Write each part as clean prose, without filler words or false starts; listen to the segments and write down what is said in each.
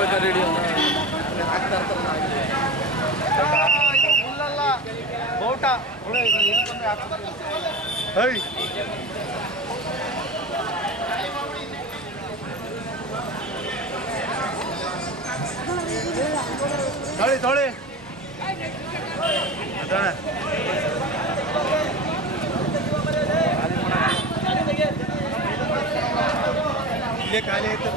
Ready ಆಗ್ತಾ ಇರ್ತಾರೆ. ಇದು ಹುಲ್ಲಲ್ಲ, ಬೋಟ ತೊಳಿ ತೊಳಿ ಇಲ್ಲೇ ಖಾಲಿ ಆಯ್ತು.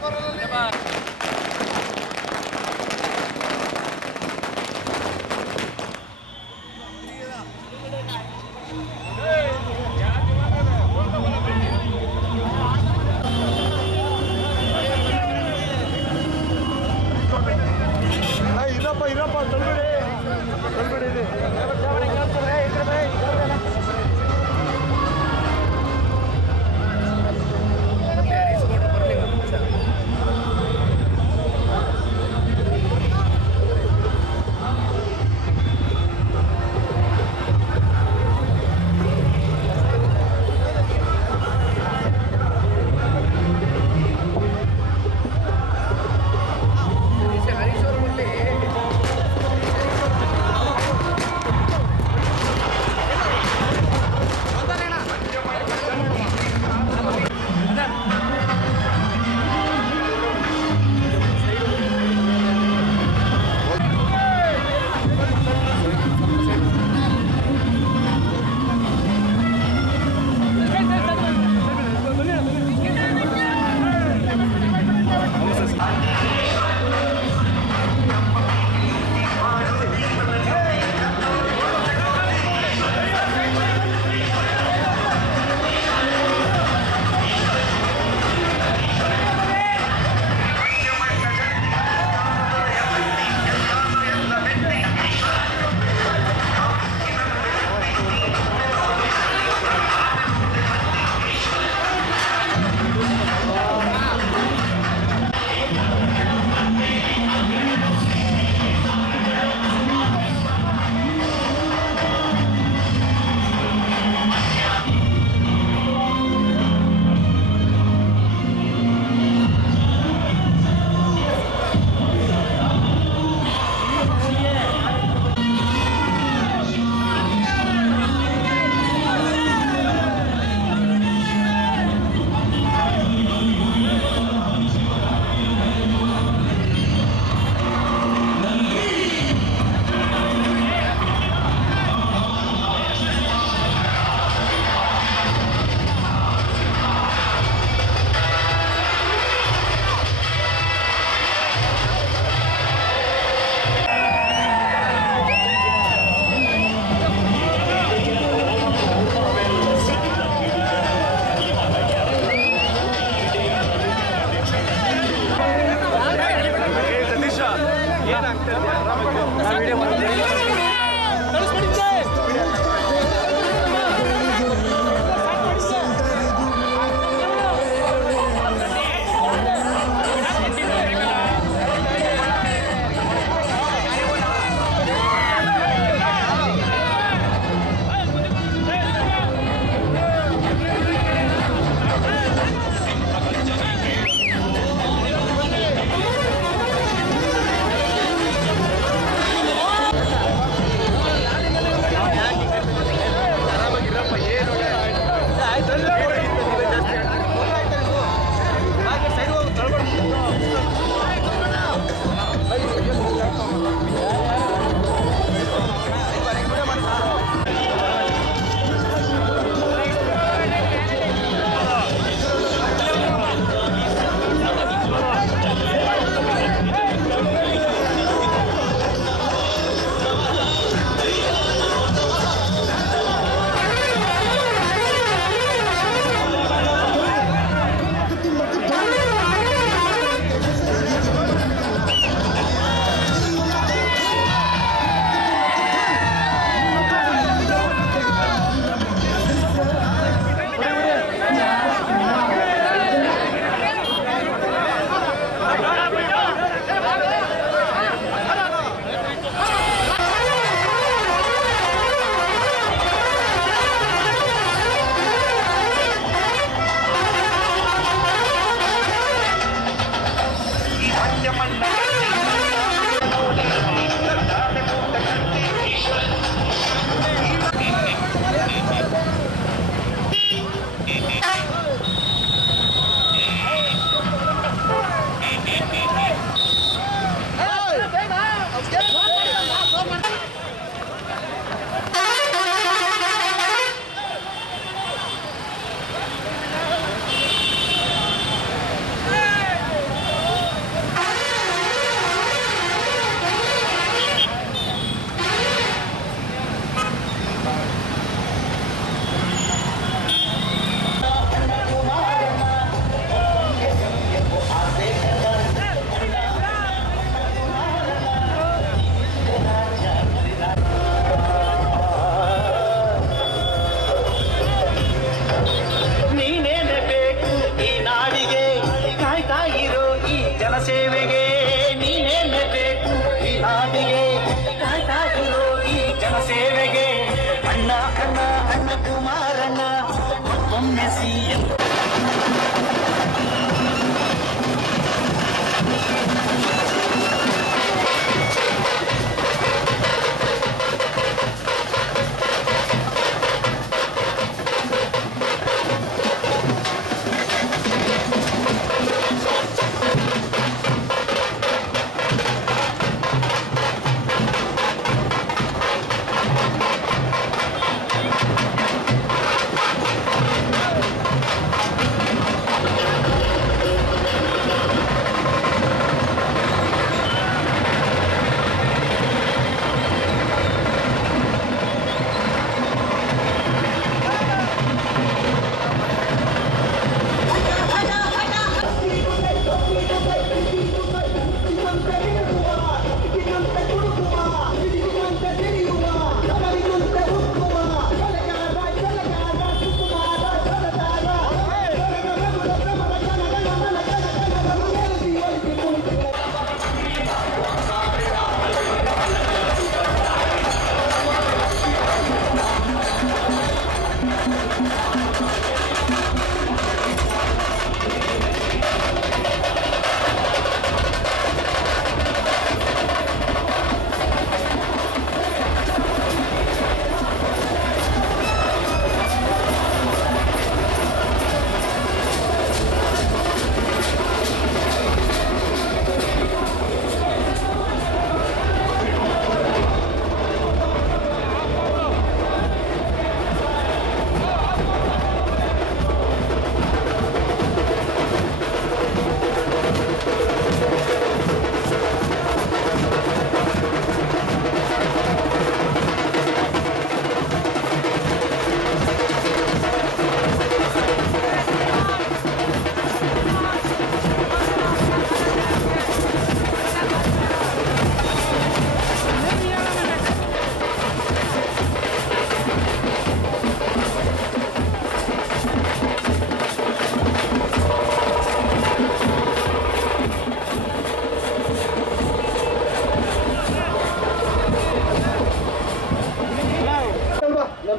ಕೊರಲಲ್ಲಿ ಇರಪ್ಪ ತೊಳ್ಬೇಡಿ ಇದೆ ನಮ್ಮ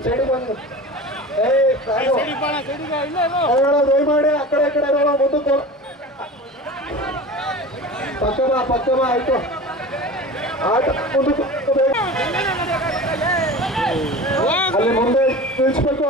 ಸೈಡಿಗೆ ಬಂದು ದಯಮಾಡಿ ಆ ಕಡೆ ಈ ಕಡೆ ಇರೋಣ ಮುಂದಕ್ಕೆ ಪಕ್ಕಮ ಆಯ್ತು ಆಟ ಮುಂದಕ್ಕೆ ಅಲ್ಲಿ ಮುಂದೆ ನಿಲ್ಲಿಸ್ಬೇಕು.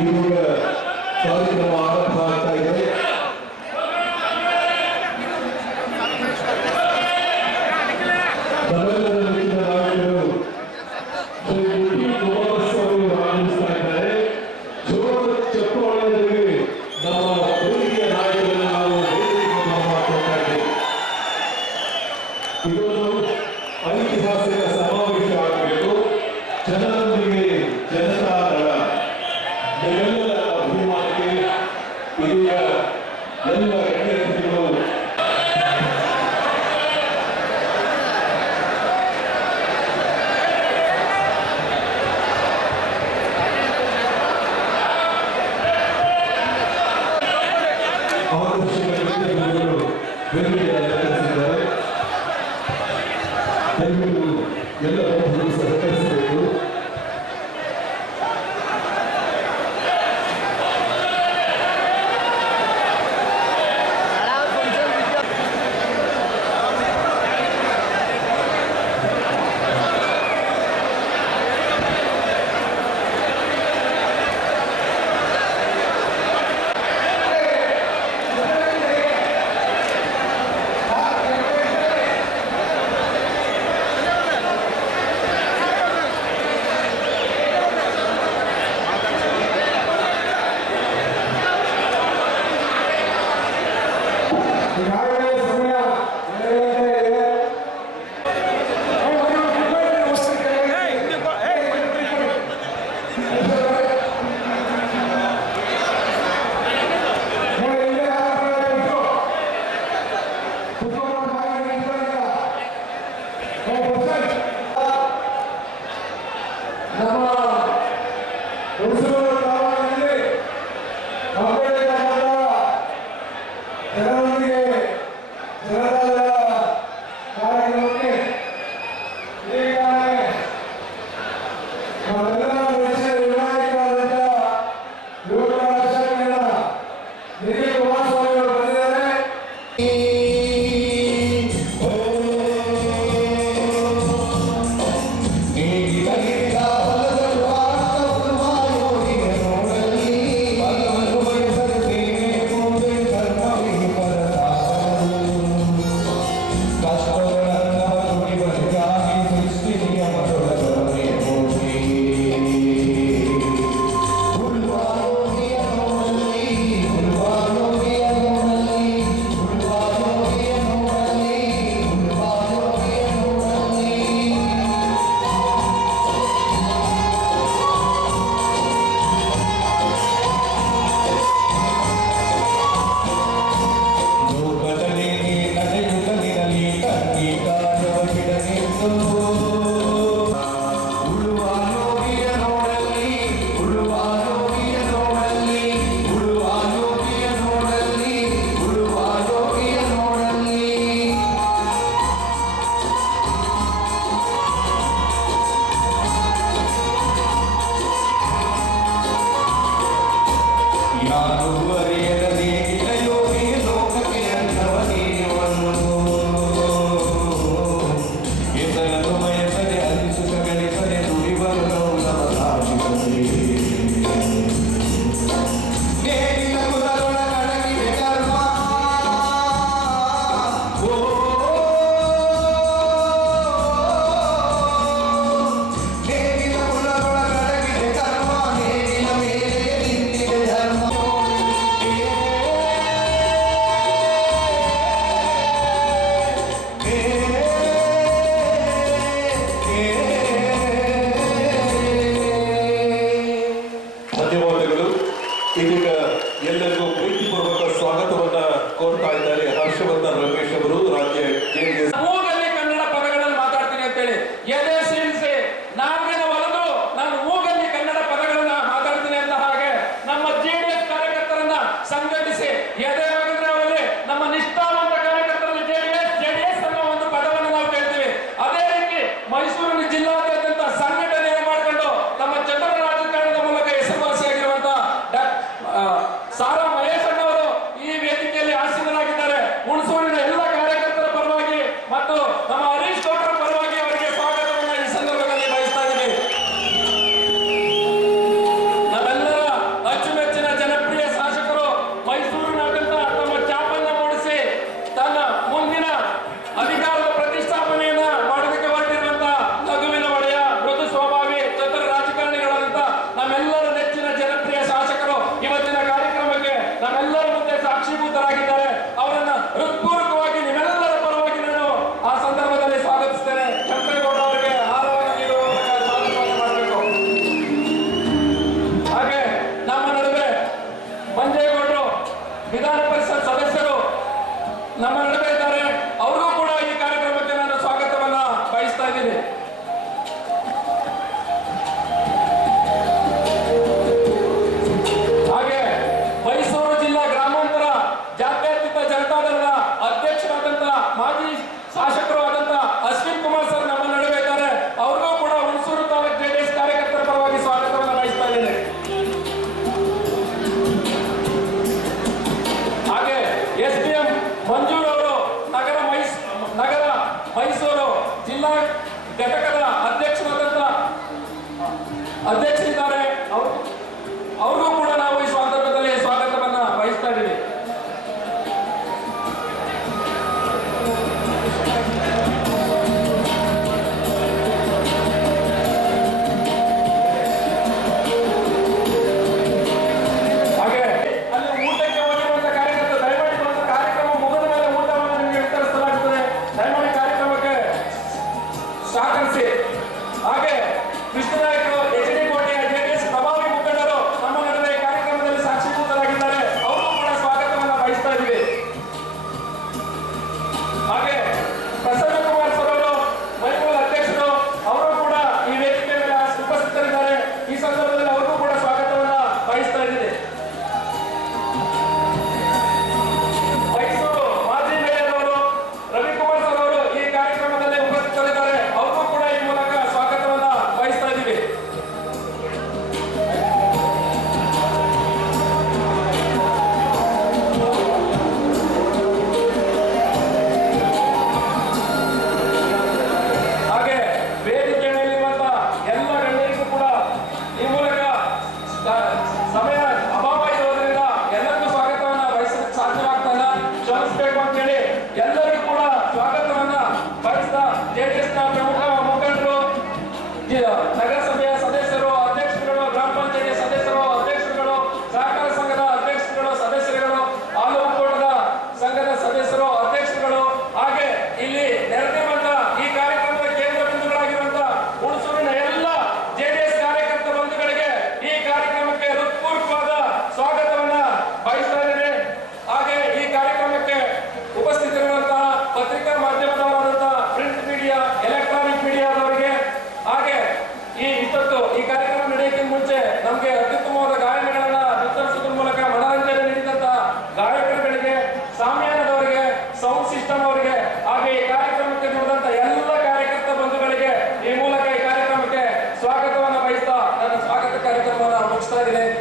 ಈಗ ಕಾರ್ಯಕ್ರಮ ಆರಂಭ ಆಗ್ತಾ ಇದೆ. ನಮ್ಮೆಲ್ಲರ ನೆಚ್ಚಿನ ನಾಯಕರು ಶ್ರೀ ಡಿ. ಕುಮಾರಸ್ವಾಮಿ ಆಗಮಿಸ್ತಾ ಇದ್ದಾರೆ. ಜೋರದ ಚಪ್ಪಾಳೆಯೊಂದಿಗೆ ನಮ್ಮ ವೇದಿಕೆಯ ನಾಯಕರನ್ನು ನಾವು ವೇದಿಕೆಗೆ ಮಾಡ್ಕೊಳ್ತಾ ಇದ್ದೇವೆ. ಇದೊಂದು ಐತಿಹಾಸಿಕ ಸಮಾವೇಶ ಆಗಬೇಕು. ಜನರೊಂದಿಗೆ ಜನತಾ ದಳ ನಿಮ್ಮೆಲ್ಲರ ಅಭಿಮಾನಕ್ಕೆ ಇದೀಗ ಎಲ್ಲ ಗಣ್ಯತಿಥಿಗಳು ಆಕರ್ಷಕ ಗಣ್ಯತಿಥಿಗಳು ವೇದಿಕೆಗೆ ಅಲಂಕರಿಸಿದ್ದಾರೆ. ದಯವಿಟ್ಟು ಎಲ್ಲ ಬಂಧುಗಳು ಸಹಕರಿಸಬೇಕು. ಈಗಾಗಲೇ ಸಮಯ 2 ಗಂಟೆ ಇದೆ. ನಮ್ಮ ಹುಣಸೂರು ತಾಲೂಕಿನಲ್ಲಿ ಜನರೊಂದಿಗೆ ಜನತಾದಳ ಕಾರ್ಯಕ್ರಮಕ್ಕೆ ಈಗಾಗಲೇ ನಮ್ಮೆಲ್ಲರ ನೆಚ್ಚಿನ ನಿರ್ಣಾಯಕರಾದಂಥ ಯುವಕರ ಶಾಸಕರಾದ ಡಿ. ಕುಮಾರಸ್ವಾಮಿ ಅವರು ಬಂದಿದ್ದಾರೆ. ಈ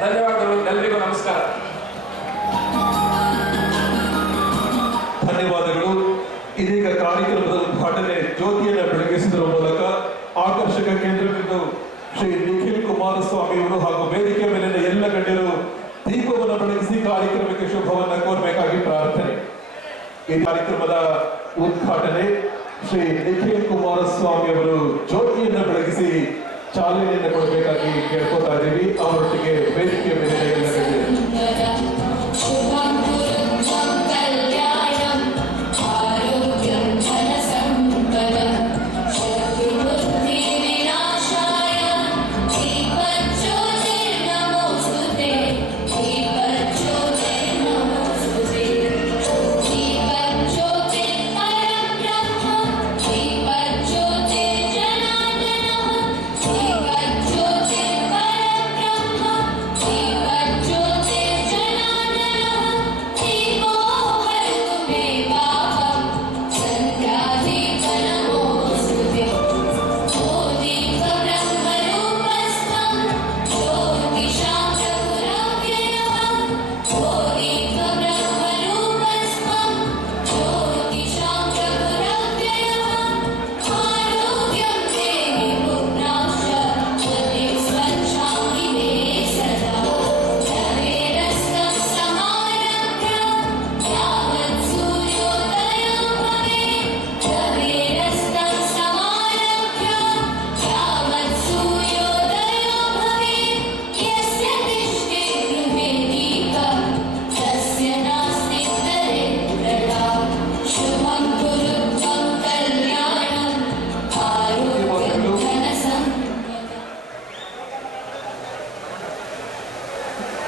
ಧನ್ಯವಾದಗಳು. ಎಲ್ಲರಿಗೂ ನಮಸ್ಕಾರ. ಧನ್ಯವಾದಗಳು. ಇದೀಗ ಕಾರ್ಯಕ್ರಮದ ಉದ್ಘಾಟನೆ ಜ್ಯೋತಿಯನ್ನು ಬೆಳಗಿಸುವುದರ ಮೂಲಕ ಆಕರ್ಷಕ ಕೇಂದ್ರಬಿಂದು ಶ್ರೀ ನಿಖಿಲ್ ಕುಮಾರಸ್ವಾಮಿ ಅವರು ಹಾಗೂ ವೇದಿಕೆ ಮೇಲಿನ ಎಲ್ಲ ಗಣ್ಯರು ದೀಪವನ್ನು ಬೆಳಗಿಸಿ ಕಾರ್ಯಕ್ರಮಕ್ಕೆ ಶುಭವನ್ನ ಕೋರಬೇಕಾಗಿ ಪ್ರಾರ್ಥನೆ. ಈ ಕಾರ್ಯಕ್ರಮದ ಉದ್ಘಾಟನೆ ಶ್ರೀ ನಿಖಿಲ್ ಕುಮಾರಸ್ವಾಮಿ ಅವರು ಜ್ಯೋತಿಯನ್ನು ಬೆಳಗಿಸಿ ಚಾಲನೆಯನ್ನು ಕೊಡಬೇಕಾಗಿ ಕೇಳ್ಕೊತಾ ಇದ್ದೀವಿ. ಅವರೊಟ್ಟಿಗೆ ವೇದಿಕೆ ಮೇಲಿನ ಎಲ್ಲ ಗಣ್ಯರು.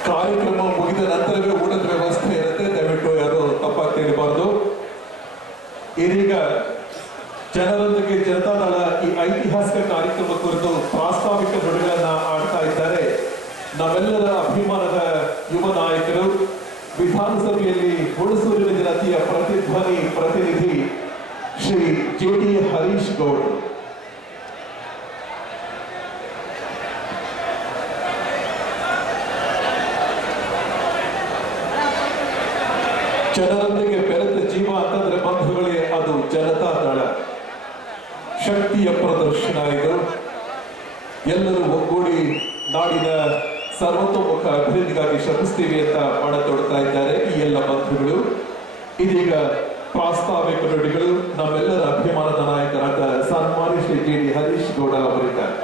ಕಾರ್ಯಕ್ರಮ ಮುಗಿದ ನಂತರವೇ ಊಟದ ವ್ಯವಸ್ಥೆ ಇರುತ್ತೆ. ದಯವಿಟ್ಟು ಯಾರು ತಪ್ಪಾಗಿ ತಿಳಿಬಾರ್ದು. ಇದೀಗ ಜನರೊಂದಿಗೆ ಜನತಾದಳ ಈ ಐತಿಹಾಸಿಕ ಕಾರ್ಯಕ್ರಮ ಕುರಿತು ಪ್ರಾಸ್ತಾವಿಕ ನುಡಿಗಳನ್ನ ಆಡ್ತಾ ಇದ್ದಾರೆ. ನಾವೆಲ್ಲರ ಅಭಿಮಾನದ ಯುವ ನಾಯಕರು, ವಿಧಾನಸಭೆಯಲ್ಲಿ ಹುಣಸೂರಿನ ಜನತೆಯ ಪ್ರತಿನಿಧಿ ಶ್ರೀ ಜೆ.ಡಿ. ಹರೀಶ್ ಗೌಡ್. ಜನರೊಂದಿಗೆ ಬೆರೆತ ಜೀವ ಅಂತಂದ್ರೆ ಬಂಧುಗಳೇ ಅದು ಜನತಾದಳ. ಶಕ್ತಿಯ ಪ್ರದರ್ಶನ ಇದು. ಎಲ್ಲರೂ ಒಗ್ಗೂಡಿ ನಾಡಿನ ಸರ್ವತೋಮುಖ ಅಭಿವೃದ್ಧಿಗಾಗಿ ಶ್ರಮಿಸ್ತೀವಿ ಅಂತ ಪಣ ತೊಡ್ತಾ ಇದ್ದಾರೆ ಈ ಎಲ್ಲ ಬಂಧುಗಳು. ಇದೀಗ ಪ್ರಾಸ್ತಾವಿಕ ನುಡಿಗಳು ನಮ್ಮೆಲ್ಲರ ಅಭಿಮಾನದ ನಾಯಕರಾದ ಸನ್ಮಾನ್ಯ ಶ್ರೀ ಜೆ.ಡಿ. ಹರೀಶ್ ಗೌಡ ಅವರಿದ್ದಾರೆ.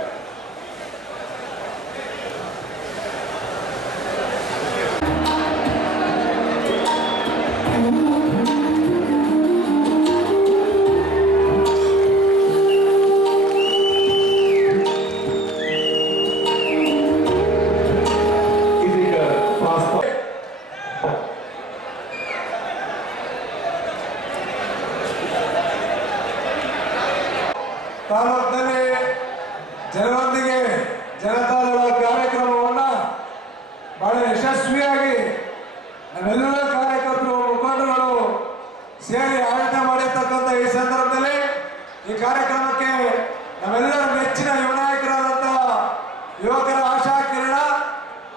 ತಾಲೂಕಿನಲ್ಲಿ ಜನರೊಂದಿಗೆ ಜನತಾದಳ ಕಾರ್ಯಕ್ರಮವನ್ನು ಬಹಳ ಯಶಸ್ವಿಯಾಗಿ ನಾವೆಲ್ಲ ಕಾರ್ಯಕರ್ತರು ಮುಖಂಡರುಗಳು ಸೇರಿ ಆಡಳಿತ ಮಾಡಿರ್ತಕ್ಕಂಥ ಈ ಸಂದರ್ಭದಲ್ಲಿ ಈ ಕಾರ್ಯಕ್ರಮಕ್ಕೆ ನಾವೆಲ್ಲರ ಮೆಚ್ಚಿನ ಯುವ ನಾಯಕರಾದಂತಹ ಯುವಕರ ಆಶಾ ಕಿರಣ,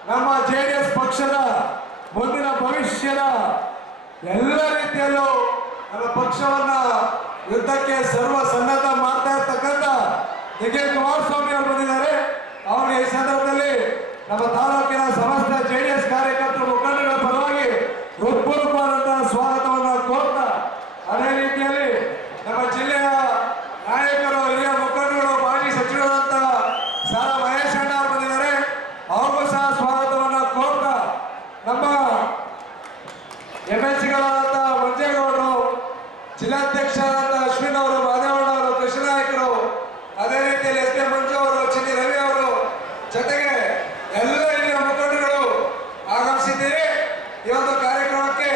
ನಮ್ಮ JDS ಪಕ್ಷದ ಮುಂದಿನ ಭವಿಷ್ಯದ ಎಲ್ಲ ರೀತಿಯಲ್ಲೂ ನಮ್ಮ ಪಕ್ಷವನ್ನ ಯುದ್ಧಕ್ಕೆ ಸರ್ವ ಸನ್ನದ್ಧ ಮಾಡ್ತಾ ಇರ್ತಕ್ಕಂಥ ನಿಖಿಲ್ ಕುಮಾರಸ್ವಾಮಿ ಅವರು ಬಂದಿದ್ದಾರೆ. ಅವರಿಗೆ ಈ ಸಂದರ್ಭದಲ್ಲಿ ನಮ್ಮ ತಾಲೂಕಿನ ಸಮಸ್ತ JDS ಕಾರ್ಯಕರ್ತರು ಮುಖಂಡಗಳ ಪರವಾಗಿ ಹೃತ್ಪೂರ್ವಕವಾದಂತಹ ಸ್ವಾಗತವನ್ನು ಕೋರ್ತಾ, ಅದೇ ರೀತಿಯಲ್ಲಿ ನಮ್ಮ ಜಿಲ್ಲೆಯ ನಾಯಕರು, ಹಿರಿಯ ಮುಖಂಡರು, ಮಾಜಿ ಸಚಿವರಾದಂತಹ ಸಾರಾ ಮಹೇಶ್ ಅಣ್ಣ ಅವರು ಬಂದಿದ್ದಾರೆ. ಅವ್ರಿಗೂ ಸಹ ಸ್ವಾಗತವನ್ನು ಕೋರ್ತಾ, ನಮ್ಮ MLC-ಗಳಾದಂತಹ ಮಂಜೇಗೌಡರು, ಜಿಲ್ಲಾಧ್ಯಕ್ಷರಾದಂತಹ ಅಶ್ವಿನ್ ಅವರು, ಮಾದೇವಣ್ಣ ಅವರು, ಕೃಷ್ಣ ನಾಯಕರು, ಅದೇ ರೀತಿಯಲ್ಲಿ ಎಸ್ ಕೆ ಮಂಜು ಅವರು, ಚಿನ್ನಿ ರವಿ ಅವರು, ಜೊತೆಗೆ ಎಲ್ಲ ಹಿರಿಯ ಮುಖಂಡರು ಆಗಮಿಸಿದ್ದೀರಿ ಈ ಒಂದು ಕಾರ್ಯಕ್ರಮಕ್ಕೆ.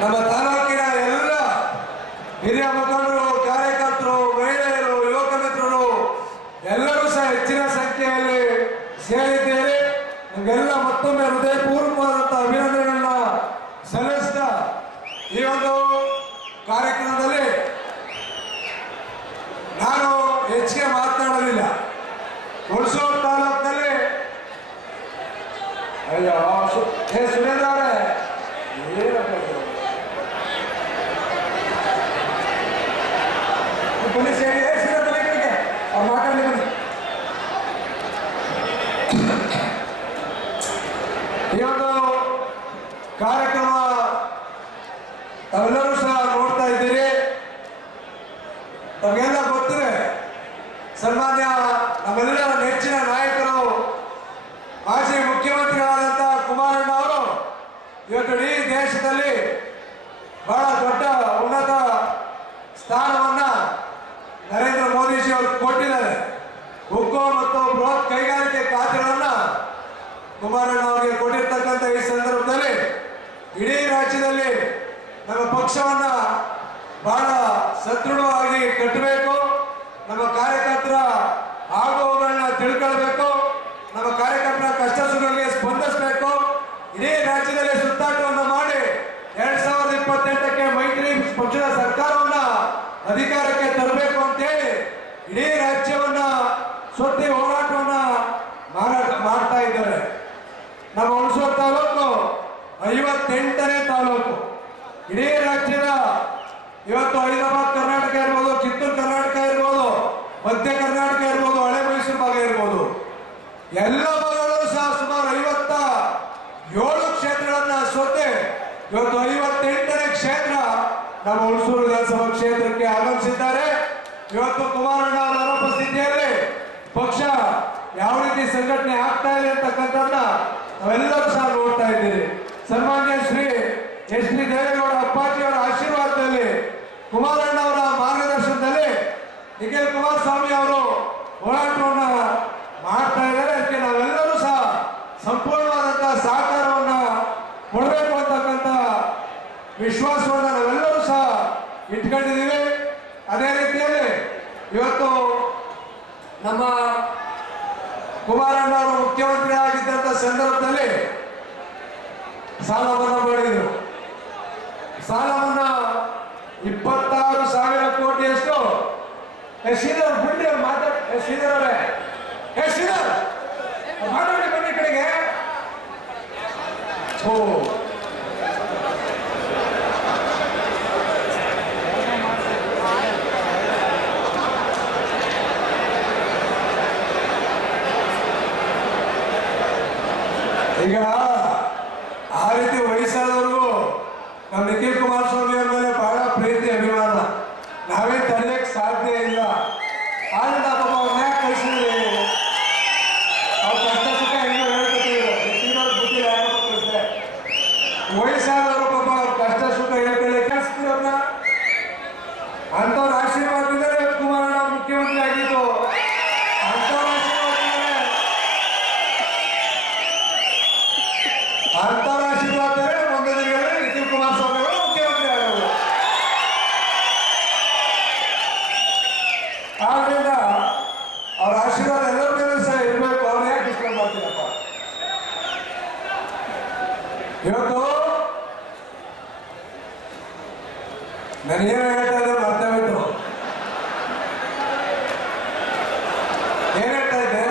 ನಮ್ಮ ತಾಲೂಕಿನ ಎಲ್ಲ ಹಿರಿಯ ಮುಖಂಡರು, ಕಾರ್ಯಕರ್ತರು, ಮಹಿಳೆಯರು, ಯುವಕ ಮಿತ್ರರು ಎಲ್ಲರೂ ಸಹ ಹೆಚ್ಚಿನ ಸಂಖ್ಯೆಯಲ್ಲಿ ಸೇರಿದ್ದೇವೆ. ನಿಮಗೆಲ್ಲ ಮತ್ತೊಮ್ಮೆ ಹೃದಯಪೂರ್ವಕವಾದಂತಹ ಅಭಿನಂದನೆಗಳನ್ನ ಏ ಸುರೇಂದ್ರ ಅವರೇ ಬನ್ನಿ ಸೇರಿ ಅವ್ರು ಮಾತಾಡಲಿ ಬನ್ನಿ. ಈ ಒಂದು ಕಾರ್ಯಕ್ರಮ ತಾವೆಲ್ಲರೂ ಸಹ ನೋಡ್ತಾ ಇದ್ದೀರಿ. ತಮಗೆಲ್ಲ ಗೊತ್ತಿದೆ, ಸನ್ಮಾನ್ಯ ನಮ್ಮೆಲ್ಲರ ನೆಚ್ಚಿನ ನಾಯಕರು ಮಾಜಿ ಮುಖ್ಯಮಂತ್ರಿಗಳಾದಂತಹ ಕುಮಾರಣ್ಣ ಅವರು ಇವತ್ತು ಇಡೀ ದೇಶದಲ್ಲಿ ಬಹಳ ದೊಡ್ಡ ಉನ್ನತ ಸ್ಥಾನವನ್ನ ನರೇಂದ್ರ ಮೋದಿಜಿ ಅವರು ಕೊಟ್ಟಿದ್ದಾರೆ. ಉಕ್ಕು ಮತ್ತು ಬೃಹತ್ ಕೈಗಾರಿಕೆ ಖಾತೆಗಳನ್ನ ಕುಮಾರಣ್ಣ ಅವರಿಗೆ ಕೊಟ್ಟಿರ್ತಕ್ಕಂಥ ಈ ಸಂದರ್ಭದಲ್ಲಿ ಇಡೀ ರಾಜ್ಯದಲ್ಲಿ ನಮ್ಮ ಪಕ್ಷವನ್ನ ಬಹಳ ಸದೃಢವಾಗಿ ಕಟ್ಟಬೇಕು. ನಮ್ಮ ಕಾರ್ಯಕರ್ತರ ಆಗುವಗಳನ್ನ ತಿಳ್ಕೊಳ್ಬೇಕು. ನಮ್ಮ ಕಾರ್ಯಕರ್ತರ ಕಷ್ಟ ಸುಖಗಳಿಗೆ ಸ್ಪಂದಿಸಬೇಕು. ಇಡೀ ರಾಜ್ಯದಲ್ಲಿ ಸುತ್ತಾಟವನ್ನು ಮಾಡಿ 2028ಕ್ಕೆ ಮೈತ್ರಿ ಪಕ್ಷದ ಸರ್ಕಾರವನ್ನ ಅಧಿಕಾರಕ್ಕೆ ತರಬೇಕು ಅಂತೇಳಿ ಇಡೀ ರಾಜ್ಯವನ್ನ ಸುತ್ತಿ ಹೋರಾಟವನ್ನ ಮಾಡ್ತಾ ಇದ್ದಾರೆ. ನಮ್ಮ ಹುಣಸೂರು ತಾಲೂಕು 58ನೇ ತಾಲೂಕು. ಇಡೀ ರಾಜ್ಯದ ಇವತ್ತು ಹೈದರಾಬಾದ್ ಕರ್ನಾಟಕ ಇರ್ಬೋದು, ಕಿತ್ತೂರು ಕರ್ನಾಟಕ ಇರ್ಬೋದು, ಮಧ್ಯ ಕರ್ನಾಟಕ ಇರ್ಬೋದು, ಹಳೆ ಮೈಸೂರು ಭಾಗ ಇರ್ಬೋದು, ಎಲ್ಲ ಭಾಗಗಳು ಸಹ ಸುಮಾರು 57 ಕ್ಷೇತ್ರಗಳನ್ನ ಸೊತ್ತೆ ಇವತ್ತು 58ನೇ ಕ್ಷೇತ್ರ ನಮ್ಮ ಹುಣಸೂರು ವಿಧಾನಸಭಾ ಕ್ಷೇತ್ರಕ್ಕೆ ಆಗಮಿಸಿದ್ದಾರೆ. ಇವತ್ತು ಕುಮಾರಣ್ಣ ಅವರ ಅನುಪಸ್ಥಿತಿಯಲ್ಲಿ ಪಕ್ಷ ಯಾವ ರೀತಿ ಸಂಘಟನೆ ಆಗ್ತಾ ಇದೆ ಅಂತಕ್ಕಂಥದ್ದನ್ನ ನಾವೆಲ್ಲರೂ ಸಹ ನೋಡ್ತಾ ಇದ್ದೀರಿ. ಸನ್ಮಾನ್ಯ ಶ್ರೀ ಎಚ್ ಡಿ ದೇವೇಗೌಡ ಅಪ್ಪಾಜಿಯವರ ಆಶೀರ್ವಾದದಲ್ಲಿ, ಕುಮಾರಣ್ಣ ಅವರ ಮಾರ್ಗದರ್ಶನದಲ್ಲಿ ನಿಖಿಲ್ ಕುಮಾರಸ್ವಾಮಿ ಅವರು ಹೋರಾಟವನ್ನ ಮಾಡ್ತಾ ಇದ್ದಾರೆ. ಅದಕ್ಕೆ ನಾವೆಲ್ಲರೂ ಸಹ ಸಂಪೂರ್ಣವಾದಂತಹ ಸಹಕಾರವನ್ನ ಕೊಡಬೇಕು ಅಂತಕ್ಕಂಥ ವಿಶ್ವಾಸವನ್ನ ನಾವೆಲ್ಲರೂ ಸಹ ಇಟ್ಕೊಂಡಿದ್ದೀವಿ. ಅದೇ ರೀತಿಯಲ್ಲಿ ಇವತ್ತು ನಮ್ಮ ಕುಮಾರಣ್ಣ ಅವರು ಮುಖ್ಯಮಂತ್ರಿ ಆಗಿದ್ದಂಥ ಸಂದರ್ಭದಲ್ಲಿ ಸಾಲ ಮನ್ನಾ ಮಾಡಿದ್ರು. ಸಾಲ ಮನ್ನಾ 26,000 ಕೋಟಿಯಷ್ಟು. ಶ್ರೀಧರ್ ಬಿಡ್ರಿ ಅವ್ರು ಶ್ರೀಧರ್ ಅವರೇ, ಶ್ರೀಧರ್ ಮಾತಾಡಿ ಬನ್ನಿ ಕಡೆಗೆ. ಓ ಈಗ ಆ ರೀತಿ ವಯಸ್ಸಾದವ್ರಿಗೂ ನಮ್ಮ ನಿಖಿಲ್ ಕುಮಾರಸ್ವಾಮಿ ಅವ್ರ ಮೇಲೆ ಬಹಳ ಪ್ರೀತಿ ಅಭಿಮಾನ, ನಾವೇ ತಡೆಯಕ್ಕೆ ಸಾಧ್ಯ ಇಲ್ಲ. ಆದ್ರೆ ಪಾಪ ಅವ್ರನ್ನ ಯಾಕೆ ಕಳಿಸಿದ್ರಿ? ಅವ್ರ ಕಷ್ಟ ಸುಖ ಹೆಂಗೆ ಹೇಳ್ಕೊತೀವಿ ಬುದ್ಧಿ ಕಳಿಸ್ತಾರೆ. ವಯಸ್ಸಾದವರು ಪಾಪ ಅವ್ರ ಕಷ್ಟ ಸುಖ ಹೇಳ್ಕೊಳ್ಳಿ ಕಳಿಸ್ತೀವಿ ಅವ್ರನ್ನ. ಅಂಥವ್ರ ಆಶೀರ್ವಾದದಿಂದಲೇ ಕುಮಾರಣ್ಣ ಮುಖ್ಯಮಂತ್ರಿ ಆಗಿದ್ದು. ಅಂಥವ್ರ ಆಶೀರ್ವಾದ ಮುಂದಿನ ದಿನಗಳಲ್ಲಿ ನಿಖಿಲ್ ಕುಮಾರಸ್ವಾಮಿ ಅವರು ಮುಖ್ಯಮಂತ್ರಿ ಆಗೋದು. ಆದ್ರಿಂದ ಅವ್ರ ಆಶೀರ್ವಾದ ಎಲ್ಲರ ಮೇಲೂ ಸಹ ಇರಬೇಕು. ಅವ್ರು ಯಾಕೆ ಡಿಸ್ಟರ್ಬ್ ಮಾಡ್ತೀರಪ್ಪ? ಇವತ್ತು ನಾನೇನು ಹೇಳ್ತಾ ಇದ್ದೆ ಮರ್ತೆ ಹೋಯ್ತು. ಏನ್ ಹೇಳ್ತಾ ಇದ್ದೆ?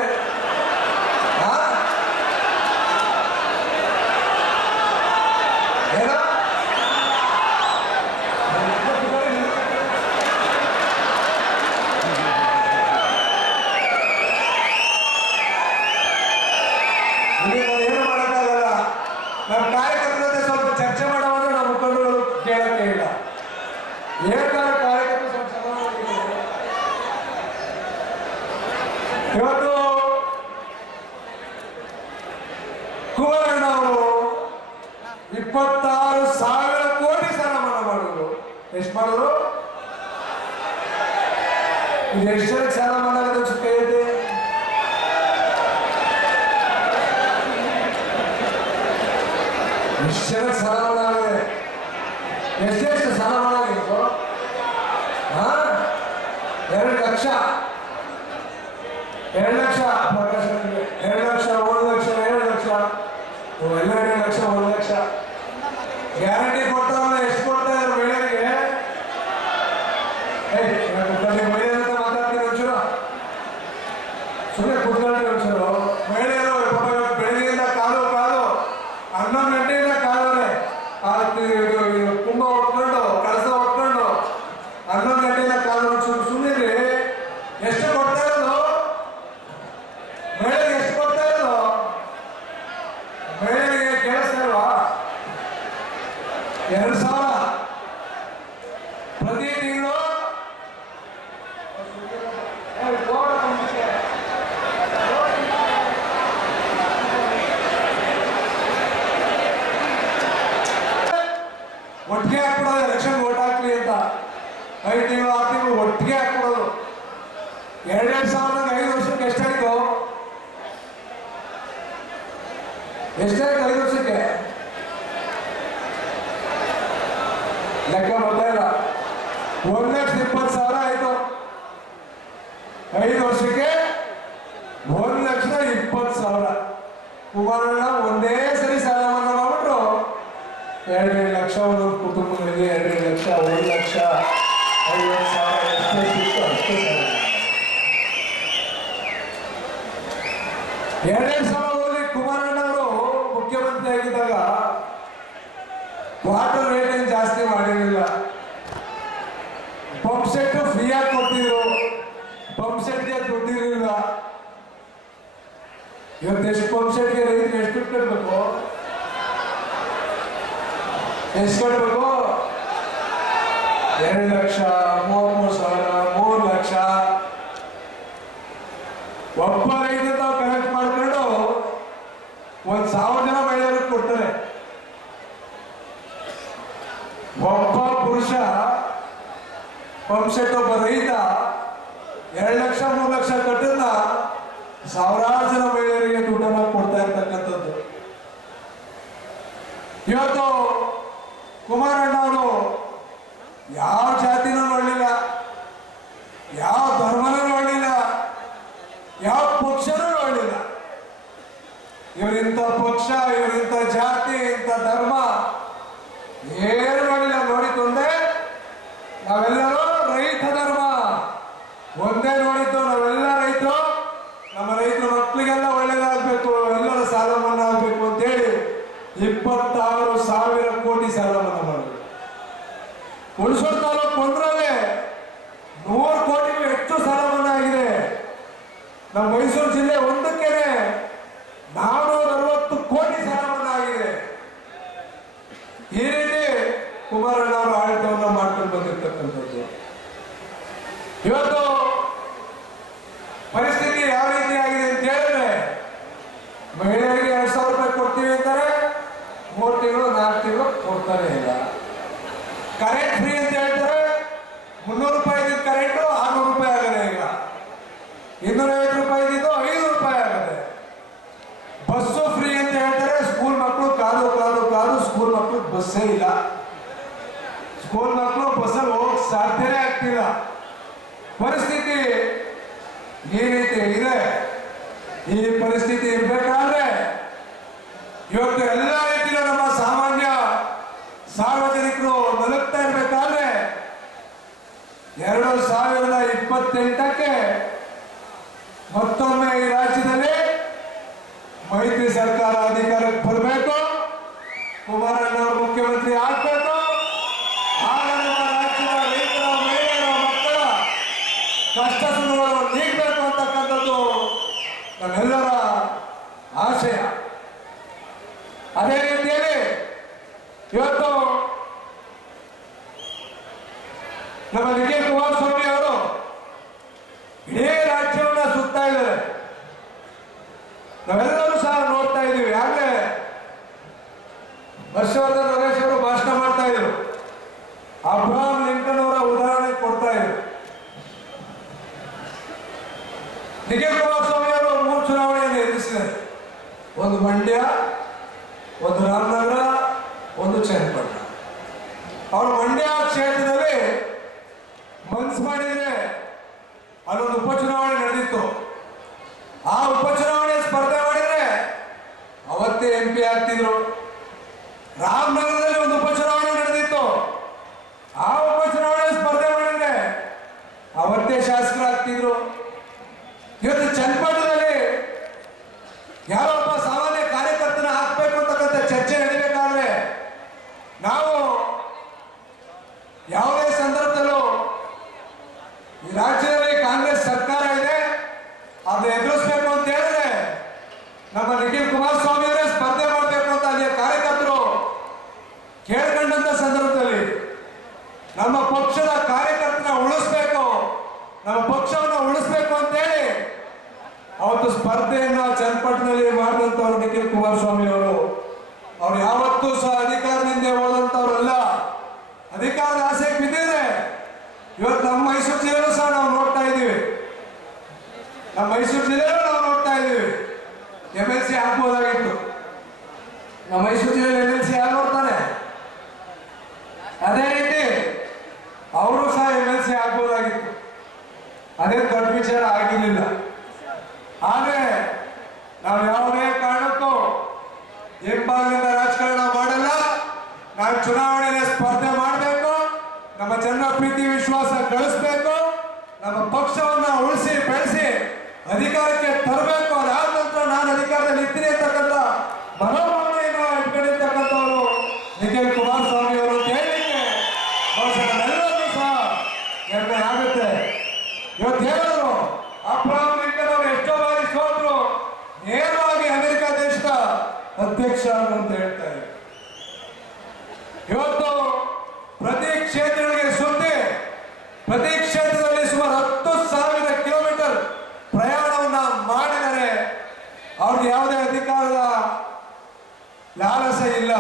ಏನು ಮಾಡೋಕ್ಕಾಗಲ್ಲ. ನಮ್ಮ ಕಾರ್ಯಕರ್ತರ ಜೊತೆ ಸ್ವಲ್ಪ ಚರ್ಚೆ ಮಾಡೋದ್ರೆ ನಮ್ಮ ಮುಖಂಡರು ಕೇಳಕ್ಕೆ ಇಲ್ಲ. ಹೇಳ್ತಾರೆ ಕಾರ್ಯಕರ್ತರು ಸ್ವಲ್ಪ ಸಮಾಧಾನವಾಗಿದ್ದಾರೆ. ಇವತ್ತು ಕುಮಾರಣ್ಣ ಅವರು 26,000 ಕೋಟಿ ಸಾಲ ಮನ್ನಾ ಮಾಡಿದ್ರು. ಎಷ್ಟು ಮಾಡಿದ್ರು? ಇದು ಎಷ್ಟು ಜನಕ್ಕೆ ಸಾಲ ಮನ್ನಾ ಆಗೋದು ಚಿಕ್ಕ ಐತೆ? ಎಷ್ಟು ಜನಕ್ಕೆ ಸಾಲ ಮನ್ನಾ ಆಗಿದೆ? ಎಷ್ಟೆಷ್ಟು ಸಾಲ ಮನ್ನಾ ಆಗಿತ್ತು? 2 ಲಕ್ಷ 2 ಲಕ್ಷ ಪ್ರಕಾಶ 2 ಲಕ್ಷ 1 ಲಕ್ಷ 2 ಲಕ್ಷ ಎಲ್ಲ 2 ಲಕ್ಷ 1 ಲಕ್ಷ ಗ್ಯಾರಂಟಿ ಕೊಡ್ತಾರಲ್ಲ. ಎಷ್ಟು ಕೊಡ್ತಾ ಇದ್ರು ಮಹಿಳೆಯರಿಗೆ? ಮಹಿಳೆ ಅಂತ ಮಾತಾಡ್ತೀವಿ ಒಂಚೂರು, ಸುಮ್ಮನೆ ಕುತ್ಕೊಳ್ತೀವಿ ಒಂಚೂರು. ಮಹಿಳೆಯರು ಬೆಳಗ್ಗೆಯಿಂದ ಕಾಲು 11 ಕುಂಭ ಹೊತ್ಕೊಂಡು ಕಳಸ ಹೊತ್ಕೊಂಡು 11 ಗಂಟೆಲ್ಲ ಕಾಲ ಸುಮ್ಮನೆ ಎಷ್ಟು ಕೊಡ್ತಾ ಇರೋದು ಮಹಿಳೆಗೆ ಎಷ್ಟು ಕೊಡ್ತಾ ಇರೋದು ಮಹಿಳೆಗೆ ಕೇಳಿಸ್ತಾ ಇಲ್ವಾ 2,000 ಪ್ರತಿ ತಿಂಗಳು ಒಟ್ಟಿಗೆ ಹಾಕ್ಬಿಡೋದು ಎಲೆಕ್ಷನ್ ವೋಟ್ ಹಾಕ್ಲಿ ಅಂತ 5 ತಿಂಗಳು 6 ತಿಂಗಳು ಒಟ್ಟಿಗೆ ಹಾಕ್ಬಿಡೋದು 2,000 5 ವರ್ಷಕ್ಕೆ ಎಷ್ಟಾಯ್ತು 5 ವರ್ಷಕ್ಕೆ ಲೆಕ್ಕ ಬರ್ತಾ ಇಲ್ಲ 1,20,000 ಆಯ್ತು 5 ವರ್ಷಕ್ಕೆ 1,20,000 ಕುಮಾರಣ್ಣ ಒಂದೇ ಸರಿ ಸಾಲ ಮನ್ನಾ ಮಾಡ್ಬಿಟ್ರು 2 ಲಕ್ಷ ಒಂದೊಂದು ಕುಟುಂಬಗಳಿಗೆ 2 ಲಕ್ಷ 1,50,000 ಎಷ್ಟೇ ಸಿಕ್ತು ಅಷ್ಟೇ ಸಾಲ 2,000 ಕುಮಾರಣ್ಣವರು ಮುಖ್ಯಮಂತ್ರಿ ಆಗಿದ್ದಾಗ ವಾಟರ್ ರೇಟ್ ಏನು ಜಾಸ್ತಿ ಮಾಡಿರಲಿಲ್ಲ ಪಂಪ್ ಸೆಟ್ ಫ್ರೀಯಾಗಿ ಕೊಡ್ತಿದ್ರು ಪಂಪ್ ಸೆಟ್ಗೆ ದುಡ್ಡಿರಲಿಲ್ಲ ಇವತ್ತು ಎಷ್ಟು ಪಂಪ್ ಸೆಟ್ಗೆ ರೈತರಿಗೆ ಎಷ್ಟು ದುಡ್ಡು ಕಟ್ಟಬೇಕು ಎಷ್ಟು ಕಟ್ಟಬೇಕು 2,33,000 3 ಲಕ್ಷ ಒಬ್ಬ ರೈತ ನಾವು ಕನೆಕ್ಟ್ ಮಾಡ್ಕೊಂಡು 1,000 ಜನ ಮಹಿಳೆಯರಿಗೆ ಕೊಡ್ತಾರೆ ಒಬ್ಬ ಪುರುಷ ಪಂಪ್ ಸೆಟ್ ಒಬ್ಬ ರೈತ 2 ಲಕ್ಷ 3 ಲಕ್ಷ ಕಟ್ಟನ್ನ ಸಾವಿರಾರು ಜನ ಮಹಿಳೆಯರಿಗೆ ದುಡ್ಡನ್ನ ಕೊಡ್ತಾ ಇರ್ತಕ್ಕಂಥದ್ದು ಇವತ್ತು ಕುಮಾರಣ್ಣ ಅವರು ಯಾವ ಜಾತಿನೂ ನೋಡಲಿಲ್ಲ ಯಾವ ಧರ್ಮನೂ ನೋಡಲಿಲ್ಲ ಯಾವ ಪಕ್ಷನೂ ನೋಡಲಿಲ್ಲ ಇವರಿಂಥ ಪಕ್ಷ ಇವರಿಂಥ ಜಾತಿ ಇಂಥ ಧರ್ಮ ಏನು ನೋಡಿಲ್ಲ ನೋಡಿದ್ದೊಂದೇ ನಾವೆಲ್ಲರೂ ರೈತ ಧರ್ಮ ಒಂದೇ ನೋಡಿದ್ದು ನಾವೆಲ್ಲ ರೈತರು ನಮ್ಮ ರೈತರ ಮಕ್ಕಳಿಗೆಲ್ಲ ಒಳ್ಳೇದಾಗಬೇಕು ಎಲ್ಲರ ಸಾಲ ಮನ್ನಾ ಆಗಬೇಕು ಅಂತೇಳಿ 26,000 ಕೋಟಿ ಸಾಲ ಮನ್ನಾ ಮಾಡಬೇಕು ಹುಣಸೂರು ತಾಲೂಕು ಒಂದರಲ್ಲೇ 100 ಕೋಟಿಗೂ ಹೆಚ್ಚು ಸಾಲ ಮನ್ನಾ ಆಗಿದೆ ನಮ್ಮ ಮೈಸೂರು ಜಿಲ್ಲೆ ಒಂದಕ್ಕೇನೆ 460 ಕೋಟಿ ಸಾಲ ಮನ್ನಾ ಆಗಿದೆ ಈ ರೀತಿ ಕುಮಾರಣ್ಣ ಅವರು ಆಡಳಿತವನ್ನು ಮಾಡ್ಕೊಂಡು ಬಂದಿರ್ತಕ್ಕಂಥದ್ದು ಇವತ್ತು ಪರಿಸ್ಥಿತಿ ಯಾವ ರೀತಿ ಆಗಿದೆ ಅಂತ ಹೇಳಿದ್ರೆ ಮಹಿಳೆಯರಿಗೆ 2,000 ರೂಪಾಯಿ ಕೊಡ್ತೀವಿ ಅಂತಾರೆ 3 ತಿಂಗಳು 4 ತಿಂಗಳು ಕೊಡ್ತಾನೆ ಇಲ್ಲ ಕರೆಂಟ್ ಫ್ರೀ ಅಂತ ಹೇಳ್ತಾರೆ 300 ರೂಪಾಯಿ ಇದ್ದಿದ್ದು ಕರೆಂಟು 600 ರೂಪಾಯಿ ಆಗದೆ ಈಗ 250 ರೂಪಾಯಿ ಇದ್ದಿದ್ದು 5 ರೂಪಾಯಿ ಆಗದೆ ಬಸ್ಸು ಫ್ರೀ ಅಂತ ಹೇಳ್ತಾರೆ ಸ್ಕೂಲ್ ಮಕ್ಕಳು ಕಾದು ಸ್ಕೂಲ್ ಮಕ್ಕಳು ಬಸ್ಸೇ ಇಲ್ಲ ಸ್ಕೂಲ್ ಮಕ್ಕಳು ಬಸ್ಸಲ್ಲಿ ಹೋಗಕ್ಕೆ ಸಾಧ್ಯನೇ ಆಗ್ತಿಲ್ಲ ಪರಿಸ್ಥಿತಿ ಈ ರೀತಿ ಇದೆ ಈ ಪರಿಸ್ಥಿತಿ ಇರಬೇಕಾದ್ರೆ ಇವತ್ತು ಎಲ್ಲ ರೀತಿಯ ನಮ್ಮ ಸಾಮಾನ್ಯ ಸಾರ್ವಜನಿಕರು ನಲುಗ್ತಾ ಇರಬೇಕಾದ್ರೆ 2028ಕ್ಕೆ ಮತ್ತೊಮ್ಮೆ ಈ ರಾಜ್ಯದಲ್ಲಿ ಮೈತ್ರಿ ಸರ್ಕಾರ ಅಧಿಕಾರಕ್ಕೆ ಬರಬೇಕು ಕುಮಾರಣ್ಣ ಅವರು ಮುಖ್ಯಮಂತ್ರಿ ಆಗ್ಬೇಕು ಆಗ ನಮ್ಮ ರಾಜ್ಯದ ರೈತರ ಮಹಿಳೆಯರ ಮಕ್ಕಳ ಕಷ್ಟ ಸುಖಗಳನ್ನು ನೀಡಬೇಕು ಅಂತಕ್ಕಂಥದ್ದು ನಮ್ಮೆಲ್ಲರ ಆಶಯ ಅದೇ ರೀತಿಯಲ್ಲಿ ಇವತ್ತು ನಮ್ಮ ನಿಖಿಲ್ ಕುಮಾರಸ್ವಾಮಿ ಅವರು ಇಡೀ ರಾಜ್ಯವನ್ನ ಸುತ್ತಾ ಇದ್ದಾರೆ ನಾವೆಲ್ಲರೂ ಸಹ ನೋಡ್ತಾ ಇದ್ದೀವಿ ಆಗಲೇ ಹರ್ಷವರ್ಧನ್ ರಮೇಶ್ ಅವರು ಭಾಷಣ ಮಾಡ್ತಾ ಇದ್ರು ಅಬ್ರಹಾಂ ಲಿಂಕನ್ ಅವರ ಉದಾಹರಣೆ ಕೊಡ್ತಾ ಇದ್ರು ನಿಖಿಲ್ ಕುಮಾರಸ್ವಾಮಿ ಅವರು 3 ಚುನಾವಣೆಯನ್ನು ಎದುರಿಸಿದ್ದಾರೆ ಒಂದು ಮಂಡ್ಯ ಒಂದು ರಾಮನಗರ ಒಂದು ಚನ್ನಪಟ್ಟಣ ಅವರು ಮಂಡ್ಯ ಕ್ಷೇತ್ರದಲ್ಲಿ ಮನ್ಸು ಮಾಡಿದ್ರೆ ಅಲ್ಲೊಂದು ಉಪಚುನಾವಣೆ ನಡೆದಿತ್ತು ಆ ಉಪಚುನಾವಣೆ ಸ್ಪರ್ಧೆ ಮಾಡಿದ್ರೆ ಅವತ್ತೇ MP ಆಗ್ತಿದ್ರು ರಾಮನಗರದಲ್ಲಿ ಒಂದು ಉಪಚುನಾವಣೆ ನಡೆದಿತ್ತು ಆ ಉಪಚುನಾವಣೆ ಸ್ಪರ್ಧೆ ಮಾಡಿದ್ರೆ ಅವತ್ತೇ ಶಾಸಕರಾಗ್ತಿದ್ರು ಇವತ್ತು ಚನ್ನಪಟ್ಟಣದಲ್ಲಿ ಯಾರೊಬ್ಬ ಸಾಮಾನ್ಯ ಕಾರ್ಯಕರ್ತನ ಹಾಕ್ಬೇಕು ಅಂತಕ್ಕಂಥ ಚರ್ಚೆ ನಡೀಬೇಕಾದ್ರೆ ನಮ್ಮ ಪಕ್ಷದ ಕಾರ್ಯಕರ್ತನ ಉಳಿಸ್ಬೇಕು, ನಮ್ಮ ಪಕ್ಷವನ್ನ ಉಳಿಸ್ಬೇಕು ಅಂತೇಳಿ ಅವತ್ತು ಸ್ಪರ್ಧೆಯನ್ನ ಚನ್ನಪಟ್ಟಣದಲ್ಲಿ ಮಾಡಿದಂತವ್ರು ನಿಖಿಲ್ ಕುಮಾರಸ್ವಾಮಿ ಅವರು. ಅವ್ರು ಯಾವತ್ತೂ ಸಹ ಅಧಿಕಾರದಿಂದ ಹೋದಂತವ್ರಲ್ಲ, ಅಧಿಕಾರದ ಆಸೆಗೆ ಬಿದ್ದಿದ್ರೆ ಇವತ್ತು ನಮ್ಮ ಮೈಸೂರು ಜಿಲ್ಲೆಯಲ್ಲೂ ಸಹ ನಾವು ನೋಡ್ತಾ ಇದ್ದೀವಿ. ನಮ್ಮ ಮೈಸೂರು ಜಿಲ್ಲೆಯಲ್ಲೂ ನಾವು ನೋಡ್ತಾ ಇದ್ದೀವಿ. MLC ಆಗ್ಬೋದಾಗಿತ್ತು. ನಮ್ಮ ಮೈಸೂರು ಜಿಲ್ಲೆಯಲ್ಲಿ MLC ಯಾರು ನೋಡ್ತಾನೆ? ಅದೇ ರೀತಿ ಅವರು ಸಹ MLC ಆಗ್ಬೋದಾಗಿತ್ತು. ಅದೇ ದೊಡ್ಡ ವಿಚಾರ ಆಗಿರಲಿಲ್ಲ. ಆದ್ರೆ ನಾವು ಯಾವುದೇ ಕಾರಣಕ್ಕೂ ಹಿಂಭಾಗದಿಂದ ರಾಜಕಾರಣ ಮಾಡಲ್ಲ. ನಾವು ಚುನಾವಣೆಯಲ್ಲಿ ಸ್ಪರ್ಧೆ ಮಾಡಬೇಕು, ನಮ್ಮ ಜನ ಪ್ರೀತಿ ವಿಶ್ವಾಸ ಗಳಿಸ್ಬೇಕು, ನಮ್ಮ ಪಕ್ಷವನ್ನ ಉಳಿಸಿ ಬೆಳೆಸಿ ಅಧಿಕಾರಕ್ಕೆ ತರಬೇಕು. ಅದಾದ ನಂತರ ನಾನು ಅಧಿಕಾರದಲ್ಲಿ ಇರ್ತೀನಿ ಅಂತಕ್ಕಂಥ ಮನೋಭಾವನೆಯನ್ನು ಇಟ್ಕೊಂಡಿರ್ತಕ್ಕಂಥವ್ರು ನಿಖಿಲ್ ಕುಮಾರಸ್ವಾಮಿ ಅವರು ಅಂತ ಹೇಳಿಕ್ಕೆ ನಮ್ಮೆಲ್ಲರಿಗೂ ಸಹ ಹೆಮ್ಮೆ ಆಗುತ್ತೆ. ಇವತ್ತು ಹೇಳಿದ್ರು ಅಬ್ರಹಾಂ ಲಿಂಕನ್ ಅವರು ಎಷ್ಟೋ ಬಾರಿ ಸೋತರು, ನೇರವಾಗಿ ಅಮೆರಿಕ ದೇಶದ ಅಧ್ಯಕ್ಷ ಅಂತ ಹೇಳ್ತಾರೆ. ಇವತ್ತು ಪ್ರತಿ ಕ್ಷೇತ್ರಗಳಿಗೆ ಸುದ್ದಿ, ಪ್ರತಿ ಕ್ಷೇತ್ರದಲ್ಲಿ ಸುಮಾರು 10,000 ಕಿಲೋಮೀಟರ್ ಪ್ರಯಾಣವನ್ನ ಮಾಡಿದರೆ ಅವ್ರಿಗೆ ಯಾವುದೇ ಅಧಿಕಾರದ ಲಾಲಸೆ ಇಲ್ಲ,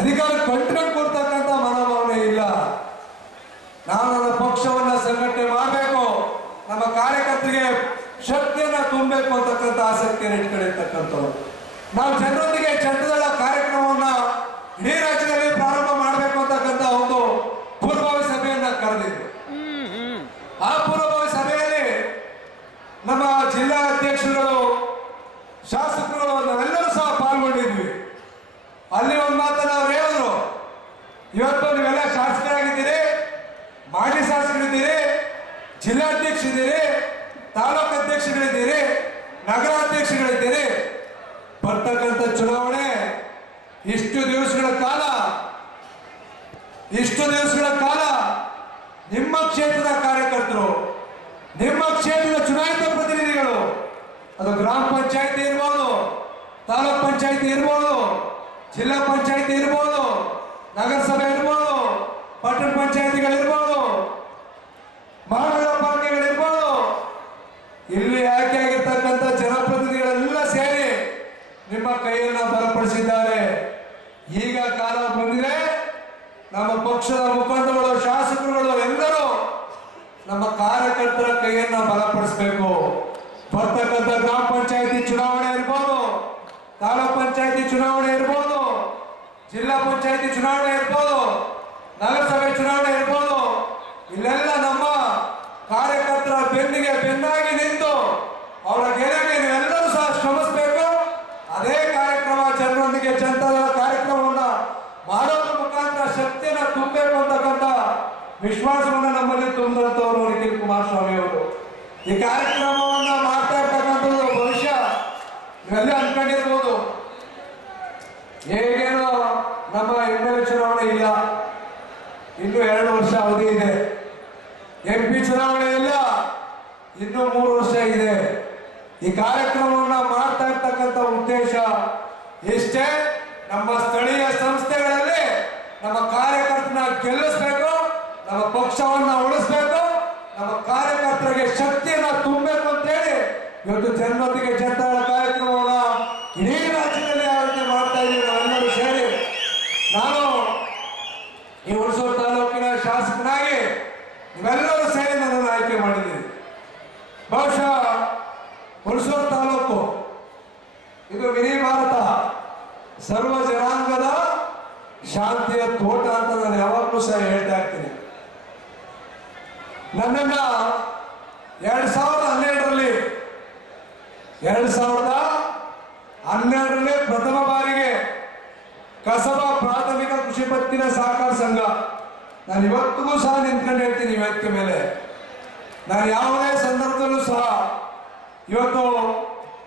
ಅಧಿಕಾರ ಕಂಟ್ರೋಲ್ ಕೊಡ್ತಕ್ಕಂಥ ಮನೋಭಾವನೆ ಇಲ್ಲ. ನಾವು ನನ್ನ ಪಕ್ಷವನ್ನ ಸಂಘಟನೆ ಮಾಡಬೇಕು, ನಮ್ಮ ಕಾರ್ಯಕರ್ತರಿಗೆ ಶಕ್ತಿಯನ್ನ ತುಂಬಬೇಕು ಅಂತಕ್ಕಂಥ ಆಸಕ್ತಿಯನ್ನು ಇಟ್ಕೊಂಡಿರ್ತಕ್ಕಂಥವ್ರು. ನಾವು ಜನರೊಂದಿಗೆ ಚಂದದ ಕಾರ್ಯಕ್ರಮವನ್ನ ಇಡೀ ರಾಜ್ಯದಲ್ಲಿ ಪ್ರಾರಂಭ ಮಾಡಬೇಕು ಅಂತಕ್ಕಂಥ ಒಂದು ಪೂರ್ವಭಾವಿ ಸಭೆಯನ್ನ ಕರೆದಿದ್ವಿ. ಆ ಪೂರ್ವಭಾವಿ ಸಭೆಯಲ್ಲಿ ನಮ್ಮ ಜಿಲ್ಲಾ ಅಧ್ಯಕ್ಷರುಗಳು, ಶಾಸಕರು ನಾವೆಲ್ಲರೂ ಸಹ ಪಾಲ್ಗೊಂಡಿದ್ವಿ. ಅಲ್ಲಿ ಒಂದು ಮಾತನ್ನ ಅವ್ರು ಹೇಳಿದ್ರು, ಇವತ್ತು ನೀವೆಲ್ಲ ಶಾಸಕರಾಗಿದ್ದೀರಿ, ಮಾಜಿ ಶಾಸಕರಿದ್ದೀರಿ, ಜಿಲ್ಲಾಧ್ಯಕ್ಷರಿದ್ದೀರಿ, ತಾಲೂಕು ಅಧ್ಯಕ್ಷಗಳಿದ್ದೀರಿ, ನಗರಾಧ್ಯಕ್ಷಗಳಿದ್ದೀರಿ. ಬರ್ತಕ್ಕಂಥ ಚುನಾವಣೆ ಇಷ್ಟು ದಿವಸಗಳ ಕಾಲ ನಿಮ್ಮ ಕ್ಷೇತ್ರದ ಕಾರ್ಯಕರ್ತರು, ನಿಮ್ಮ ಕ್ಷೇತ್ರದ ಚುನಾಯಿತ ಪ್ರತಿನಿಧಿಗಳು, ಅದು ಗ್ರಾಮ ಪಂಚಾಯತಿ ಇರ್ಬೋದು, ತಾಲೂಕ್ ಪಂಚಾಯತಿ ಇರ್ಬೋದು, ಜಿಲ್ಲಾ ಪಂಚಾಯತಿ ಇರ್ಬೋದು, ನಗರಸಭೆ ಇರ್ಬೋದು, ಪಟ್ಟಣ ಪಂಚಾಯತಿಗಳಿರ್ಬೋದು, ಮಹಾನಗರ ಪಾಲಿಕೆಗಳಿರ್ಬೋದು, ಇಲ್ಲಿ ಆಯ್ಕೆ ಆಗಿರ್ತಕ್ಕಂಥ ಜನಪ್ರತಿನಿಧಿಗಳೆಲ್ಲ ಸೇರಿ ನಿಮ್ಮ ಕೈಯನ್ನ ಬಲಪಡಿಸಿದ್ದಾರೆ. ಈಗ ಕಾಲ ಬಂದಿದೆ, ನಮ್ಮ ಪಕ್ಷದ ಮುಖಂಡರುಗಳು, ಶಾಸಕರುಗಳು ಎಲ್ಲರೂ ನಮ್ಮ ಕಾರ್ಯಕರ್ತರ ಕೈಯನ್ನ ಬಲಪಡಿಸಬೇಕು. ಬರ್ತಕ್ಕಂಥ ಗ್ರಾಮ ಪಂಚಾಯತಿ ಚುನಾವಣೆ ಇರ್ಬೋದು, ತಾಲೂಕ್ ಪಂಚಾಯತಿ ಚುನಾವಣೆ ಇರ್ಬೋದು, ಜಿಲ್ಲಾ ಪಂಚಾಯತಿ ಚುನಾವಣೆ ಇರ್ಬೋದು, ನಗರಸಭೆ ಚುನಾವಣೆ ಇರ್ಬೋದು, ಇಲ್ಲೆಲ್ಲ ನಮ್ಮ ಕಾರ್ಯಕರ್ತರ ಬೆನ್ನಿಗೆ ಬೆನ್ನಾಗಿ ನಿಂತು ಅವರ ಗೆಲುವಿಗೆ ನೀವೆಲ್ಲರೂ ಸಹ ಶ್ರಮಿಸಬೇಕು. ಅದೇ ಕಾರ್ಯಕ್ರಮ ಜನರೊಂದಿಗೆ ಜನತಾದಳ ಕಾರ್ಯಕ್ರಮವನ್ನ ಮಾಡೋದ್ರ ಮುಖಾಂತರ ಶಕ್ತಿಯನ್ನ ತುಂಬಬೇಕು ಅಂತಕ್ಕಂಥ ವಿಶ್ವಾಸವನ್ನ ನಮ್ಮಲ್ಲಿ ತುಂಬಿದಂತವರು ನಿಖಿಲ್ ಕುಮಾರಸ್ವಾಮಿ ಅವರು. ಈ ಕಾರ್ಯಕ್ರಮವನ್ನ ಮಾಡ್ತಾ ಇರ್ತಕ್ಕಂಥದ್ದು ಭವಿಷ್ಯ ನೀವೆಲ್ಲ ಅನ್ಕೊಂಡಿರ್ಬೋದು, ಹೇಗೇನೋ ನಮ್ಮ MLA ಚುನಾವಣೆ ಇಲ್ಲ, ಇನ್ನು 2 ವರ್ಷ ಅವಧಿ ಇದೆ. MP ಚುನಾವಣೆ ಇಲ್ಲ, ಇನ್ನು 3 ವರ್ಷ ಇದೆ. ಈ ಕಾರ್ಯಕ್ರಮವನ್ನ ಮಾಡ್ತಾ ಇರ್ತಕ್ಕಂಥ ಉದ್ದೇಶ ಇಷ್ಟೇ, ನಮ್ಮ ಸ್ಥಳೀಯ ಸಂಸ್ಥೆಗಳಲ್ಲಿ ನಮ್ಮ ಕಾರ್ಯಕರ್ತನ ಗೆಲ್ಲಿಸ್ಬೇಕು, ನಮ್ಮ ಪಕ್ಷವನ್ನ ಉಳಿಸ್ಬೇಕು, ನಮ್ಮ ಕಾರ್ಯಕರ್ತರಿಗೆ ಶಕ್ತಿಯನ್ನ ತುಂಬಬೇಕು ಅಂತ ಹೇಳಿ ಇವತ್ತು ಜನರೊಂದಿಗೆ ಜನತಾದಳ ಕಾರ್ಯಕ್ರಮವನ್ನ ಇಡೀ ರಾಜ್ಯದಲ್ಲಿ ಆಯೋಜನೆ ಮಾಡ್ತಾ ಇದ್ದೀವಿ ನಾವೆಲ್ಲರೂ ಸೇರಿ. ನಾನು ಈ ಹುಣಸೂರು ತಾಲೂಕಿನ ಶಾಸಕನಾಗಿ ನೀವೆಲ್ಲರೂ ಸೇರಿ ನನ್ನನ್ನು ಆಯ್ಕೆ ಮಾಡಿದ್ದೀರಿ. ಬಹುಶಃ ಹುಣಸೂರು ತಾಲೂಕು ಇದು ಮಿನಿ ಭಾರತ, ಸರ್ವ ಜನಾಂಗದ ಶಾಂತಿಯ ತೋಟ ಅಂತ ನಾನು ಯಾವಾಗಲೂ ಸಹ ಹೇಳ್ತಾ ಇರ್ತೀನಿ. ನನ್ನನ್ನ 2012ರಲ್ಲಿ ಪ್ರಥಮ ಬಾರಿಗೆ ಕಸಬಾ ಪ್ರಾಥಮಿಕ ಕೃಷಿ ಪತ್ತಿನ ಸಹಕಾರ ಸಂಘ, ನಾನು ಇವತ್ತಿಗೂ ಸಹ ನಿಂತ್ಕೊಂಡು ಹೇಳ್ತೀನಿ ವೇದಿಕೆ ಮೇಲೆ, ನಾನು ಯಾವುದೇ ಸಂದರ್ಭದಲ್ಲೂ ಸಹ ಇವತ್ತು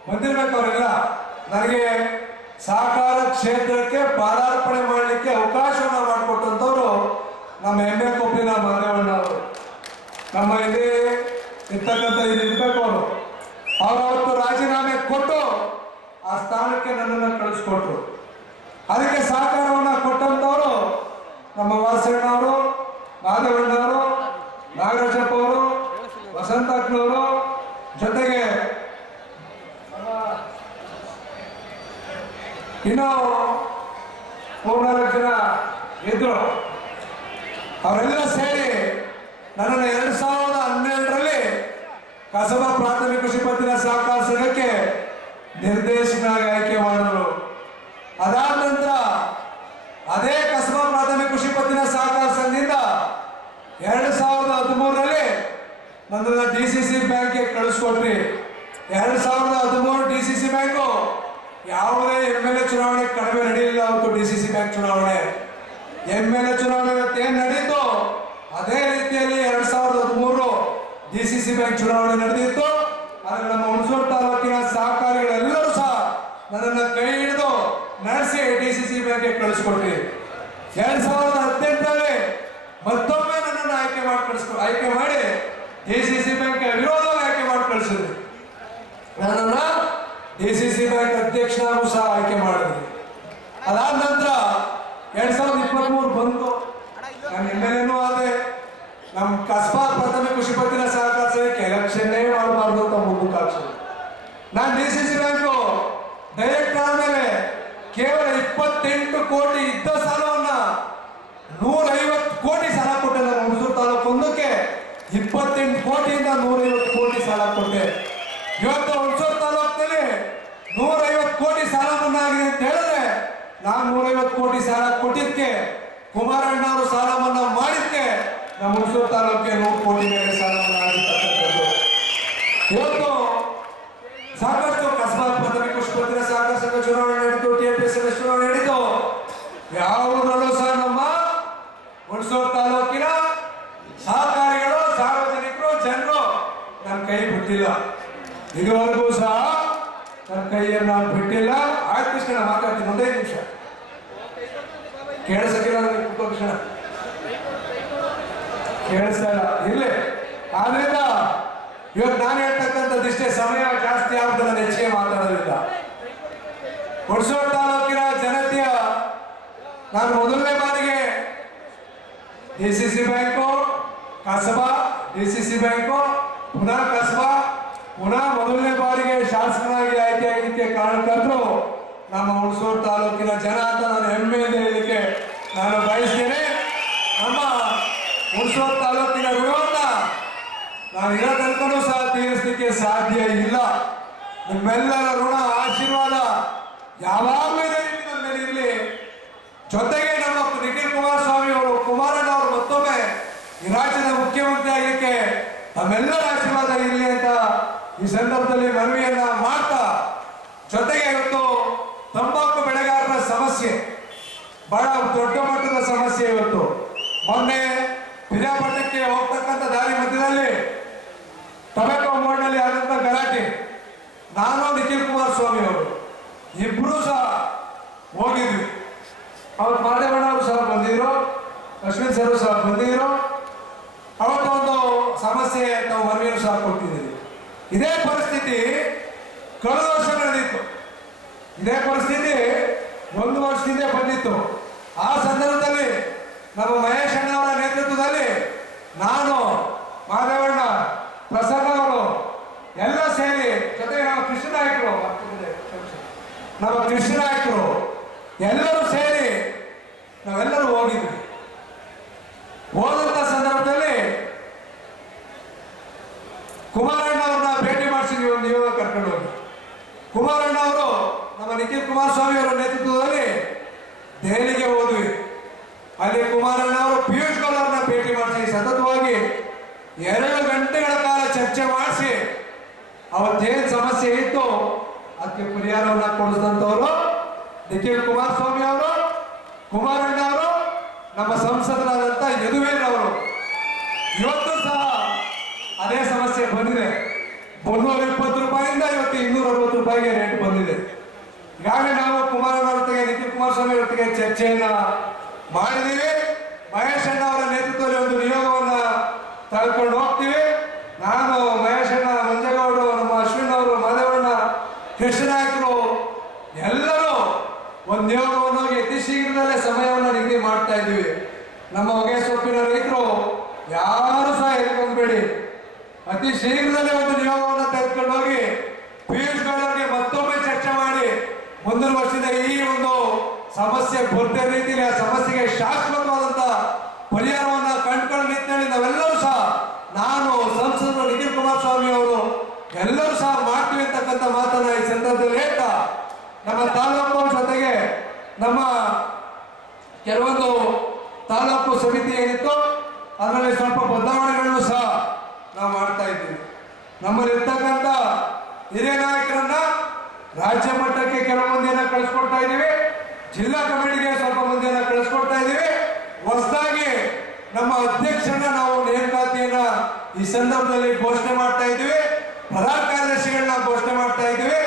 ಬಂದಿರ್ಬೇಕವರೆಲ್ಲ ನನಗೆ ಸಹಕಾರ ಕ್ಷೇತ್ರಕ್ಕೆ ಪಾದಾರ್ಪಣೆ ಮಾಡಲಿಕ್ಕೆ ಅವಕಾಶವನ್ನು ಮಾಡಿಕೊಟ್ಟಂಥವ್ರು ನಮ್ಮ MA ಕೊಪ್ಪಲಿನ ಮಾದೇವಣ್ಣ ಅವರು. ನಮ್ಮ ಇಲ್ಲಿ ಇರ್ತಕ್ಕಂಥ ಇಲ್ಲಿ ಇರ್ಬೇಕು ಅವರು ಅವತ್ತು ರಾಜೀನಾಮೆ ಕೊಟ್ಟು ಆ ಸ್ಥಾನಕ್ಕೆ ನನ್ನನ್ನು ಕಳಿಸ್ಕೊಟ್ರು. ಅದಕ್ಕೆ ಸಹಕಾರವನ್ನು ಕೊಟ್ಟಂಥವ್ರು ನಮ್ಮ ವಾಸಣ್ಣ ಅವರು, 3-4 ಜನ ಇದ್ರು. ಅವರೆಲ್ಲ ಸೇರಿ ನನ್ನನ್ನು 2012ರಲ್ಲಿ ಕಸಬಾ ಪ್ರಾಥಮಿಕ ಕೃಷಿ ಪತ್ತಿನ ಸಹಕಾರ ಸಂಘಕ್ಕೆ ನಿರ್ದೇಶಕನಾಗಿ ಆಯ್ಕೆ ಮಾಡಿದ್ರು. ಅದಾದ ನಂತರ ಅದೇ ಕಸಬಾ ಪ್ರಾಥಮಿಕ ಕೃಷಿ ಪತ್ತಿನ ಸಹಕಾರ ಸಂಘದಿಂದ 2013ರಲ್ಲಿ ನನ್ನನ್ನು DCC ಬ್ಯಾಂಕ್ಗೆ ಕಳಿಸ್ಕೊಟ್ರಿ. 2013 DCC ಬ್ಯಾಂಕು ಯಾವುದೇ MLA ಚುನಾವಣೆ ಕಡಿಮೆ ನಡೆಯಲಿಲ್ಲ. ಅವತ್ತು DCC ಬ್ಯಾಂಕ್ ಚುನಾವಣೆ, MLA ಚುನಾವಣೆ ಏನು ನಡೀತು ಅದೇ ರೀತಿಯಲ್ಲಿ 2013 DCC ಬ್ಯಾಂಕ್ ಚುನಾವಣೆ ನಡೆದಿತ್ತು. ಆದರೆ ನಮ್ಮ ಹುಣಸೂರು ತಾಲೂಕಿನ ಸಹಕಾರಿಗಳೆಲ್ಲರೂ ಸಹ ನನ್ನನ್ನು ಕೈ ಹಿಡಿದು ನಡೆಸಿ DCC ಬ್ಯಾಂಕ್ಗೆ ಕಳಿಸ್ಕೊಟ್ರಿ. 2018ರಲ್ಲಿ ಮತ್ತೊಮ್ಮೆ ನನ್ನನ್ನು ಆಯ್ಕೆ ಮಾಡಿ DCC ಬ್ಯಾಂಕ್ ವಿರೋಧವಾಗಿ ಆಯ್ಕೆ ಮಾಡಿ ಕಳಿಸಿದ್ರಿ. ನನ್ನನ್ನ DCC ಬ್ಯಾಂಕ್ ಅಧ್ಯಕ್ಷನಾಗೂ ಸಹ ಆಯ್ಕೆ ಮಾಡಿದ್ರಿ. ಅದಾದ ನಂತರ 2023 ಬಂತು, ನಾನು MLA ಆದೆ. ನಮ್ಮ ಕಸಬಾ ಪ್ರಾಥಮಿಕ ಕೃಷಿ ಪತ್ತಿನ ಸಹಕಾರ ಸಂಘಕ್ಕೆ ಎಲೆಕ್ಷನ್ನೇ ಮಾಡಬಾರ್ದು ಅಂತ ಮುಂದಕ್ಕೆ ಹಾಕ್ಸಿದ್ರು. ನಾನು DCC ಬ್ಯಾಂಕು ಡೈರೆಕ್ಟ್ ಆದ್ಮೇಲೆ ಕೇವಲ 28 ಕೋಟಿ ಇದ್ದ ಸಾಲವನ್ನ 150 ಕೋಟಿ ಸಾಲ ಕೊಟ್ಟೆ. ನಾನು ಹುಣಸೂರು ತಾಲೂಕು ಒಂದಕ್ಕೆ 28 ಕೋಟಿಯಿಂದ 150 ಕೋಟಿ ಸಾಲ ಕೊಟ್ಟೆ. ಇವತ್ತು ಹುಣಸೂರು ತಾಲೂಕಿನಲ್ಲಿ 150 ಕೋಟಿ ಸಾಲ ಮನ್ನಾ ಆಗಿದೆ ಅಂತ ಹೇಳಿದ್ರೆ ನಾನು 150 ಕೋಟಿ ಸಾಲ ಕೊಟ್ಟಿದ್ದಕ್ಕೆ, ಕುಮಾರಣ್ಣ ಅವರು ಸಾಲ ಮನ್ನಾ ಮಾಡಿದ್ದಕ್ಕೆ ನಮ್ಮ ಹುಣಸೂರು ತಾಲೂಕಿಗೆ 100 ಕೋಟಿ ಮೇಲೆ ಸಾಲ ಮನ್ನಾ ಆಗಿರ್ತಕ್ಕಂಥದ್ದು. ಇವತ್ತು ಸಾಕಷ್ಟು ಕಸಬಾ ಪ್ರಾಥಮಿಕ ಕೃಷಿ ಪತ್ತಿನ ಸಹಕಾರ ಸಂಘ ಚುನಾವಣೆ ನಡೀತು, TFS ಚುನಾವಣೆ ನಡೀತು. ಯಾವುದರಲ್ಲೂ ಸಹ ನಮ್ಮ ಹುಣಸೂರು ತಾಲೂಕಿನ ಸಹಕಾರಿಗಳು, ಸಾರ್ವಜನಿಕರು, ಜನರು ನನ್ನ ಕೈ ಬಿಟ್ಟಿಲ್ಲ. ಇದುವರೆಗೂ ಸಹ ನನ್ನ ಕೈಯನ್ನ ಬಿಟ್ಟಿಲ್ಲ. ಆಯ್ತು ಕೃಷ್ಣ, ಮಾತಾಡ್ತೀನಿ 1 ನಿಮಿಷ ಕೇಳಿಸಕ್ಕಿಲ್ಲ ಕೃಷ್ಣ, ಕೇಳಿಸ್ತಾ ಇಲ್ಲ ಇರ್ಲಿ. ಆದ್ರಿಂದ ಇವತ್ತು ನಾನು ಹೇಳ್ತಕ್ಕಂಥದ್ದಿಷ್ಟೇ, ಸಮಯ ಜಾಸ್ತಿ ಆಗುತ್ತೆ, ನಾನು ಹೆಚ್ಚಿಗೆ ಮಾತಾಡೋದಿಲ್ಲ. ಹುಣಸೂರು ತಾಲೂಕಿನ ಜನತೆಯ ನಾನು ಮೊದಲನೇ ಬಾರಿಗೆ DCC ಬ್ಯಾಂಕು, ಕಸಬಾ, DCC ಬ್ಯಾಂಕು, ಪುನಃ ಕಸಬಾ, ಪುನಃ ಮೊದಲನೇ ಬಾರಿಗೆ ಶಾಸಕನಾಗಿ ಆಯ್ಕೆ ಆಗಿದ್ದಕ್ಕೆ ಕಾರಣಕರ್ತರು ನಮ್ಮ ಹುಣಸೂರು ತಾಲೂಕಿನ ಜನ ಅಂತ ನಾನು ಹೆಮ್ಮೆಯಿಂದ ಹೇಳಲಿಕ್ಕೆ ನಾನು ಬಯಸ್ತೇನೆ. ನಮ್ಮ ಹುಣಸೂರು ತಾಲೂಕಿನ ಋಣವನ್ನ ನಾನು ಇರೋ ತನಕನೂ ಸಹ ತೀರಿಸಲಿಕ್ಕೆ ಸಾಧ್ಯ ಇಲ್ಲ. ನಿಮ್ಮೆಲ್ಲರ ಋಣ, ಆಶೀರ್ವಾದ ಯಾವಾಗಲೂ ನನ್ನ ಮೇಲೆ ಇರಲಿ. ಜೊತೆಗೆ ನಮ್ಮ ನಿಖಿಲ್ ಕುಮಾರಸ್ವಾಮಿ ಅವರು, ಕುಮಾರಣ್ಣ ಅವರು ಮತ್ತೊಮ್ಮೆ ಈ ರಾಜ್ಯದ ಮುಖ್ಯಮಂತ್ರಿ ಆಗಲಿಕ್ಕೆ ತಮ್ಮೆಲ್ಲರ ಆಶೀರ್ವಾದ ಇರಲಿ ಅಂತ ಈ ಸಂದರ್ಭದಲ್ಲಿ ಮನವಿಯನ್ನ ಮಾಡ್ತಾ, ಜೊತೆಗೆ ಇವತ್ತು ತಂಬಾಕು ಬೆಳೆಗಾರರ ಸಮಸ್ಯೆ ಬಹಳ ದೊಡ್ಡ ಮಟ್ಟದ ಸಮಸ್ಯೆ. ಇವತ್ತು ಮೊನ್ನೆ ಪಿರಿಯಾಪಟ್ಟಣಕ್ಕೆ ಹೋಗ್ತಕ್ಕಂಥ ದಾರಿ ಮಧ್ಯದಲ್ಲಿ ಟೊಮೆಟೊ ಮೋಡ್ನಲ್ಲಿ ಆದಂತ ಗಲಾಟೆ, ನಾನು ನಿಖಿಲ್ ಕುಮಾರಸ್ವಾಮಿ ಅವರು ಇಬ್ರು ಸಹ ಹೋಗಿದ್ವಿ. ಅವ್ರು ಮಾದೇವಣ್ಣ ಅವರು ಸಹ ಬಂದಿದ್ರು, ಅಶ್ವಿನ್ ಸರ್ ಸಹ ಬಂದಿದ್ರು. ಅವತ್ತೊಂದು ಸಮಸ್ಯೆ ನಾವು ಮನವಿಯನ್ನು ಸಹ ಕೊಟ್ಟಿದ್ದೀವಿ. ಇದೇ ಪರಿಸ್ಥಿತಿ ಕಳೆದ ವರ್ಷ ನಡೆದಿತ್ತು. ಇದೇ ಪರಿಸ್ಥಿತಿ 1 ವರ್ಷದಿಂದ ಬಂದಿತ್ತು. ಆ ಸಂದರ್ಭದಲ್ಲಿ ನಮ್ಮ ಮಹೇಶ್ ಅಣ್ಣ ಅವರ ನೇತೃತ್ವದಲ್ಲಿ ನಾನು, ಮಾದೇವಣ್ಣ, ಪ್ರಸನ್ನ ಅವರು ಎಲ್ಲ ಸೇರಿ, ಜೊತೆಗೆ ನಮ್ಮ ಕೃಷ್ಣ ನಾಯಕರು ಎಲ್ಲರೂ ಸೇರಿ ನಾವೆಲ್ಲರೂ ಹೋಗಿದ್ವಿ. ಹೋದಂತ ಸಂದರ್ಭದಲ್ಲಿ ಕುಮಾರಣ್ಣ ಅವ್ರನ್ನ ಭೇಟಿ ಮಾಡಿಸಿದ್ವಿ. ಒಂದು ಯೋಗ ಕರ್ಕೊಂಡು ಹೋಗಿ ಕುಮಾರಣ್ಣ ಅವರು ನಮ್ಮ ನಿಖಿಲ್ ಕುಮಾರಸ್ವಾಮಿ ಅವರ ನೇತೃತ್ವದಲ್ಲಿ ದೆಹಲಿಗೆ ಹೋದ್ವಿ. ಅಲ್ಲಿ ಕುಮಾರಣ್ಣ ಅವರು ಪಿಯೂಷ್ ಗೋಯಲ್ ಅವ್ರನ್ನ ಭೇಟಿ ಮಾಡಿಸಿ ಸತತವಾಗಿ 2 ಗಂಟೆಗಳ ಕಾಲ ಚರ್ಚೆ ಮಾಡಿಸಿ ಅವತ್ತೇನು ಸಮಸ್ಯೆ ಇತ್ತು ಅದಕ್ಕೆ ಪರಿಹಾರವನ್ನ ಕೊಡಿಸಿದಂಥವರು ನಿಖಿಲ್ ಕುಮಾರಸ್ವಾಮಿ ಅವರು, ಕುಮಾರಣ್ಣ ಅವರು, ನಮ್ಮ ಸಂಸದರಾದಂಥ ಯದುವೀರ್ ಅವರು. ಇವತ್ತು ಸಹ ಅದೇ ಸಮಸ್ಯೆ ಬಂದಿದೆ. 320 ರೂಪಾಯಿಂದ ಇವತ್ತು 260 ರೂಪಾಯಿಗೆ ರೇಟ್ ಬಂದಿದೆ. ಈಗಾಗಲೇ ನಾವು ಕುಮಾರಣ್ಣ ಅವರೊಟ್ಟಿಗೆ, ನಿಖಿಲ್ ಕುಮಾರಸ್ವಾಮಿ ಅವರೊಟ್ಟಿಗೆ ಚರ್ಚೆಯನ್ನ ಮಾಡಿದ್ದೀವಿ. ಮಹೇಶ್ ಅಣ್ಣ ಅವರ ನೇತೃತ್ವದಲ್ಲಿ ಒಂದು ನಿಯೋಗವನ್ನ ತೆಗೆದುಕೊಂಡು ಹೋಗ್ತೀವಿ. ನಾನು, ಮಹೇಶ್ ಅಣ್ಣ, ಮಂಜೇಗೌಡರು, ನಮ್ಮ ಅಶ್ವಿನ್ ಅವರು, ಮಾದೇವಣ್ಣ, ಕೃಷ್ಣ ನಾಯಕರು ಎಲ್ಲರೂ ಒಂದು ನಿಯೋಗವನ್ನು ಹೋಗಿ ಅತಿ ಶೀಘ್ರದಲ್ಲೇ ಸಮಯವನ್ನು ನಿಗದಿ ಮಾಡ್ತಾ ಇದ್ದೀವಿ. ನಮ್ಮ ಹೊಗೆಸೊಪ್ಪಿನ ರೈತರು ಯಾರು ಸಹ ಎದ್ಕೊಂಡ್ಬೇಡಿ, ಅತಿ ಶೀಘ್ರದಲ್ಲೇ ಒಂದು ನಿಯೋಗವನ್ನು ತೆಗೆದುಕೊಂಡು ಹೋಗಿ ಪಿಯೂಷ್ ಗೋಯಲ್ ಅವರಿಗೆ ಮತ್ತೊಮ್ಮೆ ಚರ್ಚೆ ಮಾಡಿ ಮುಂದಿನ ವರ್ಷದ ಈ ಒಂದು ಸಮಸ್ಯೆ ಬರ್ತಿರೋ ರೀತಿಯಲ್ಲಿ ಆ ಸಮಸ್ಯೆಗೆ ಶಾಶ್ವತವಾದಂತ ಪರಿಹಾರವನ್ನ ಕಂಡುಕೊಳ್ಳೋ ನಿಟ್ಟಿನಲ್ಲಿ ನಾವೆಲ್ಲರೂ ಸಹ ನಾನು ಸಂಸದರು ನಿಖಿಲ್ ಕುಮಾರಸ್ವಾಮಿ ಅವರು ಎಲ್ಲರೂ ಸಹ ಮಾಡ್ತೀವಿ ಅಂತಕ್ಕಂಥ ಮಾತನ್ನ ಈ ಸಂದರ್ಭದಲ್ಲಿ ಹೇಳ್ತಾ ನಮ್ಮ ತಾಲೂಕು ಜೊತೆಗೆ ನಮ್ಮ ಕೆಲವೊಂದು ತಾಲೂಕು ಸಮಿತಿ ಏನಿತ್ತು ಅದರಲ್ಲಿ ಸ್ವಲ್ಪ ಬದಲಾವಣೆಗಳನ್ನು ಸಹ ನಾವು ಮಾಡ್ತಾ ಇದ್ದೀವಿ. ನಮ್ಮಲ್ಲಿರ್ತಕ್ಕಂಥ ಹಿರಿಯ ನಾಯಕರನ್ನ ರಾಜ್ಯ ಮಟ್ಟಕ್ಕೆ ಕೆಲವು ಮಂದಿಯನ್ನ ಕಳಿಸ್ಕೊಡ್ತಾ ಇದ್ದೀವಿ, ಜಿಲ್ಲಾ ಕಮಿಟಿಗೆ ಸ್ವಲ್ಪ ಮಂದಿಯನ್ನ ಕಳಿಸ್ಕೊಡ್ತಾ ಇದ್ದೀವಿ. ಹೊಸದಾಗಿ ನಮ್ಮ ಅಧ್ಯಕ್ಷರನ್ನ ನಾವು ನೇಮಕಾತಿಯನ್ನ ಈ ಸಂದರ್ಭದಲ್ಲಿ ಘೋಷಣೆ ಮಾಡ್ತಾ ಇದ್ದೀವಿ, ಪ್ರಧಾನ ಕಾರ್ಯದರ್ಶಿಗಳನ್ನ ಘೋಷಣೆ ಮಾಡ್ತಾ ಇದ್ದೀವಿ,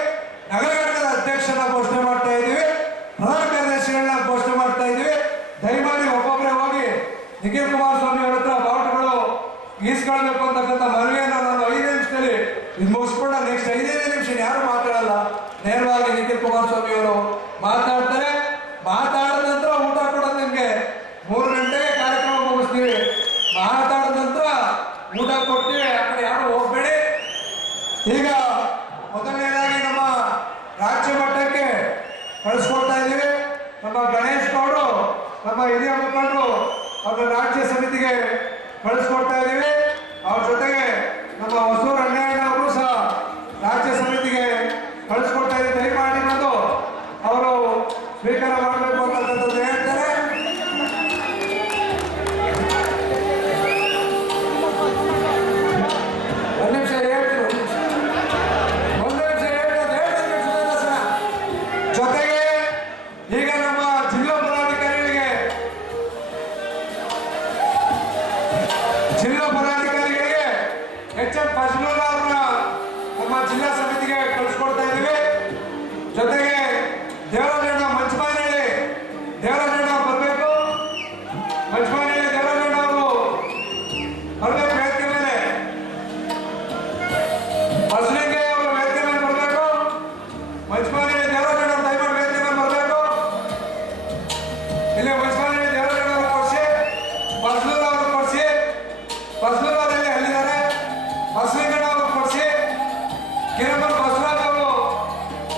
ನಗರ ಘಟಕದ ಅಧ್ಯಕ್ಷರನ್ನ ಘೋಷಣೆ ಮಾಡ್ತಾ ಇದ್ದೀವಿ, ಪ್ರಧಾನ ಕಾರ್ಯದರ್ಶಿಗಳನ್ನ ಘೋಷಣೆ ಮಾಡ್ತಾ ಇದ್ದೀವಿ. ದಯಮಾಡಿ ಒಬ್ಬೊಬ್ಬರೇ ಹೋಗಿ ನಿಖಿಲ್ ಕುಮಾರಸ್ವಾಮಿ ಅವರ ಹತ್ರ ಬಾವುಟಗಳು ಈಸ್ಕೊಳ್ಬೇಕು ಅಂತಕ್ಕಂಥ ಮನವಿಯನ್ನು ನಾನು 5 ನಿಮಿಷದಲ್ಲಿ ಇದು ಮುಗಿಸ್ಕೊಂಡ ನೆಕ್ಸ್ಟ್ 5 ನಿಮಿಷ ಯಾರು ಮಾತಾಡಲ್ಲ, ನೇರವಾಗಿ ನಿಖಿಲ್ ಕುಮಾರಸ್ವಾಮಿ ಅವರು ಮಾತಾಡ್ತಾರೆ. ಮಾತಾಡಿದ ನಂತರ ಊಟ ಕೊಡೋದು ನಿಮ್ಗೆ 3 ಗಂಟೆಗೆ ಕಾರ್ಯಕ್ರಮ ಮುಗಿಸ್ತೀವಿ. ಮಾತಾಡಿದ ನಂತರ ಊಟ ಕೊಡ್ತೀವಿ, ಆ ಕಡೆ ಯಾರು ಹೋಗ್ಬೇಡಿ. ಈಗ ಮೊದಲನೇದಾಗಿ ನಮ್ಮ ರಾಜ್ಯ ಮಟ್ಟಕ್ಕೆ ಕಳಿಸ್ಕೊಡ್ತಾ ಇದ್ದೀವಿ. ನಮ್ಮ ಗಣೇಶ್ ಗೌಡರು ನಮ್ಮ ಹಿರಿಯ ಮುಖಂಡರು ಅವ್ರ ರಾಜ್ಯ ಸಮಿತಿಗೆ ಕಳಿಸ್ಕೊಡ್ತಾ ಇದ್ದೀವಿ. ಅವ್ರ ಜೊತೆಗೆ ನಮ್ಮ ಹೊಸೂರು ಅಣ್ಣಯ್ಯಣ್ಣ ಅವರು ಸಹ ರಾಜ್ಯ ಸಮಿತಿಗೆ ಕಳಿಸ್ಕೊಡ್ತಾ ಇದ್ದೀವಿ. ದಯಮಾಡಿ ಬಂದು ಅವರು ಸ್ವೀಕಾರ ಮಾಡಬೇಕು ಅಂತಕ್ಕಂಥದ್ದು ಹೇಳ್ತಾರೆ. ಒಂದು ನಿಮಿಷ ಹೇಳ್ತೀನಿ, ಜೊತೆಗೆ ಈಗ ನಮ್ಮ ಜಿಲ್ಲಾ ಪದಾಧಿಕಾರಿಗಳಿಗೆ ಎಚ್ ಎಂ ಫಜ್ಲುಲ್ ಅವ್ರನ್ನ ನಮ್ಮ ಜಿಲ್ಲಾ ಸಮಿತಿಗೆ ಕಳಿಸ್ಕೊಡ್ತಾ ಇದ್ದೀವಿ. ಜೊತೆಗೆ ದೇವರಾಜಣ್ಣ ಮಂಚಮಾನಹಳ್ಳಿ ಬರಬೇಕು, ಮಂಚಮಾನಹಳ್ಳಿ ದೇವರಾಜಣ್ಣ ಅವರು ಬರಬೇಕು ವೇದಿಕೆ ಮೇಲೆ, ಬಸಲಿಂಗಯ್ಯ ಅವರು ವೇದಿಕೆ ಮೇಲೆ ಬರಬೇಕು, ಮಂಚಮಾನಹಳ್ಳಿ ದೇವರಾಜಣ್ಣ ದಯಮಾಡಿ ವೇದಿಕೆ ಮೇಲೆ ಬರಬೇಕು. ಇಲ್ಲಿ ಮಂಚಮಾನಹಳ್ಳಿ ದೇವರಾಜಣ್ಣ ಅವರು ಕೊಡಿಸಿ, ಫಜ್ಲುಲ್ ಅವರು ಕೊಡಿಸಿ, ಫಜ್ಲುಲ್ ಅವರಲ್ಲಿ ಅಲ್ಲಿದ್ದಾರೆ, ಬಸಲಿಂಗಣ್ಣ ಅವರು ಕೊಡಿಸಿ, ಕಿರಮಲ್ ಬಸವರಾಜ್ ಅವರು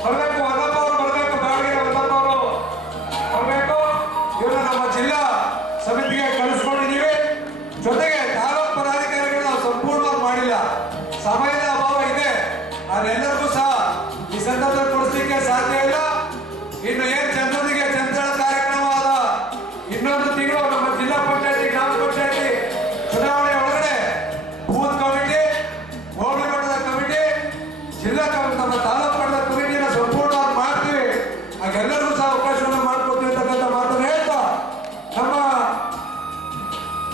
ಬರಬೇಕು, ವಲ್ಲಪ್ಪ ಅವರು ಬರಬೇಕು, ದಾವಣಗೆರೆ ವಲ್ಲಪ್ಪ ಅವರು ಬರಬೇಕು. ಇವರು ನಮ್ಮ ಜಿಲ್ಲಾ ಸಮಿತಿಗೆ ಕಳಿಸ್ಕೊಂಡಿದ್ದೀವಿ. ಜೊತೆಗೆ ತಾಲೂಕು ಪದಾಧಿಕಾರಿಗಳು ನಾವು ಸಂಪೂರ್ಣವಾಗಿ ಮಾಡಿಲ್ಲ, ಸಮಯದ ಅಭಾವ ಇದೆ. ಅದೆಲ್ಲರಿಗೂ ಸಹ ಈ ಸಂದರ್ಭದಲ್ಲಿ ಕೊಡಿಸ್ಲಿಕ್ಕೆ ಸಾಧ್ಯ ಇಲ್ಲ. ಇನ್ನು ಏನ್ ಜನರಿಗೆ ಜನತಾಳ ಕಾರ್ಯಕ್ರಮವಾದ ಇನ್ನೊಂದು ತಿಂಗಳು ನಮ್ಮ ಜಿಲ್ಲಾ ಪಂಚಾಯತಿ ಗ್ರಾಮ ಪಂಚಾಯತಿ ಚುನಾವಣೆ ಒಳಗಡೆ ಬೂತ್ ಕಮಿಟಿ, ಹೋಬಳಿ ಮಟ್ಟದ ಕಮಿಟಿ, ಜಿಲ್ಲಾ ನಮ್ಮ ತಾಲೂಕು ಮಟ್ಟದ ಕಮಿಟಿನ ಸಂಪೂರ್ಣವಾಗಿ ಮಾಡ್ತೀವಿ. ಹಾಗೆಲ್ಲರಿಗೂ ಸಹ ಅವಕಾಶವನ್ನು ಮಾಡ್ಕೊಡ್ತೀವಿ ಅಂತಕ್ಕಂಥ ಮಾತನ್ನು ಹೇಳ್ತಾ ನಮ್ಮ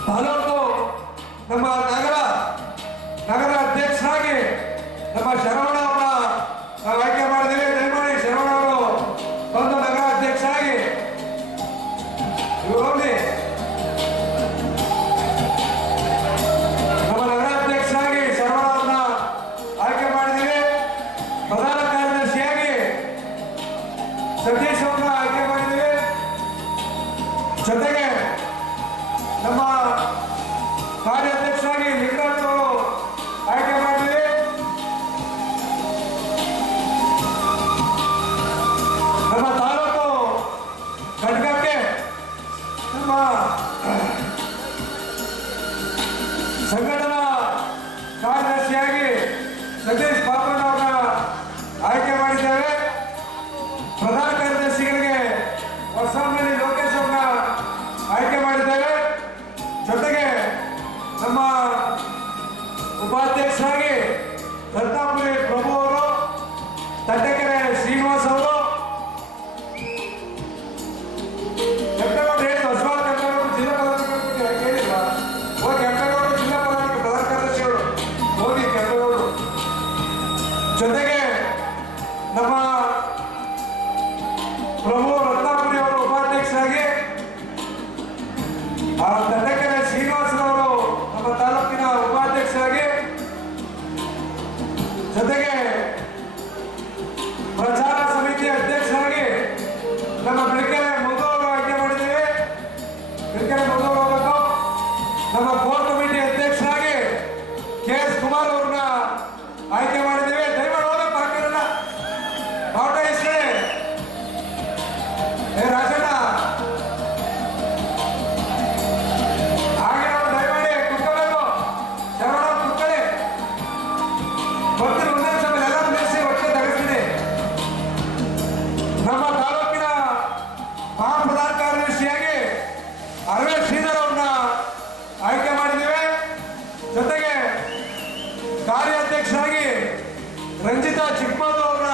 ತಾಲೂಕು ನಮ್ಮ ನಗರ ಅಧ್ಯಕ್ಷರಾಗಿ ನಮ್ಮ ಶರವಣ ಅವರ ನಾವು ಆಯ್ಕೆ ಮಾಡಿದ್ದೀವಿ. ದಯಮಾಡಿ ಶರವಣ ಅವರು ಬಂದು ನಗರ ಅಧ್ಯಕ್ಷರಾಗಿ ಇವರು ಹೋಗಿ ನಮ್ಮ ನಗರಾಧ್ಯಕ್ಷರಾಗಿ ಶರವಣ ಅವ್ರನ್ನ ಆಯ್ಕೆ ಮಾಡಿದ್ದೀವಿ. ಪ್ರಧಾನ ಕಾರ್ಯದರ್ಶಿಯಾಗಿ ಸತೀಶ್ ಅವ್ರನ್ನ ಆಯ್ಕೆ ಮಾಡಿದ್ದೀವಿ. ಜೊತೆಗೆ ನಮ್ಮ ಕಾರ್ಯಾಧ್ಯಕ್ಷರಾಗಿ ಲಿಂಗರಾಜ್ ಅವರು ಆಯ್ಕೆ ಮಾಡಿದ್ದೀವಿ. ನಮ್ಮ ತಾಲೂಕು ಘಟಕಕ್ಕೆ ನಮ್ಮ ಸಂಘಟನಾ ಕಾರ್ಯದರ್ಶಿಯಾಗಿ ಸತೀಶ್ ಪಾಪಣ್ಣ ಅವರನ್ನ ಆಯ್ಕೆ ಮಾಡಿದ್ದೇವೆ. ಪ್ರಧಾನ ಕಾರ್ಯದರ್ಶಿಗಳಿಗೆ ಹೊಸಮನಿ ಲೋಕೇಶ್ ಅವರನ್ನ ಆಯ್ಕೆ ಮಾಡಿದ್ದೇವೆ. ಜೊತೆಗೆ ನಮ್ಮ ಉಪಾಧ್ಯಕ್ಷರಾಗಿ ರತ್ನಾಪುರಿ ಪ್ರಭು ಅವರು, ತಟ್ಟೆಕೆರೆ ಶ್ರೀನಿವಾಸ್ ಅವರು, ಕೆಂಪೇಗೌಡರು ಹೇಳಿ ಹೊಸವಾದ ಕೆಂಪೇಗೌಡರು ಜಿಲ್ಲಾ ಪದಾಧಿಕಾರಿ ಕೇಳಿಲ್ಲ, ಹೋಗಿ ಕೆಂಪೇಗೌಡರು ಜಿಲ್ಲಾ ಪದಾಧಿಕಾರಿ ಪ್ರಧಾನ ಕಾರ್ಯದರ್ಶಿಗಳು ಹೋಗಿ ಕೆಂಪೇಗೌಡರು ರಂಜಿತಾ ಚಿಕ್ಕಮದು ಅವ್ರನ್ನ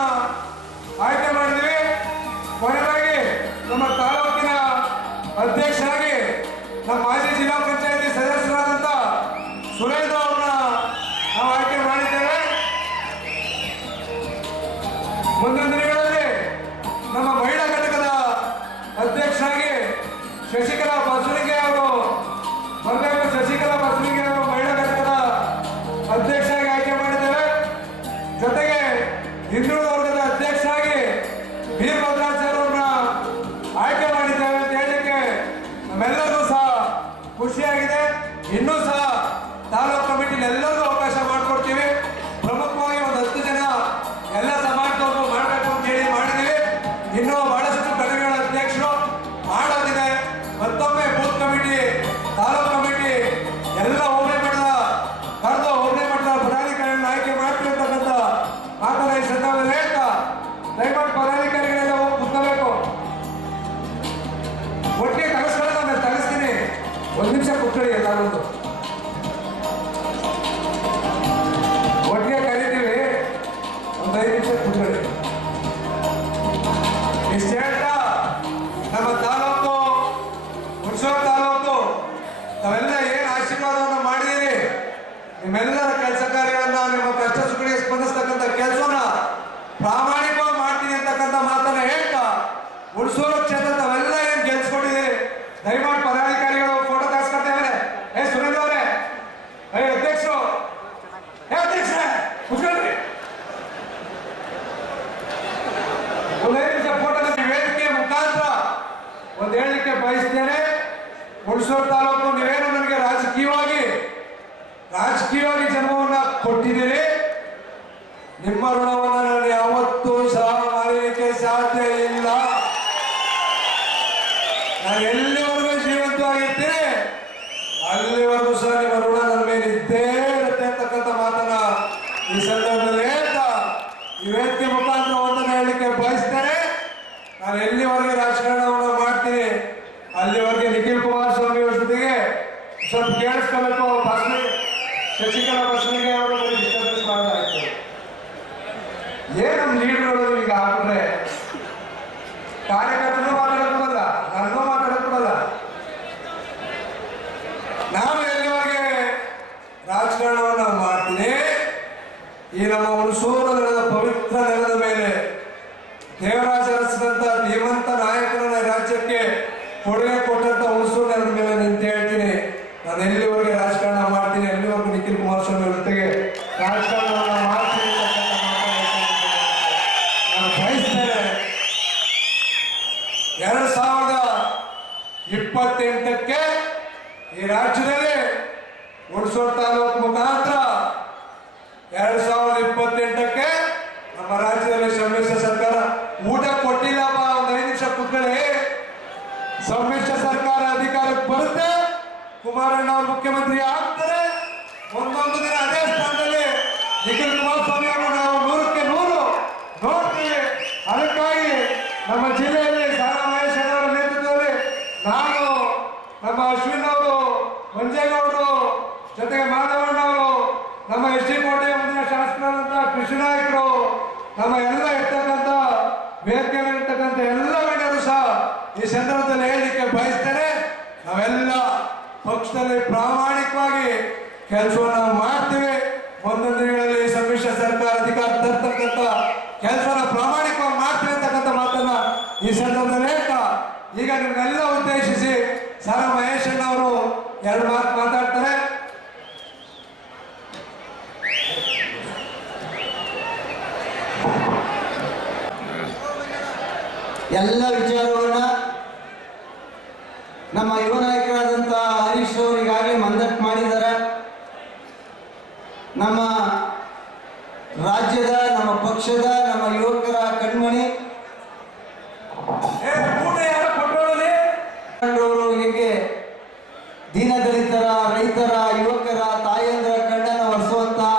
ಆಯ್ಕೆ ಮಾಡಿದ್ವಿ. ಕೊನೆಯದಾಗಿ ನಮ್ಮ ತಾಲೂಕಿನ ಅಧ್ಯಕ್ಷರಾಗಿ ನಮ್ಮ ಮಾಜಿ ಜಿಲ್ಲಾ ಪಂಚಾಯತಿ ಸದಸ್ಯರಾದಂಥ ಸುರೇಂದ್ರ ಅವ್ರನ್ನ ನಾವು ಆಯ್ಕೆ ಮಾಡಿದ್ದೇವೆ. ಮುಂದಿನ ದಿನಗಳಲ್ಲಿ ನಮ್ಮ ಮಹಿಳಾ ಘಟಕದ ಅಧ್ಯಕ್ಷರಾಗಿ ಶಶಿಕಲಾ ಬಸವನಿಗೆ ಅವರು ಬರಬೇಕು. ಶಶಿಕಲಾ ಬಸವನಿಗೆ ಅವರು ಮಹಿಳಾ ಘಟಕದ ಅಧ್ಯಕ್ಷರಾಗಿ ಆಯ್ಕೆ ಮಾಡಿದ್ದೇವೆ. ಜೊತೆಗೆ ಹಿಂದುಳಿದ ವರ್ಗದ ಅಧ್ಯಕ್ಷರಾಗಿ ವೀರಭದ್ರಾಚಾರ್ಯ ಅವ್ರನ್ನ ಆಯ್ಕೆ ಮಾಡಿದ್ದೇವೆ ಅಂತ ಹೇಳಲಿಕ್ಕೆ ನಮ್ಮೆಲ್ಲರಿಗೂ ಸಹ ಖುಷಿಯಾಗಿದೆ. ಇನ್ನೂ ಸಹ ತಾಲೂಕು ಕಮಿಟಿಲಿ ಎಲ್ಲರಿಗೂ ಅವಕಾಶ ಮಾಡಿಕೊಡ್ತೀವಿ. ಪ್ರಮುಖವಾಗಿ ಒಂದು 10 ಜನ ಎಲ್ಲ ಸಮಾಜದವ್ರು ಮಾಡಬೇಕು ಅಂತ ಹೇಳಿ ಮಾಡಿದ್ದೀವಿ. ಇನ್ನೂ ಬಹಳಷ್ಟು ಘಟಕಗಳ ಅಧ್ಯಕ್ಷರು ಮಾಡೋದಿದೆ. ಮತ್ತೊಮ್ಮೆ ಬೂತ್ ಕಮಿಟಿ, ತಾಲೂಕು ಕಮಿಟಿ ಎಲ್ಲ ಹೋಬಳಿ ಮಟ್ಟದ ಕರೆದು ಹೋಬಳಿ ಮಟ್ಟದ ಪದಾಧಿಕಾರಿಗಳನ್ನ ಆಯ್ಕೆ ಮಾಡ್ತೀವಿ ಅಂತಕ್ಕಂಥ ಮಾತನ್ನ ಈ ಸಂದರ್ಭದಲ್ಲಿ ಹೇಳ್ತಾ, ದಯಮಾಡಿ ಪದಾಧಿಕಾರಿಗಳೆಲ್ಲ ಹೋಗಿ ಕುತ್ಕೋಬೇಕು. ಒಟ್ಟಿಗೆ ತಗಸ್ಕೊಳ್ಳೋದು ನಾನು ತಗಸ್ತೀನಿ. 1 ನಿಮಿಷ ಕುತ್ಕೊಳ್ಳಿ. ಎಲ್ಲರೂ ಒಟ್ಟಿಗೆ ಕರಿತೀವಿ. ಒಂದು 5 ನಿಮಿಷ ಕುತ್ಕೊಳ್ಳಿ. ಇಷ್ಟು ಹೇಳ್ತಾ ನಮ್ಮ ತಾಲೂಕು ಹುಣಸೂರು ತಾಲೂಕು ತಾವೆಲ್ಲ ಏನು ಆಶೀರ್ವಾದವನ್ನು ಮಾಡಿದ್ದೀರಿ, ನಿಮ್ಮೆಲ್ಲರ ಕೆಲಸ ಕಾರ್ಯಗಳನ್ನ, ನಿಮ್ಮ ಕಷ್ಟ ಸುಖಗಳಿಗೆ ಸ್ಪಂದಿಸ್ತಕ್ಕಂಥ ಕೆಲಸವನ್ನ ಪ್ರಾಮಾಣಿಕವಾಗಿ ಮಾಡ್ತೀನಿ ಅಂತಕ್ಕಂಥ ಮಾತನ್ನ ಹೇಳ್ತಾ, ಹುಣಸೂರು ಕ್ಷೇತ್ರ ತಾವೆಲ್ಲ ಏನು ಗೆಲ್ಸ್ಕೊಂಡಿದ್ದೀರಿ, ದಯಮಾಡಿ ಪದಾಧಿಕಾರಿಗಳು ಫೋಟೋ ತೆಗೆಸ್ಕೊಳ್ತೇವೆ. ಸುರೇಂದ್ರ ಅವರೇ, ಅಧ್ಯಕ್ಷರು, ಅಧ್ಯಕ್ಷರೇ ಕುತ್ಕೊಳ್ರಿ. ಒಂದು 5 ನಿಮಿಷ ಫೋಟೋ ವೇದಿಕೆಯ ಮುಖಾಂತರ ಒಂದು ಹೇಳಲಿಕ್ಕೆ ಬಯಸ್ತೇನೆ. ಹುಣಸೂರು ತಾಲೂಕು ನೀವೇನು ನನಗೆ ರಾಜಕೀಯವಾಗಿ ಜನ್ಮವನ್ನ ಕೊಟ್ಟಿದ್ದೀರಿ. ನಿಮ್ಮ ಋಣವನ್ನು ನಾನು ಯಾವತ್ತೂ ಸಹ ಮಾಡಲಿಕ್ಕೆ ಸಾಧ್ಯ ಇಲ್ಲ. ನಾನು ಎಲ್ಲಿವರೆಗೂ ಜೀವಂತವಾಗಿರ್ತೀನಿ ಅಲ್ಲಿವರೆಗೂ ಸಹ ನಿಮ್ಮ ಋಣ ನನ್ನ ಮೇಲೆ ಇದ್ದೇ ಇರುತ್ತೆ ಅಂತಕ್ಕಂಥ ಮಾತನ್ನ ಈ ಸಂದರ್ಭದಲ್ಲಿ ಹೇಳ್ತಾ, ಈ ವೇದಿಕೆ ಮುಖಾಂತರ ಒಂದನ್ನು ಹೇಳಲಿಕ್ಕೆ ಬಯಸ್ತೇನೆ. ನಾನು ಎಲ್ಲಿವರೆಗೆ ರಾಜಕಾರಣವನ್ನು ಮಾಡ್ತೀನಿ ಅಲ್ಲಿವರೆಗೆ ನಿಖಿಲ್ ಕುಮಾರಸ್ವಾಮಿ ಅವರ ಜೊತೆಗೆ ಸ್ವಲ್ಪ ಕೇಳಿಸ್ಕೋಬೇಕು. ಶಶಿಕಲಾ ಬಸವನಿಗೆ ಅವರು ಡಿಸ್ಟರ್ಬೆನ್ಸ್ ಮಾಡಲಾಯಿತು. ಏನು ನಮ್ಮ ಲೀಡರ್ಗಳು ಈಗ ಹಾಕಿದ್ರೆ ಕಾರ್ಯಕರ್ತರು ಮಾತಾಡಕ್ ಕೊಡಲ್ಲ, ನನಗೂ ಮಾತಾಡಕ್ ಕೊಡಲ್ಲ. ನಾನು ಎಲ್ಲಿವರೆಗೆ ರಾಜಕಾರಣವನ್ನು ಮಾಡ್ತೀನಿ, ಈ ನಮ್ಮ ಹುಣಸೂರು ನೆಲದ ಪವಿತ್ರ ನೆಲದ ಮೇಲೆ ದೇವರಾಜ ಅರಸಿದಂತ ಧೀಮಂತ ನಾಯಕರನ್ನ ರಾಜ್ಯಕ್ಕೆ ಕೊಡುಗೆ ಕೊಟ್ಟಂತ ಹುಣಸೂರು ನೆಲದ ಮೇಲೆ ನಿಂತು ಹೇಳ್ತೀನಿ, ನಾನು ಎಲ್ಲಿವರೆಗೆ ರಾಜಕಾರಣ ಮಾಡ್ತೀನಿ, ಎಲ್ಲಿವರೆಗೂ ನಿಖಿಲ್ ಕುಮಾರಸ್ವಾಮಿ ಅವ್ರ ಜೊತೆಗೆ ರಾಜಕಾರಣವನ್ನು ಮಾಡ್ತೀನಿ ನಾನು ಬಯಸ್ತೇನೆ. 2028ಕ್ಕೆ ಈ ರಾಜ್ಯದಲ್ಲಿ ಹುಣಸೂರು ತಾಲೂಕು ಮುಖಾಂತರ 2028ಕ್ಕೆ ನಮ್ಮ ರಾಜ್ಯದಲ್ಲಿ ಸಮ್ಮಿಶ್ರ ಸರ್ಕಾರ ಊಟ ಕೊಟ್ಟಿಲ್ಲಪ್ಪ. ಒಂದು 5 ನಿಮಿಷ ಕೂತ್ಕೊಳ್ಳಿ. ಸಮ್ಮಿಶ್ರ ಸರ್ಕಾರ ಅಧಿಕಾರಕ್ಕೆ ಬರುತ್ತೆ, ಕುಮಾರಣ್ಣ ಅವರು ಮುಖ್ಯಮಂತ್ರಿ ಆಗ್ತಾರೆ. ಒಂದೊಂದು ದಿನ ಅದೇ ಸ್ಥಾನದಲ್ಲಿ ನಿಖಿಲ್ ಕುಮಾರಸ್ವಾಮಿ ಅವರು ನಾವು 100ಕ್ಕೆ 100 ನೋಡ್ತೀವಿ. ಅದಕ್ಕಾಗಿ ನಮ್ಮ ಜಿಲ್ಲೆಯಲ್ಲಿ ಸಾರಾ ಮಹೇಶ್ ಅವರ ನೇತೃತ್ವದಲ್ಲಿ ನಾನು, ನಮ್ಮ ಅಶ್ವಿನ್ ಅವರು, ಮಂಜೇಗೌಡರು, ಜೊತೆಗೆ ಮಾಧವಣ್ಣ ಅವರು, ನಮ್ಮ ಎಸ್ ಡಿ ಕೋಟೆಯ ಮುಂದಿನ ಶಾಸಕರಾದಂತಹ ಕೃಷ್ಣನಾಯಕರು, ನಮ್ಮ ಎಲ್ಲ ಇರ್ತಕ್ಕಂಥ ವೇದಿಕೆ ಇರ್ತಕ್ಕಂಥ ಎಲ್ಲ ಗಣ್ಯರು ಸಹ ಈ ಸಂದರ್ಭದಲ್ಲಿ ಹೇಳಲಿಕ್ಕೆ ಬಯಸ್ತೇನೆ. ನಾವೆಲ್ಲ ಪಕ್ಷದಲ್ಲಿ ಪ್ರಾಮಾಣಿಕವಾಗಿ ಕೆಲಸವನ್ನ ಮಾಡ್ತೀವಿ. ಮುಂದೊಂದು ದಿನಗಳಲ್ಲಿ ಸಮ್ಮಿಶ್ರ ಸರ್ಕಾರ ಅಧಿಕಾರ ತರ್ತಕ್ಕಂಥ ಕೆಲಸವನ್ನ ಪ್ರಾಮಾಣಿಕವಾಗಿ ಮಾಡ್ತೀವಿ ಅಂತಕ್ಕಂಥ ಮಾತನ್ನ ಈ ಸಂದರ್ಭದಲ್ಲಿ ಹೇಳ್ತಾ, ಈಗ ನಿಮ್ಮೆಲ್ಲ ಉದ್ದೇಶಿಸಿ ಸಾರಾ ಮಹೇಶ್ ಅಣ್ಣ ಅವರು 2 ಮಾತು ಮಾತಾಡ್ತಾರೆ. ಎಲ್ಲ ವಿಚಾರವನ್ನ ನಮ್ಮ ಯುವ ನಾಯಕರಾದಂಥ ಹರೀಶ್ ಅವರು ಈಗಾಗಲೇ ಮಂದಟ್ ಮಾಡಿದ್ದಾರೆ. ನಮ್ಮ ರಾಜ್ಯದ, ನಮ್ಮ ಪಕ್ಷದ, ನಮ್ಮ ಯುವಕರ ಕಣ್ಮಣಿ ಹೀಗೆ ದೀನದಲಿತರ, ರೈತರ, ಯುವಕರ, ತಾಯಂದಿರ ಕಣ್ಣನ್ನು ಒರೆಸುವಂತಹ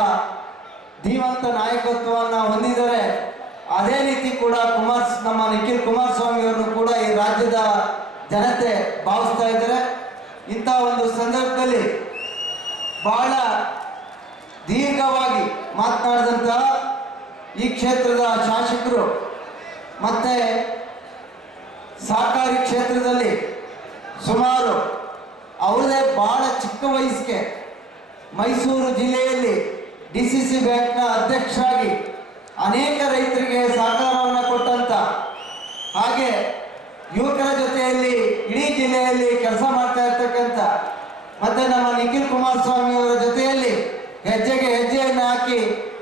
ಧೀಮಂತ ನಾಯಕತ್ವವನ್ನು ಹೊಂದಿದ್ದಾರೆ. ಅದೇ ರೀತಿ ಕೂಡ ನಮ್ಮ ನಿಖಿಲ್ ಕುಮಾರಸ್ವಾಮಿ ಅವರನ್ನು ಕೂಡ ಈ ರಾಜ್ಯದ ಜನತೆ ಭಾವಿಸ್ತಾ ಇದ್ದಾರೆ. ಇಂಥ ಒಂದು ಸಂದರ್ಭದಲ್ಲಿ ಬಹಳ ದೀರ್ಘವಾಗಿ ಮಾತನಾಡಿದಂತಹ ಈ ಕ್ಷೇತ್ರದ ಶಾಸಕರು ಮತ್ತು ಸಹಕಾರಿ ಕ್ಷೇತ್ರದಲ್ಲಿ ಸುಮಾರು ಅವರದೇ ಬಹಳ ಚಿಕ್ಕ ವಯಸ್ಸಿಗೆ ಮೈಸೂರು ಜಿಲ್ಲೆಯಲ್ಲಿ DCC ಬ್ಯಾಂಕ್ನ ಅಧ್ಯಕ್ಷರಾಗಿ ಅನೇಕ ರೈತರಿಗೆ ಸಹಕಾರವನ್ನು ಕೊಟ್ಟಂತ, ಹಾಗೆ ಯುವಕರ ಜೊತೆಯಲ್ಲಿ ಇಡೀ ಜಿಲ್ಲೆಯಲ್ಲಿ ಕೆಲಸ ಮಾಡ್ತಾ ಇರ್ತಕ್ಕಂಥ, ಮತ್ತೆ ನಮ್ಮ ನಿಖಿಲ್ ಕುಮಾರಸ್ವಾಮಿ ಅವರ ಜೊತೆಯಲ್ಲಿ ಹೆಜ್ಜೆಗೆ ಹೆಜ್ಜೆಯನ್ನು ಹಾಕಿ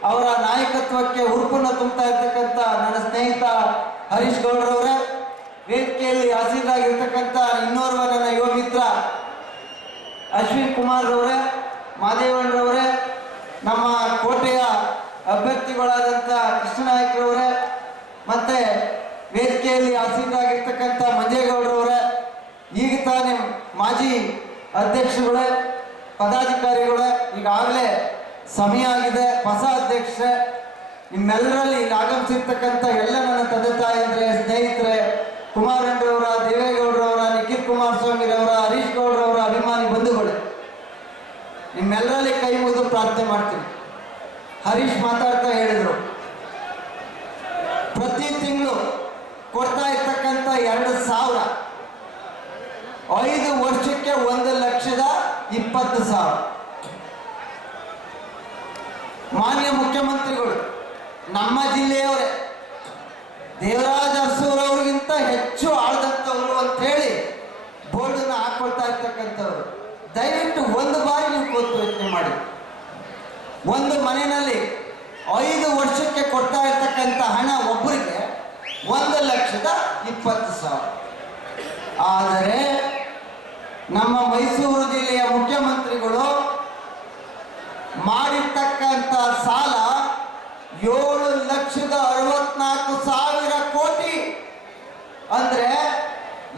ಅವರ ನಾಯಕತ್ವಕ್ಕೆ ಹುರುಪನ್ನು ತುಂಬುತ್ತಾ ಇರ್ತಕ್ಕಂಥ ನನ್ನ ಸ್ನೇಹಿತ ಹರೀಶ್ ಗೌಡ್ರವರೇ, ವೇದಿಕೆಯಲ್ಲಿ ಆಸೀನರಾಗಿರ್ತಕ್ಕಂಥ ಇನ್ನೋರ್ವ ನನ್ನ ಯುವ ಮಿತ್ರ ಅಶ್ವಿನ್ ಕುಮಾರ್ ಅವರೇ, ಮಾದೇವಣ್ಣರವರೇ, ನಮ್ಮ ಕೋಟೆಯ ಅಭ್ಯರ್ಥಿಗಳಾದಂಥ ಕೃಷ್ಣನಾಯ್ಕರವರೇ, ಮತ್ತೆ ವೇದಿಕೆಯಲ್ಲಿ ಆಸೀನರಾಗಿರ್ತಕ್ಕಂಥ ಮಂಜೇಗೌಡರವರೇ, ಈಗ ತಾನೇ ಮಾಜಿ ಅಧ್ಯಕ್ಷರುಗಳೇ, ಪದಾಧಿಕಾರಿಗಳೇ, ಈಗಾಗಲೇ ಸಮಯ ಆಗಿದೆ. ಹೊಸ ಅಧ್ಯಕ್ಷರೇ, ನಿಮ್ಮೆಲ್ಲರಲ್ಲಿ ಇಲ್ಲಿ ಆಗಮಿಸಿರ್ತಕ್ಕಂಥ ಎಲ್ಲ ನನ್ನ ತಂದೆ ತಾಯಂದ್ರೆ, ಸ್ನೇಹಿತರೆ, ಕುಮಾರಣ್ಣರವರ, ದೇವೇಗೌಡರವರ, ನಿಖಿಲ್ ಕುಮಾರಸ್ವಾಮಿರವರ, ಹರೀಶ್ ಗೌಡ್ರವರ ಅಭಿಮಾನಿ ಬಂಧುಗಳೇ, ನಿಮ್ಮೆಲ್ಲರಲ್ಲಿ ಕೈ ಮುಗಿದು ಪ್ರಾರ್ಥನೆ ಮಾಡ್ತೀನಿ. ಹರೀಶ್ ಮಾತಾಡ್ತಾ ಹೇಳಿದರು, ಪ್ರತಿ ತಿಂಗಳು ಕೊಡ್ತಾ ಇರ್ತಕ್ಕಂಥ 2,000, 5 ವರ್ಷಕ್ಕೆ 1,20,000. ಮಾನ್ಯ ಮುಖ್ಯಮಂತ್ರಿಗಳು ನಮ್ಮ ಜಿಲ್ಲೆಯವರೇ, ದೇವರಾಜ ಅರಸೂರವ್ರಿಗಿಂತ ಹೆಚ್ಚು ಆಳ್ದಂಥವ್ರು ಅಂತ ಹೇಳಿ ಬೋರ್ಡನ್ನು ಹಾಕೊಳ್ತಾ ಇರ್ತಕ್ಕಂಥವ್ರು. ದಯವಿಟ್ಟು ಒಂದು ಬಾರಿ ನೀವು ಕೂತು ಯೋಚನೆ ಮಾಡಿ. ಒಂದು ಮನೆಯಲ್ಲಿ 5 ವರ್ಷಕ್ಕೆ ಕೊಡ್ತಾ ಇರ್ತಕ್ಕಂಥ ಹಣ ಒಬ್ಬರಿಗೆ 1,20,000. ಆದರೆ ನಮ್ಮ ಮೈಸೂರು ಜಿಲ್ಲೆಯ ಮುಖ್ಯಮಂತ್ರಿಗಳು ಮಾಡಿರ್ತಕ್ಕಂಥ ಸಾಲ 7,64,000 ಕೋಟಿ, ಅಂದ್ರೆ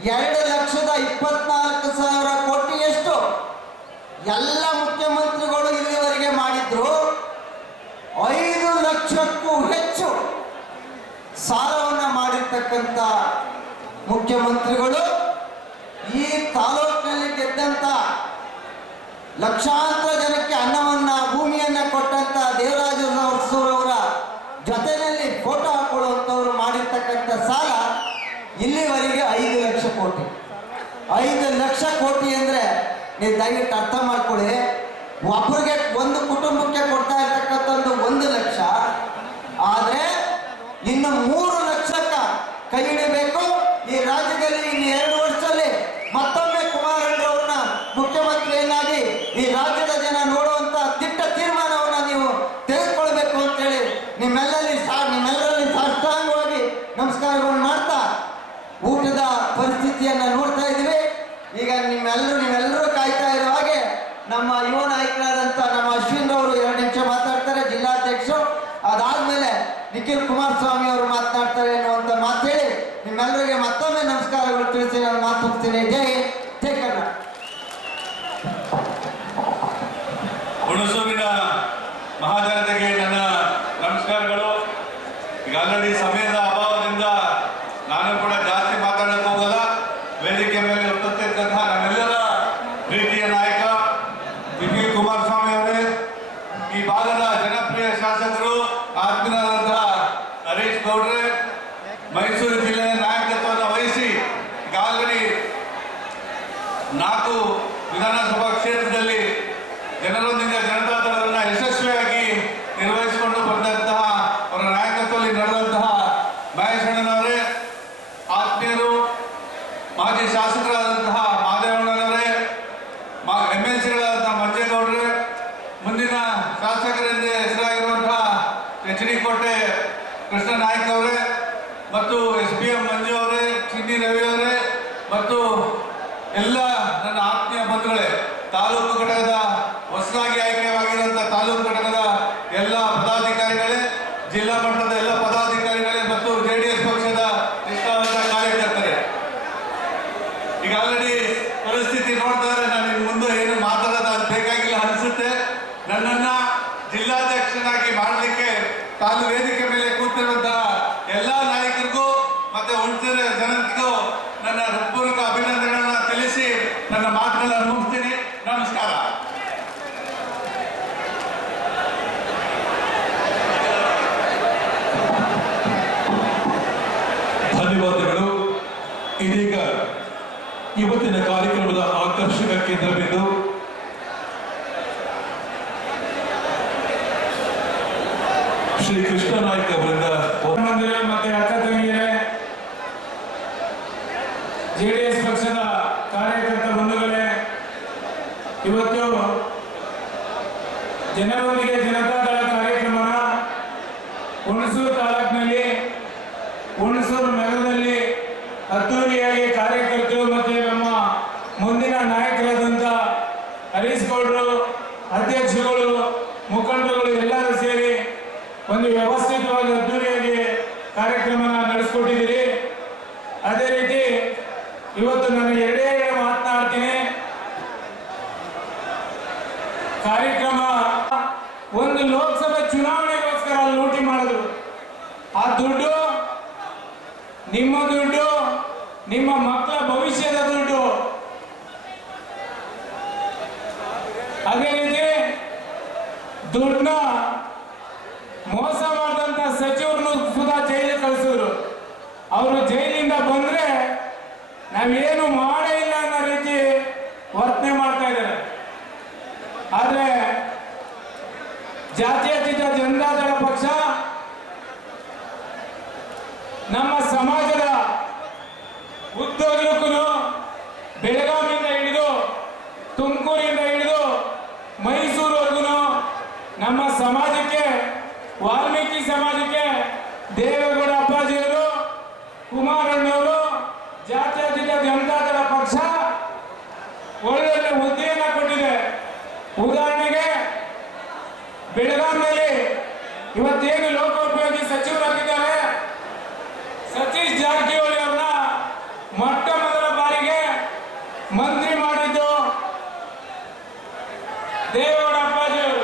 2,24,000 ಕೋಟಿ. ಎಷ್ಟು ಎಲ್ಲ ಮುಖ್ಯಮಂತ್ರಿಗಳು ಇಲ್ಲಿವರೆಗೆ ಮಾಡಿದ್ರು, 5 ಲಕ್ಷಕ್ಕೂ ಹೆಚ್ಚು ಸಾಲವನ್ನು ಮಾಡಿರ್ತಕ್ಕಂಥ ಮುಖ್ಯಮಂತ್ರಿಗಳು ಈ ತಾಲೂಕಿನಲ್ಲಿ ಗೆದ್ದಂತ ಲಕ್ಷಾಂತರ ಜನಕ್ಕೆ ಅನ್ನವನ್ನ, ಭೂಮಿಯನ್ನ ಕೊಟ್ಟಂತ ದೇವರಾಜ ಅರಸೂರವರ ಜೊತೆಯಲ್ಲಿ ಫೋಟೋ ಹಾಕೊಳ್ಳುವಂಥವ್ರು ಮಾಡಿರ್ತಕ್ಕಂಥ ಸಾಲ ಇಲ್ಲಿವರೆಗೆ 5 ಲಕ್ಷ ಕೋಟಿ. 5 ಲಕ್ಷ ಕೋಟಿ ಅಂದ್ರೆ ನೀವು ದಯವಿಟ್ಟು ಅರ್ಥ ಮಾಡ್ಕೊಳ್ಳಿ. ಒಬ್ಬರಿಗೆ, ಒಂದು ಕುಟುಂಬಕ್ಕೆ ಕೊಡ್ತಾ ಇರ್ತಕ್ಕಂಥದ್ದು 1 ಲಕ್ಷ, ಆದ್ರೆ ಇನ್ನು 3 ಲಕ್ಷಕ್ಕ ಕೈ ಹಿಡಿಬೇಕು. ಈ ರಾಜ್ಯದಲ್ಲಿ ಇನ್ನು 2 ವರ್ಷದಲ್ಲಿ ಮತ್ತೊಮ್ಮೆ ಕುಮಾರಣ್ಣರವ್ರನ್ನ ಮುಖ್ಯಮಂತ್ರಿಯನ್ನಾಗಿ ಈ ರಾಜ್ಯದ ಜನ ನೋಡುವಂತ ದಿಟ್ಟ ತೀರ್ಮಾನವನ್ನ ನೀವು ತೆಗೆದುಕೊಳ್ಬೇಕು ಅಂತೇಳಿ ನಿಮ್ಮೆಲ್ಲರಲ್ಲಿ ಸಾಷ್ಟಾಂಗವಾಗಿ ನಮಸ್ಕಾರಗಳನ್ನು ಮಾಡ್ತಾ, ಊಟದ ಪರಿಸ್ಥಿತಿಯನ್ನ ನೋಡ್ತಾ ಇದ್ದೀವಿ. ಈಗ ನೀವೆಲ್ಲರೂ ಕಾಯ್ತಾ ಇರೋ ಹಾಗೆ ನಮ್ಮ ಯುವ ನಾಯಕರಾದಂಥ ನಮ್ಮ ಅಶ್ವಿನ್ ಅವರು 2 ನಿಮಿಷ ಮಾತಾಡ್ತಾರೆ, ಜಿಲ್ಲಾಧ್ಯಕ್ಷರು. ಅದಾದ್ಮೇಲೆ ನಿಖಿಲ್ ಕುಮಾರಸ್ವಾಮಿ ಅವರು ಮಾತನಾಡ್ತಾರೆ ಅನ್ನುವಂಥ ಮಾತು ಹೇಳಿ ನಿಮ್ಮೆಲ್ಲರಿಗೆ ಮತ್ತೊಮ್ಮೆ ನಮಸ್ಕಾರಗಳು ತಿಳಿಸಿ ನಾನು ಮಾತು ಮುಗಿಸ್ತೀನಿ. ಜೈ ಕರ್ನಾಟಕ. ಹುಣಸೂರಿನ ಮಹಾಜನತೆಗೆ ನನ್ನ ನಮಸ್ಕಾರಗಳು. ಈಗ ಆಲ್ರೆಡಿ ಸಮಯದ ಅಭಾವದಿಂದ ನಾನು ಕೂಡ ಜಾಸ್ತಿ ಮಾತಾಡಕ್ಕೆ ಹೋಗಲ್ಲ. ವೇದಿಕೆ ಮೇಲೆ ಉಪಸ್ಥಿತಂತಹ ನಮ್ಮೆಲ್ಲರ ಪ್ರೀತಿಯ ನಾಯಕ ನಿಖಿಲ್ ಕುಮಾರಸ್ವಾಮಿ ಅವರೇ, ಈ ಭಾಗದ ಜನಪ್ರಿಯ ಶಾಸಕರು ಆತ್ಮೀಯರಾದಂತಹ ಹರೀಶ್ ಗೌಡ್ರೆ, ಮೈಸೂರು ಜಿಲ್ಲೆಯ ನಾಯಕತ್ವವನ್ನು ವಹಿಸಿ ಈಗ ಆಲ್ರೆಡಿ 4 ವಿಧಾನಸಭಾ ಕ್ಷೇತ್ರದಲ್ಲಿ ಜನರೊಂದಿಗೆ ಜನತಾದಳವನ್ನು ಯಶಸ್ವಿಯಾಗಿ ನಿರ್ವಹಿಸಿಕೊಂಡು ಬಂದಂತಹ ಅವರ ನಾಯಕತ್ವದಲ್ಲಿ ನಡೆದಂತಹ ಮಹೇಶಣ್ಣನವರೇ, ಆತ್ಮೀಯರು, ಮಾಜಿ ಶಾಸಕರಾದಂತಹ ಮಾದೇವಣ್ಣನವರೇ, MLCಗಳಾದಂತಹ ಮಂಜೇಗೌಡ್ರೆ, ಮುಂದಿನ ಶಾಸಕರೆಂದೇ ಹೆಸರಾಗಿರುವಂತಹ HD ಕೋಟೆ ಕೃಷ್ಣನಾಯ್ಕ ಅವರೇ, ಮತ್ತು SPM ಮಂಜು ಅವರೇ, ಚಿನ್ನಿ ರವಿ ಅವರೇ, ಮತ್ತು ಎಲ್ಲ ನನ್ನ ಆತ್ಮೀಯ ಬಂಧುಗಳೇ, ತಾಲೂಕು ಘಟಕದ ಹೊಸದಾಗಿ ಆಯ್ಕೆಯಾಗಿರುವಂತಹ ತಾಲೂಕು ಘಟಕದ ಎಲ್ಲ ಪದಾಧಿಕಾರಿಗಳೇ, ಜಿಲ್ಲಾ ಮಟ್ಟದ ಎಲ್ಲ ಪದಾಧಿಕಾರಿಗಳೇ ಮತ್ತು JDS ಪಕ್ಷದ ನಿಷ್ಠಾವಂತ ಕಾರ್ಯಕರ್ತರೇ, ಈಗ ಆಲ್ರೆಡಿ ಪರಿಸ್ಥಿತಿ ನೋಡ್ತಾರೆ. ನಾನು ಇನ್ನು ಮುಂದೆ ಏನು ಮಾತಾಡೋದು ಅದು ಬೇಕಾಗಿಲ್ಲ ಅನಿಸುತ್ತೆ. ನನ್ನನ್ನ ಜಿಲ್ಲಾಧ್ಯಕ್ಷನಾಗಿ ಮಾಡಲಿಕ್ಕೆ ತಾಲೂಕು ವೇದಿಕೆ ಮೇಲೆ ಕೂತಿರುವಂತಹ ಎಲ್ಲ ನಾಯಕರಿಗೂ ಮತ್ತೆ ಹುಣಸೂರು ಜನತೆಗೂ ನನ್ನ ಹೃತ್ಪೂರ್ವಕ ಅಭಿನಂದನೆಗಳನ್ನ ತಿಳಿಸಿ ನನ್ನ ಮಾತುಗಳನ್ನು ಮುಗಿಸ್ತೀನಿ. ನಮಸ್ಕಾರ. ಇವತ್ತಿನ ಕಾರ್ಯಕ್ರಮದ ಆಕರ್ಷಕ ಕೇಂದ್ರ ಬಿಂದು ಶ್ರೀ ಕೃಷ್ಣ ನಾಯ್ಕ ಅವರಿಂದ ಮತ್ತೆ ಅಕ್ಕ ತಂಗಿಯರೇ, ಜೆಡಿಎಸ್ ಪಕ್ಷದ ಕಾರ್ಯಕರ್ತ ಬಂಧುಗಳೇ, ಇವತ್ತು ಜನರೊಂದಿಗೆ ಜನತಾದಳ ಕಾರ್ಯಕ್ರಮನ ಹುಣಸೂರು ತಾಲೂಕಿನಲ್ಲಿ ಹುಣಸೂರು ನಗರದಲ್ಲಿ ಅದ್ದೂರಿಯಾಗಿ ಕಾರ್ಯಕರ್ತರು ಮತ್ತೆ ನಮ್ಮ ಮುಂದಿನ ನಾಯಕರಾದಂಥ ಹರೀಶ್ ಗೌಡರು, ಅಧ್ಯಕ್ಷಗಳು, ಮುಖಂಡರುಗಳು ಎಲ್ಲರೂ ಸೇರಿ ಒಂದು ವ್ಯವಸ್ಥಿತವಾಗಿ ಅದ್ದೂರಿಯಾಗಿ ಕಾರ್ಯಕ್ರಮನ ನಡೆಸ್ಕೊಟ್ಟಿದ್ದೀರಿ. ಅದೇ ರೀತಿ ಇವತ್ತು ನಾನು ಎರಡೇ ಮಾತನಾಡ್ತೀನಿ. ಕಾರ್ಯಕ್ರಮ ಒಂದು ಲೋಕಸಭೆ ಚುನಾವಣೆಗೋಸ್ಕರ ಲೂಟಿ ಮಾಡಿದ್ರು. ಆ ದುಡ್ಡು ನಿಮ್ಮ ದುಡ್ಡು, ನಿಮ್ಮ ಮಕ್ಕಳ ಭವಿಷ್ಯದ ದುಡ್ಡು. ಅದೇ ರೀತಿ ದುಡ್ಡನ್ನ ಮೋಸ ಮಾಡಿದಂತ ಸಚಿವರನ್ನು ಸುಧಾ ಜೈಲಿಗೆ ಕಳಿಸಿದ್ರು. ಅವರು ಜೈಲಿಂದ ಬಂದ್ರೆ ನಾವೇನು ಮಾಡೇ ಇಲ್ಲ ಅನ್ನೋ ರೀತಿ ವರ್ತನೆ ಮಾಡ್ತಾ ಇದ್ದಾರೆ. ಆದ್ರೆ ಜಾತ್ಯತೀತ ಜನತಾದಳ ಪಕ್ಷ ನಮ್ಮ ಸಮಾಜದ ಉದ್ಯೋಗಕ್ಕೂ ಬೆಳಗಾವಿಯಿಂದ ಹಿಡಿದು ತುಮಕೂರಿಂದ ಹಿಡಿದು ಮೈಸೂರುವರೆಗೂ ನಮ್ಮ ಸಮಾಜಕ್ಕೆ, ವಾಲ್ಮೀಕಿ ಸಮಾಜಕ್ಕೆ ದೇವೇಗೌಡ ಅಪ್ಪಾಜಿಯವರು, ಕುಮಾರಣ್ಣವರು, ಜಾತ್ಯತೀತ ಜನತಾದಳ ಪಕ್ಷ ಒಳ್ಳೊಳ್ಳೆ ಹುದ್ದೆಯನ್ನ ಕೊಟ್ಟಿದೆ. ಉದಾಹರಣೆಗೆ ಬೆಳಗಾವಿಯಲ್ಲಿ ಇವತ್ತೇನು ಲೋಕೋಪಯೋಗಿ ಸಚಿವರಾಗಿದ್ದಾರೆ ಸತೀಶ್ ಜಾರಕಿಹೊಳಿ ಅವರನ್ನ ಮೊಟ್ಟ ಮೊದಲ ಬಾರಿಗೆ ಮಂತ್ರಿ ಮಾಡಿದ್ದು ದೇವೇಗೌಡ ಅಪ್ಪಾಜಿ ಅವರು.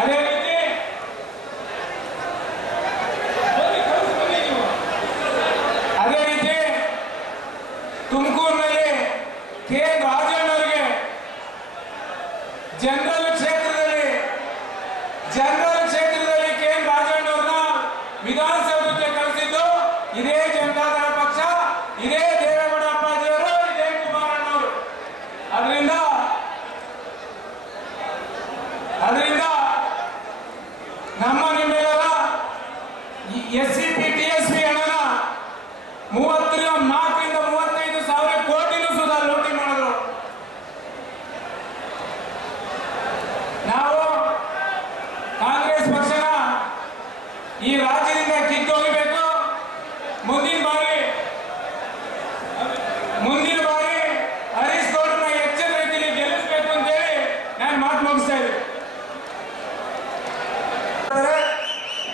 ಅದೇ ರೀತಿ ತುಮಕೂರಿನಲ್ಲಿ ಕೆ ರಾಜಣ್ಣವರಿಗೆ ಜನರಲ್ ಕ್ಷೇತ್ರದಲ್ಲಿ ಕೆ ರಾಜಣ್ಣವ್ರನ್ನ ವಿಧಾನಸೌಧಕ್ಕೆ ಕಳಿಸಿದ್ದು ಇದೇ ಜನತಾದಳ ಪಕ್ಷ, ಇದೇ ದೇವೇಗೌಡ ಅಪ್ಪಾಜಿಯವರು, ಇದೇ ಕುಮಾರಣ್ಣವರು. ಅದರಿಂದ ನಮ್ಮ ನಿಮ್ಮೆಲ್ಲರ SCP TSP ಹಣನ 34 ರಿಂದ 35 ಸಾವಿರ ಕೋಟಿನೂ ಸುಧಾ ಲೂಟಿ ಮಾಡಿದ್ರು. ನಾವು ಕಾಂಗ್ರೆಸ್ ಪಕ್ಷನ ಈ ರಾಜ್ಯದಿಂದ ಕಿತ್ತೊಗಿಬೇಕು. ಮುಂದಿನ ಬಾರಿ ಹರೀಶ್ ಗೌಡ್ರನ್ನ ಎಚ್ಚರ ರೀತಿಯಲ್ಲಿ ಗೆಲ್ಲಿಸಬೇಕು ಅಂತೇಳಿ ನಾನು ಮಾತು ಮುಗಿಸ್ತಾ ಇದ್ದೀನಿ.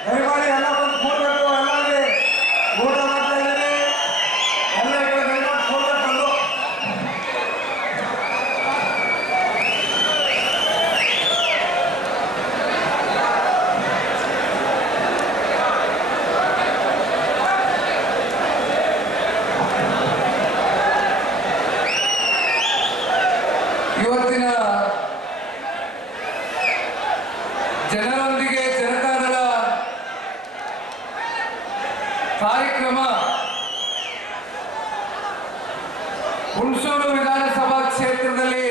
ದಯಮಾಡಿ ಎಲ್ಲ ಬಂದು ಕೂಡಬೇಕು. ಎಲ್ಲರಿಗೆ ಊಟ ಮಾಡ್ತಾ ಇದ್ದೀನಿ. ಎಲ್ಲ ಈ ಕಡೆ ದಯಮಾಡಿ ಕೂಡಬೇಕು. ಇವತ್ತಿನ ಜನರೊಂದಿಗೆ ಜನತಾದಳ ಕಾರ್ಯಕ್ರಮ ಹುಣಸೂರು ವಿಧಾನಸಭಾ ಕ್ಷೇತ್ರದಲ್ಲಿ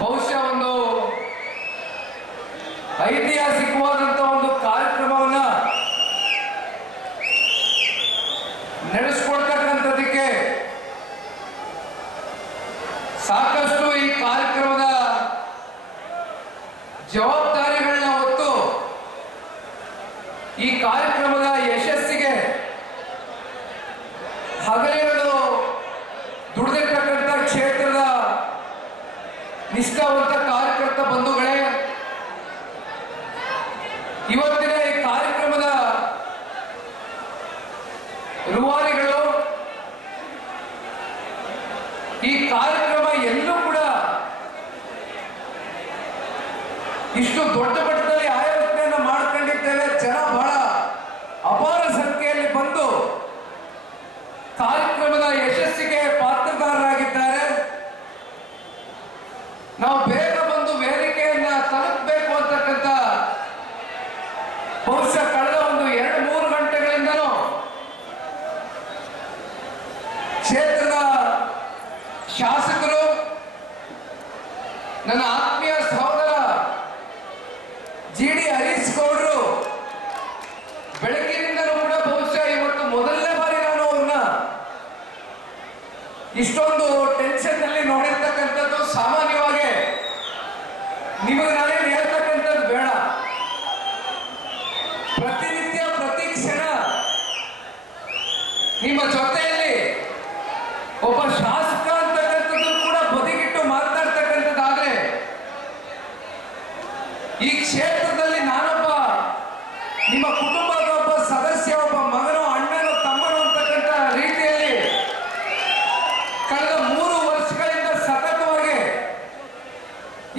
ಬಹುಶಃ ಒಂದು ಐತಿಹಾಸಿಕವಾದಂತಹ ಒಂದು ಕಾರ್ಯಕ್ರಮವನ್ನ ನಡೆಸಿಕೊಡ್ತಕ್ಕಂಥದ್ದಕ್ಕೆ ಸಾಕಷ್ಟು ಈ ಕಾರ್ಯಕ್ರಮದ ಜವಾಬ್ದಾರಿಗಳನ್ನ ಹೊತ್ತು ಈ ಕಾರ್ಯಕ್ರಮದ ಯಶಸ್ಸಿಗೆ ಹಗಲಿರುಳು ದುಡಿದಿರ್ತಕ್ಕಂಥ ಕ್ಷೇತ್ರದ ನಿಷ್ಠಾವಂತ ಕಾರ್ಯಕರ್ತ ಬಂಧುಗಳೇ, ಇವತ್ತಿನ ಈ ಕಾರ್ಯಕ್ರಮದ ರೂವಾರಿಗಳು, ಈ ಕಾರ್ಯಕ್ರಮ ಎಲ್ಲೂ ಕೂಡ ಇಷ್ಟು ದೊಡ್ಡ ಮಟ್ಟದಲ್ಲಿ ಆಯೋಜನೆಯನ್ನು ಮಾಡ್ಕೊಂಡಿದ್ದೇವೆ. ಜನ ಬಹಳ ಅಪಾರ ಸಂಖ್ಯೆಯಲ್ಲಿ ಬಂದು ಕಾರ್ಯಕ್ರಮದ ಯಶಸ್ಸಿಗೆ ಪಾತ್ರಧಾರರಾಗಿದ್ದಾರೆ. ನಾವು ಬೇಗ ಬಂದು ವೇದಿಕೆಯನ್ನ ತಲುಪಬೇಕು ಅಂತಕ್ಕಂಥ ಬಹುಶಃ ಕಳೆದ ಒಂದು 2-3 ಗಂಟೆಗಳಿಂದಲೂ ಕ್ಷೇತ್ರದ ಶಾಸಕರು, ನನ್ನ ಆತ್ಮೀಯ ಸಹೋದರ GD ಹರೀಶ್ ಗೌಡ್ರು ಬೆಳಗ್ಗಿನಿಂದಲೂ ಕೂಡ ಬಹುಶಃ ಇವತ್ತು ಮೊದಲನೇ ಬಾರಿ ನಾನು ಅವ್ರನ್ನ ಇಷ್ಟೊಂದು ಟೆನ್ಷನ್ ನಲ್ಲಿ ನೋಡಿರ್ತಕ್ಕಂಥದ್ದು. ಸಾಮಾನ್ಯವಾಗಿ ನಿಮಗೆ ನಾನೇನು ಹೇಳ್ತಕ್ಕಂಥದ್ದು ಬೇಡ, ಪ್ರತಿನಿತ್ಯ ಪ್ರತಿ ಕ್ಷಣ ನಿಮ್ಮ ಜೊತೆಯಲ್ಲಿ ಒಬ್ಬ ಶಾಸಕ ಅಂತಕ್ಕಂಥದ್ದು ಕೂಡ ಬದಿಗಿಟ್ಟು ಮಾತನಾಡ್ತಕ್ಕಂಥದ್ದಾದ್ರೆ, ಈ ಕ್ಷೇತ್ರದಲ್ಲಿ ನಾನೊಬ್ಬ ನಿಮ್ಮ ಕುಟುಂಬದ ಒಬ್ಬ ಸದಸ್ಯ, ಒಬ್ಬ ಮಗನೋ ಅಣ್ಣನೋ ತಮ್ಮನೋ ಅಂತಕ್ಕಂಥ ರೀತಿಯಲ್ಲಿ ಕಳೆದ 3 ವರ್ಷಗಳಿಂದ ಸತತವಾಗಿ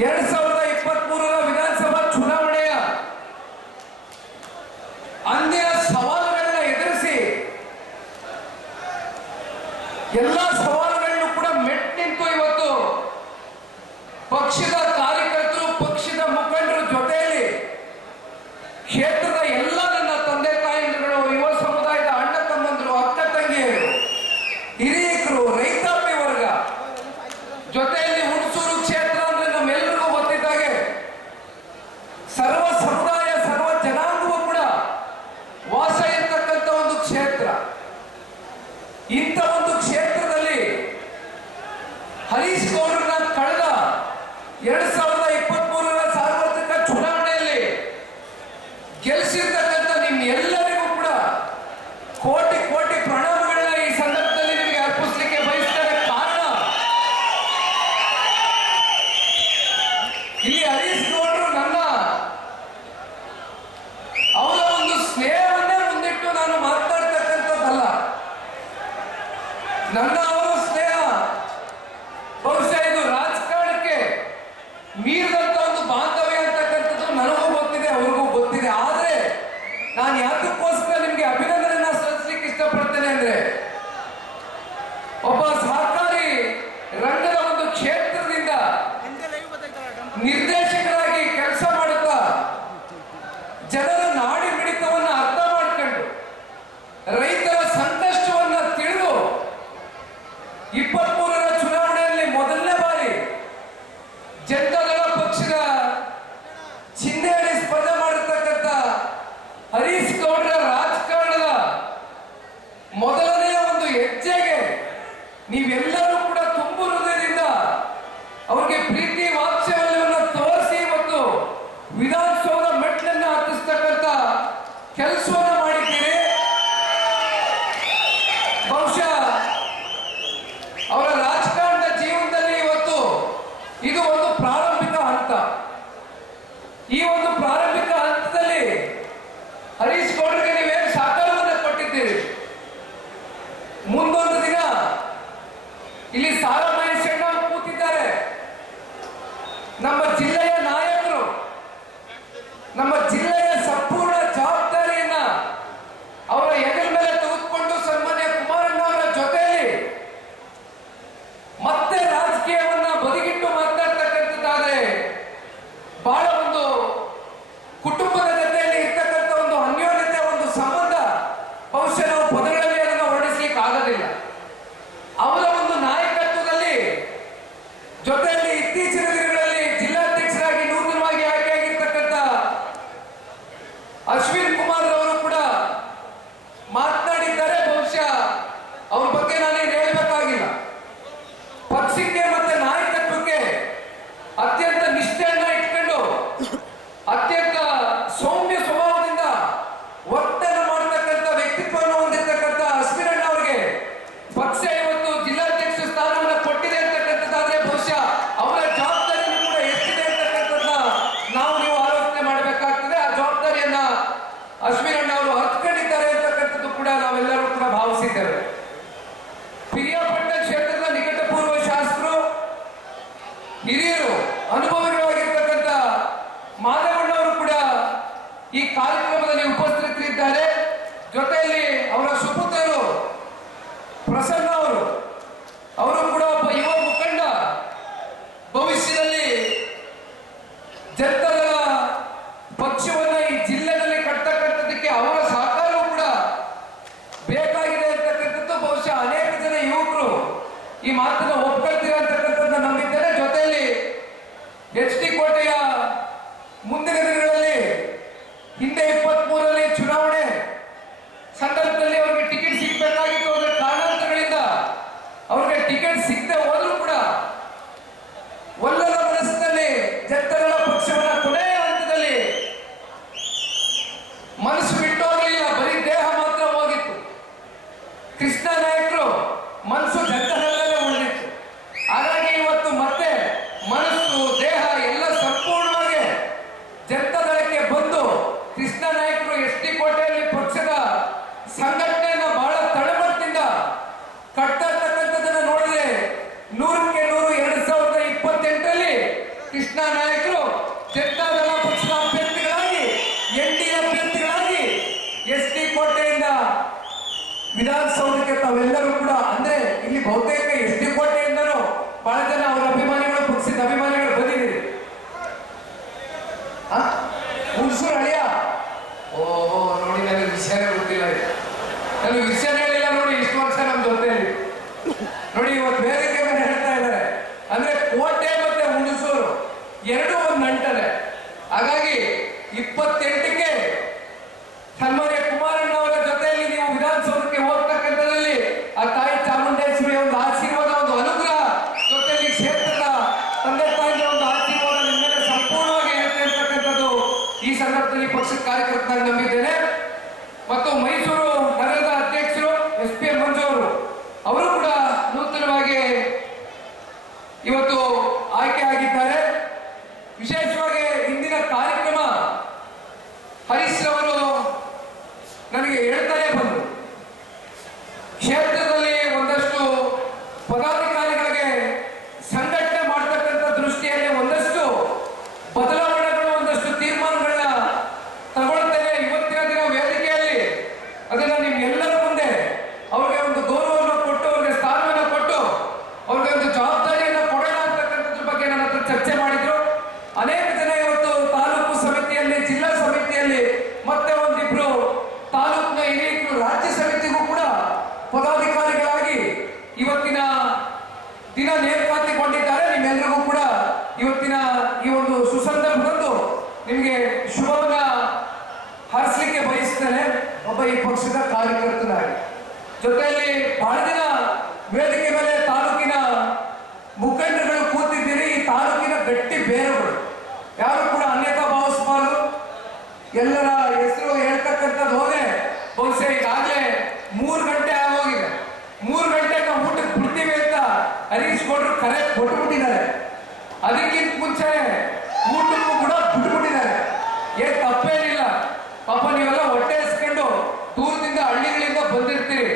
2023ರ ವಿಧಾನಸಭಾ ಚುನಾವಣೆಯ ಅಂದಿನ ಸವಾಲುಗಳನ್ನ ಎದುರಿಸಿ ಎಲ್ಲ ಸವಾಲುಗಳನ್ನು ಕೂಡ ಮೆಟ್ ನಿಂತು ಇವತ್ತು ಪಕ್ಷದ ಕಾರ್ಯಕರ್ತರು, ಪಕ್ಷದ ಮುಖಂಡರ ಜೊತೆಯಲ್ಲಿ ಕ್ಷೇತ್ರದ ಎಲ್ಲ ನನ್ನ ತಂದೆ ತಾಯಿಗಳು, ಯುವ ಸಮುದಾಯದ ಅಣ್ಣ ತಮ್ಮಂದರು, ಅಕ್ಕ ತಂಗಿಯರು, ಹಿರಿಯಕರು, ರೈತಾಪಿ ವರ್ಗ ಜೊತೆಯಲ್ಲಿ ಹುಣಸೂರು ಕ್ಷೇತ್ರ ಅಂದ್ರೆ ನಮ್ಮೆಲ್ಲರಿಗೂ ಗೊತ್ತಿದ್ದಾಗೆ ಸರ್ವ ಸಮುದಾಯ, ಸರ್ವ ಜನಾಂಗವೂ ಕೂಡ ವಾಸ ಇರ್ತಕ್ಕಂಥ ಒಂದು ಕ್ಷೇತ್ರ. ಇಂಥ ಒಂದು ಕ್ಷೇತ್ರದಲ್ಲಿ ಹರೀಶ್ ಗೌಡ್ರನ್ನ ಕಳೆದ 2023ರ ಸಾರ್ವತ್ರಿಕ ಚುನಾವಣೆಯಲ್ಲಿ ಗೆಲ್ಲಿಸಿರ್ತಕ್ಕಂಥ ನಿಮ್ಮೆಲ್ಲರಿಗೂ ಕೂಡ ಕೋಟಿ ಕೋಟಿ ಪ್ರಣಾಮಗಳನ್ನ ಈ ಸಂದರ್ಭದಲ್ಲಿ ನಿಮಗೆ ಅರ್ಪಿಸಲಿಕ್ಕೆ ಬಯಸ್ತಾರೆ. ಕಾರಣ, ಇಲ್ಲಿ ಹರೀಶ್ ಗೌಡ್ರು ನನ್ನ ಅವರ ಒಂದು ಸ್ನೇಹವನ್ನೇ ಮುಂದಿಟ್ಟು ನಾನು ಮಾತನಾಡ್ತಕ್ಕಂಥದ್ದಲ್ಲ. ನನ್ನ ಅವರ ಸ್ನೇಹ ಬಹುಶಃ ಇದು ರಾಜಕಾರಣಕ್ಕೆ ಮೀರಿದಂತ ಒಂದು ಬಾಂಧವ್ಯ ಅಂತಕ್ಕಂಥದ್ದು ನನಗೂ ಗೊತ್ತಿದೆ, ಅವ್ರಿಗೂ ಗೊತ್ತಿದೆ. ಆದ್ರೆ ನಾನು ಯಾತಕ್ಕೋಸ್ಕರ ನಿಮ್ಗೆ ಅಭಿನಂದನೆಯನ್ನ ಸಲ್ಲಿಸಲಿಕ್ಕೆ ಇಷ್ಟಪಡ್ತೇನೆ ಅಂದ್ರೆ, ಒಬ್ಬ ಸಹಕಾರಿ ರಂಗದ ಒಂದು ಕ್ಷೇತ್ರದಿಂದ ನಿರ್ದೇಶಕರಾಗಿ ಕೆಲಸ ಮಾಡುತ್ತಾ ಜನರ ನಾಡಿ ಮಿಡಿತವನ್ನ ಅರ್ಥ ಮಾಡ್ಕೊಂಡು ರೈತರ ಸಂಕಷ್ಟವನ್ನ ತಿಳಿದು 23ರ ಚುನಾವಣೆಯಲ್ಲಿ ಮೊದಲನೇ ಬಾರಿ ಜನತಾದಳ ಪಕ್ಷದ ಚಿಹ್ನೆಯಡಿ ಸ್ಪರ್ಧೆ ಮಾಡಿರ್ತಕ್ಕಂಥ ಹರೀಶ್ ಗೌಡ್ರ ರಾಜಕಾರಣದ ಮೊದಲನೆಯ ಒಂದು ಹೆಜ್ಜೆಗೆ ನೀವೆಲ್ಲರೂ ಕೂಡ ತುಂಬು ಹೃದಯದಿಂದ ಅವ್ರಿಗೆ ಪ್ರೀತಿ ವಾತ್ಸಲ್ಯವನ್ನು ತೋರಿಸಿ ಇವತ್ತು ವಿಧಾನಸೌಧ ಮೆಟ್ಲನ್ನ ಹತ್ತಿಸ್ತಕ್ಕಂಥ ಕೆಲಸವನ್ನು ಮಾಡಿದ್ದೀರಿ. ಬಹುಶಃ ಅವರ ರಾಜಕಾರಣದ ಜೀವನದಲ್ಲಿ ಇವತ್ತು ಇದು ಒಂದು ಪ್ರಾರಂಭಿಕ ಹಂತ. ಈ ಒಂದು ಪ್ರಾರಂಭಿಕ ಹಂತದಲ್ಲಿ ಹರೀಶ್ ಗೌಡ್ರಿಗೆ ನೀವೇನು ಸಹಕಾರವನ್ನು ಕೊಟ್ಟಿದ್ದೀರಿ. ಮುಂದೊಂದು ದಿನ ಇಲ್ಲಿ ಸಾರಾ ಮಹೇಶಣ್ಣ ಕೂತಿದ್ದಾರೆ, ನಮ್ಮ ಜಿಲ್ಲೆಯ ನಾಯಕರು, ನಮ್ಮ ಜಿಲ್ಲೆಯ ಸಂಪೂರ್ಣ ಜವಾಬ್ದಾರಿಯನ್ನ ಅವರ ಹೆಗಲ ಮೇಲೆ ತೆಗೆದುಕೊಂಡು ಸನ್ಮಾನ್ಯ ಕುಮಾರಣ್ಣ ಅವರ ಜೊತೆಯಲ್ಲಿ ಮತ್ತೆ ರಾಜಕೀಯವನ್ನ ಬದಿಗಿಟ್ಟು ಮಾತನಾಡ್ತಕ್ಕಂಥದ್ದಾದ್ರೆ, ಬಹಳ ಒಂದು ಕುಟುಂಬದ ಜೊತೆಯಲ್ಲಿ ಇರ್ತಕ್ಕಂಥ ಒಂದು ಅನ್ಯೋನ್ಯತೆ, ಒಂದು ಸಂಬಂಧ ಬಹುಶಃ ನಾವು ಪದಗಳಲ್ಲಿ ಅದನ್ನು ಹೊರಡಿಸ್ಲಿಕ್ಕೆ ಆಗೋದಿಲ್ಲ. ಅವರ ಒಂದು ನಾಯಕತ್ವದಲ್ಲಿ ಈ ಮಾತನ್ನ ಒಪ್ಕೊಳ್ತೀರಾ ಅಂತಕ್ಕಂಥದ್ದನ್ನ ನಂಬಿದ್ದೇನೆ. ಜೊತೆಯಲ್ಲಿ HD ಕೋಟೆಯ ಮುಂದಿನ ದಿನಗಳಲ್ಲಿ ಹಿಂದೆ 23ರಲ್ಲಿ ಚುನಾವಣೆ ಸಂದರ್ಭದಲ್ಲಿ ಅವರಿಗೆ ಟಿಕೆಟ್ ಸಿಗಬೇಕಾಗಿತ್ತು. ಅವರ ಕಾರಣಾಂತರಗಳಿಂದ ಅವರಿಗೆ ಟಿಕೆಟ್ ಸಿಗದೆ ಹೋದ್ರೂ ಕೂಡ ಒಲ್ಲದ ಮನಸ್ಸಿನಲ್ಲಿ ಜನತಾದಳ ಪಕ್ಷವನ್ನ ಕೊನೆಯ ಹಂತದಲ್ಲಿ ಮನಸ್ಸು ಬಿಟ್ಟು ಹೋಗಲಿಲ್ಲ, ಬರೀ ದೇಹ ಮಾತ್ರ ಹೋಗಿತ್ತು. ಕೃಷ್ಣ ನಾಯಕರು ಮನಸ್ಸು ಜನತಾದಳದಲ್ಲೇ ಉಳಿದಿತ್ತು. ಹಾಗಾಗಿ ಇವತ್ತು ಮತ್ತೆ ಮನಸ್ಸು ದೇಹ ಎಲ್ಲ ಸಂಪೂರ್ಣವಾಗಿ ಜನತಾದಳಕ್ಕೆ ಬಂದು ಕೃಷ್ಣ ನಾಯಕರು SD ಕೋಟೆಯಲ್ಲಿ ಪಕ್ಷದ ಸಂಘಟನೆಯನ್ನ ಬಹಳ ತಳಮಟ್ಟದಿಂದ ಕಟ್ತಾ ಇರ್ತಕ್ಕಂಥದ್ದನ್ನ ನೋಡಿದ್ರೆ 100ಕ್ಕೆ 100 2028ರಲ್ಲಿ ಕೃಷ್ಣ ನಾಯಕರು ಜನತಾದಳ ಪಕ್ಷದ ಅಭ್ಯರ್ಥಿಗಳಾಗಿ NDA ಅಭ್ಯರ್ಥಿಗಳಾಗಿ SD ಕೋಟೆಯಿಂದ ವಿಧಾನಸೌಧಕ್ಕೆ ತಾವೆಲ್ಲರೂ ಕೂಡ, ಅಂದ್ರೆ ಇಲ್ಲಿ ಬಹುತೇಕ SD ಕೋಟೆಯಿಂದನೂ ಬಹಳ ಜನ ಅವರ ಅಭಿಮಾನಿಗಳು, ಪಕ್ಷದ ಅಭಿಮಾನಿಗಳು ಬಂದಿದ್ದೀರಿ. ಹುಣಸೂರು ಹಳಿಯ ಓಹೋ ನೋಡಿ, ನನಗೆ ವಿಷಯನೇ ಗೊತ್ತಿಲ್ಲ. ನನಗೆ ವಿಷಯ ಹೇಳಿಲ್ಲ ನೋಡಿ, ಇಷ್ಟು ವರ್ಷ ನಮ್ಮ ಜೊತೆಯಲ್ಲಿ ನೋಡಿ. ಇವತ್ತು ವೇದಿಕೆ ಮೇಲೆ ಹೇಳ್ತಾ ಇದ್ದಾರೆ ಅಂದ್ರೆ ಕೋಟೆ ಮತ್ತೆ ಹುಣಸೂರು ಎರಡೂ ಒಂದು ನಂಟದೆ. ಹಾಗಾಗಿ 28ಕ್ಕೆ ಸನ್ಮಾನ್ಯ ಕುಮಾರಣ್ಣ ಅವರ ಜೊತೆಯಲ್ಲಿ ನೀವು ವಿಧಾನಸೌಧಕ್ಕೆ ಹೋಗ್ತಕ್ಕಂಥದ್ರಲ್ಲಿ ಆ ತಾಯಿ ಚಾಮುಂಡೇಶ್ವರಿಯ ಒಂದು ಆಶೀರ್ವಾದ, ಒಂದು ಅನುಗ್ರಹ, ಜೊತೆಯಲ್ಲಿ ಕ್ಷೇತ್ರದ ತಂದೆ ತಾಯಿಯ ಒಂದು ಆಶೀರ್ವಾದ ನಿಮ್ಮೆಲ್ಲ ಸಂಪೂರ್ಣವಾಗಿ ಇರುತ್ತೆ ಅಂತಕ್ಕಂಥದ್ದು ಈ ಸಂದರ್ಭದಲ್ಲಿ ಪಕ್ಷದ ಕಾರ್ಯಕರ್ತನಾಗಿ ನಂಬಿದ್ದೇನೆ. ಮತ್ತು ಮೈಸೂರು ನಗರದ ಅಧ್ಯಕ್ಷರು SPM ಮಂಜು ಅವರು ಕೂಡ ನೂತನವಾಗಿ ಇವತ್ತು ಆಯ್ಕೆ ಆಗಿದ್ದಾರೆ. ವಿಶೇಷವಾಗಿ ಇಂದಿನ ಕಾರ್ಯಕ್ರಮ ಹರೀಶ್ ಅವರು ನನಗೆ ಹೇಳ್ತಾನೆ ಬಂದರು, ಕ್ಷೇತ್ರದಲ್ಲಿ ಒಂದಷ್ಟು ಪದಾಧಿಕಾರಿಗಳಿಗೆ ಸಂಘಟನೆ ಮಾಡ್ತಕ್ಕಂಥ ದೃಷ್ಟಿಯಲ್ಲಿ ಒಂದಷ್ಟು ಬದಲಾವಣೆಗಳು, ಒಂದಷ್ಟು ತೀರ್ಮಾನಗಳನ್ನ ತಗೊಳ್ತೇನೆ. ಇವತ್ತಿನ ದಿನ ವೇದಿಕೆಯಲ್ಲಿ ಅದನ್ನ ನಿಮ್ಗೆಲ್ಲರ ಮುಂದೆ ಅವ್ರಿಗೆ ಒಂದು ಗೌರವವನ್ನು ಕೊಟ್ಟು, ಅವ್ರಿಗೆ ಸ್ಥಾನವನ್ನು ಕೊಟ್ಟು, ಅವ್ರಿಗೆ ಒಂದು ಜವಾಬ್ದಾರಿಯನ್ನು ಕೊಡೋಣ ಅಂತಕ್ಕಂಥದ್ರ ಬಗ್ಗೆ ನನ್ನ ಹತ್ರ ಚರ್ಚೆ ಮಾಡಿದ್ರು. ಅನೇಕ ಜನ ಇವತ್ತು ತಾಲೂಕು ಸಮಿತಿಯಲ್ಲಿ, ಜಿಲ್ಲಾ ಸಮಿತಿಯಲ್ಲಿ, ಮತ್ತೆ ಒಂದಿಬ್ರು ತಾಲೂಕಿನ ಹಿರಿಯರು ರಾಜ್ಯ ಸಮಿತಿಗೂ ಕೂಡ ಪದಾಧಿಕಾರಿಗಳಾಗಿ ಇವತ್ತಿನ ದಿನ ನೇಮಕಾತಿಗೊಂಡಿದ್ದಾರೆ. ನಿಮ್ಮೆಲ್ಲರಿಗೂ ಕೂಡ ಇವತ್ತಿನ ಈ ಒಂದು ಸುಸಂದರ್ಭದಂದು ನಿಮಗೆ ಶುಭವನ್ನ ಹಾರಿಸಲಿಕ್ಕೆ ಬಯಸ್ತೇನೆ, ಒಬ್ಬ ಈ ಪಕ್ಷದ ಕಾರ್ಯಕರ್ತನಾಗಿ. ಜೊತೆಯಲ್ಲಿ ಬಹಳ ದಿನ ವೇದಿಕೆ ಮೇಲೆ ತಾಲೂಕಿನ ಮುಖಂಡರುಗಳು ಕೂತಿದ್ದೀರಿ. ಈ ತಾಲೂಕಿನ ಗಟ್ಟಿ ಬೇರುಗಳು, ಯಾರು ಕೂಡ ಅನ್ಯತಾ ಭಾವಿಸಬಾರದು. ಎಲ್ಲರ ಹೆಸರು ಹೇಳ್ತಕ್ಕಂಥದ್ದು ಹೋದ್ರೆ ಬಹುಶಃ ಈಗಾಗಲೇ 3 ಗಂಟೆ ಆಗೋಗಿದೆ. 3 ಗಂಟೆಗೆ ನಾವು ಊಟಕ್ಕೆ ಬಿಡ್ತೀವಿ ಅಂತ ಹರೀಶ್ ಗೌಡ್ರು ಕರೆ ಕೊಟ್ಟುಬಿಟ್ಟಿದ್ದಾರೆ. ಅದಕ್ಕಿಂತ ಮುಂಚೆ ಊಟಕ್ಕೂ ಕೂಡ ಬಿಟ್ಬಿಟ್ಟಿದ್ದಾರೆ. ಏನ್ ತಪ್ಪೇನಿಲ್ಲ, ಪಾಪ ನೀವೆಲ್ಲ ಹೊಟ್ಟೆ ಹಸ್ಕೊಂಡು ದೂರದಿಂದ ಹಳ್ಳಿಗಳಿಂದ ಬಂದಿರ್ತೀರಿ.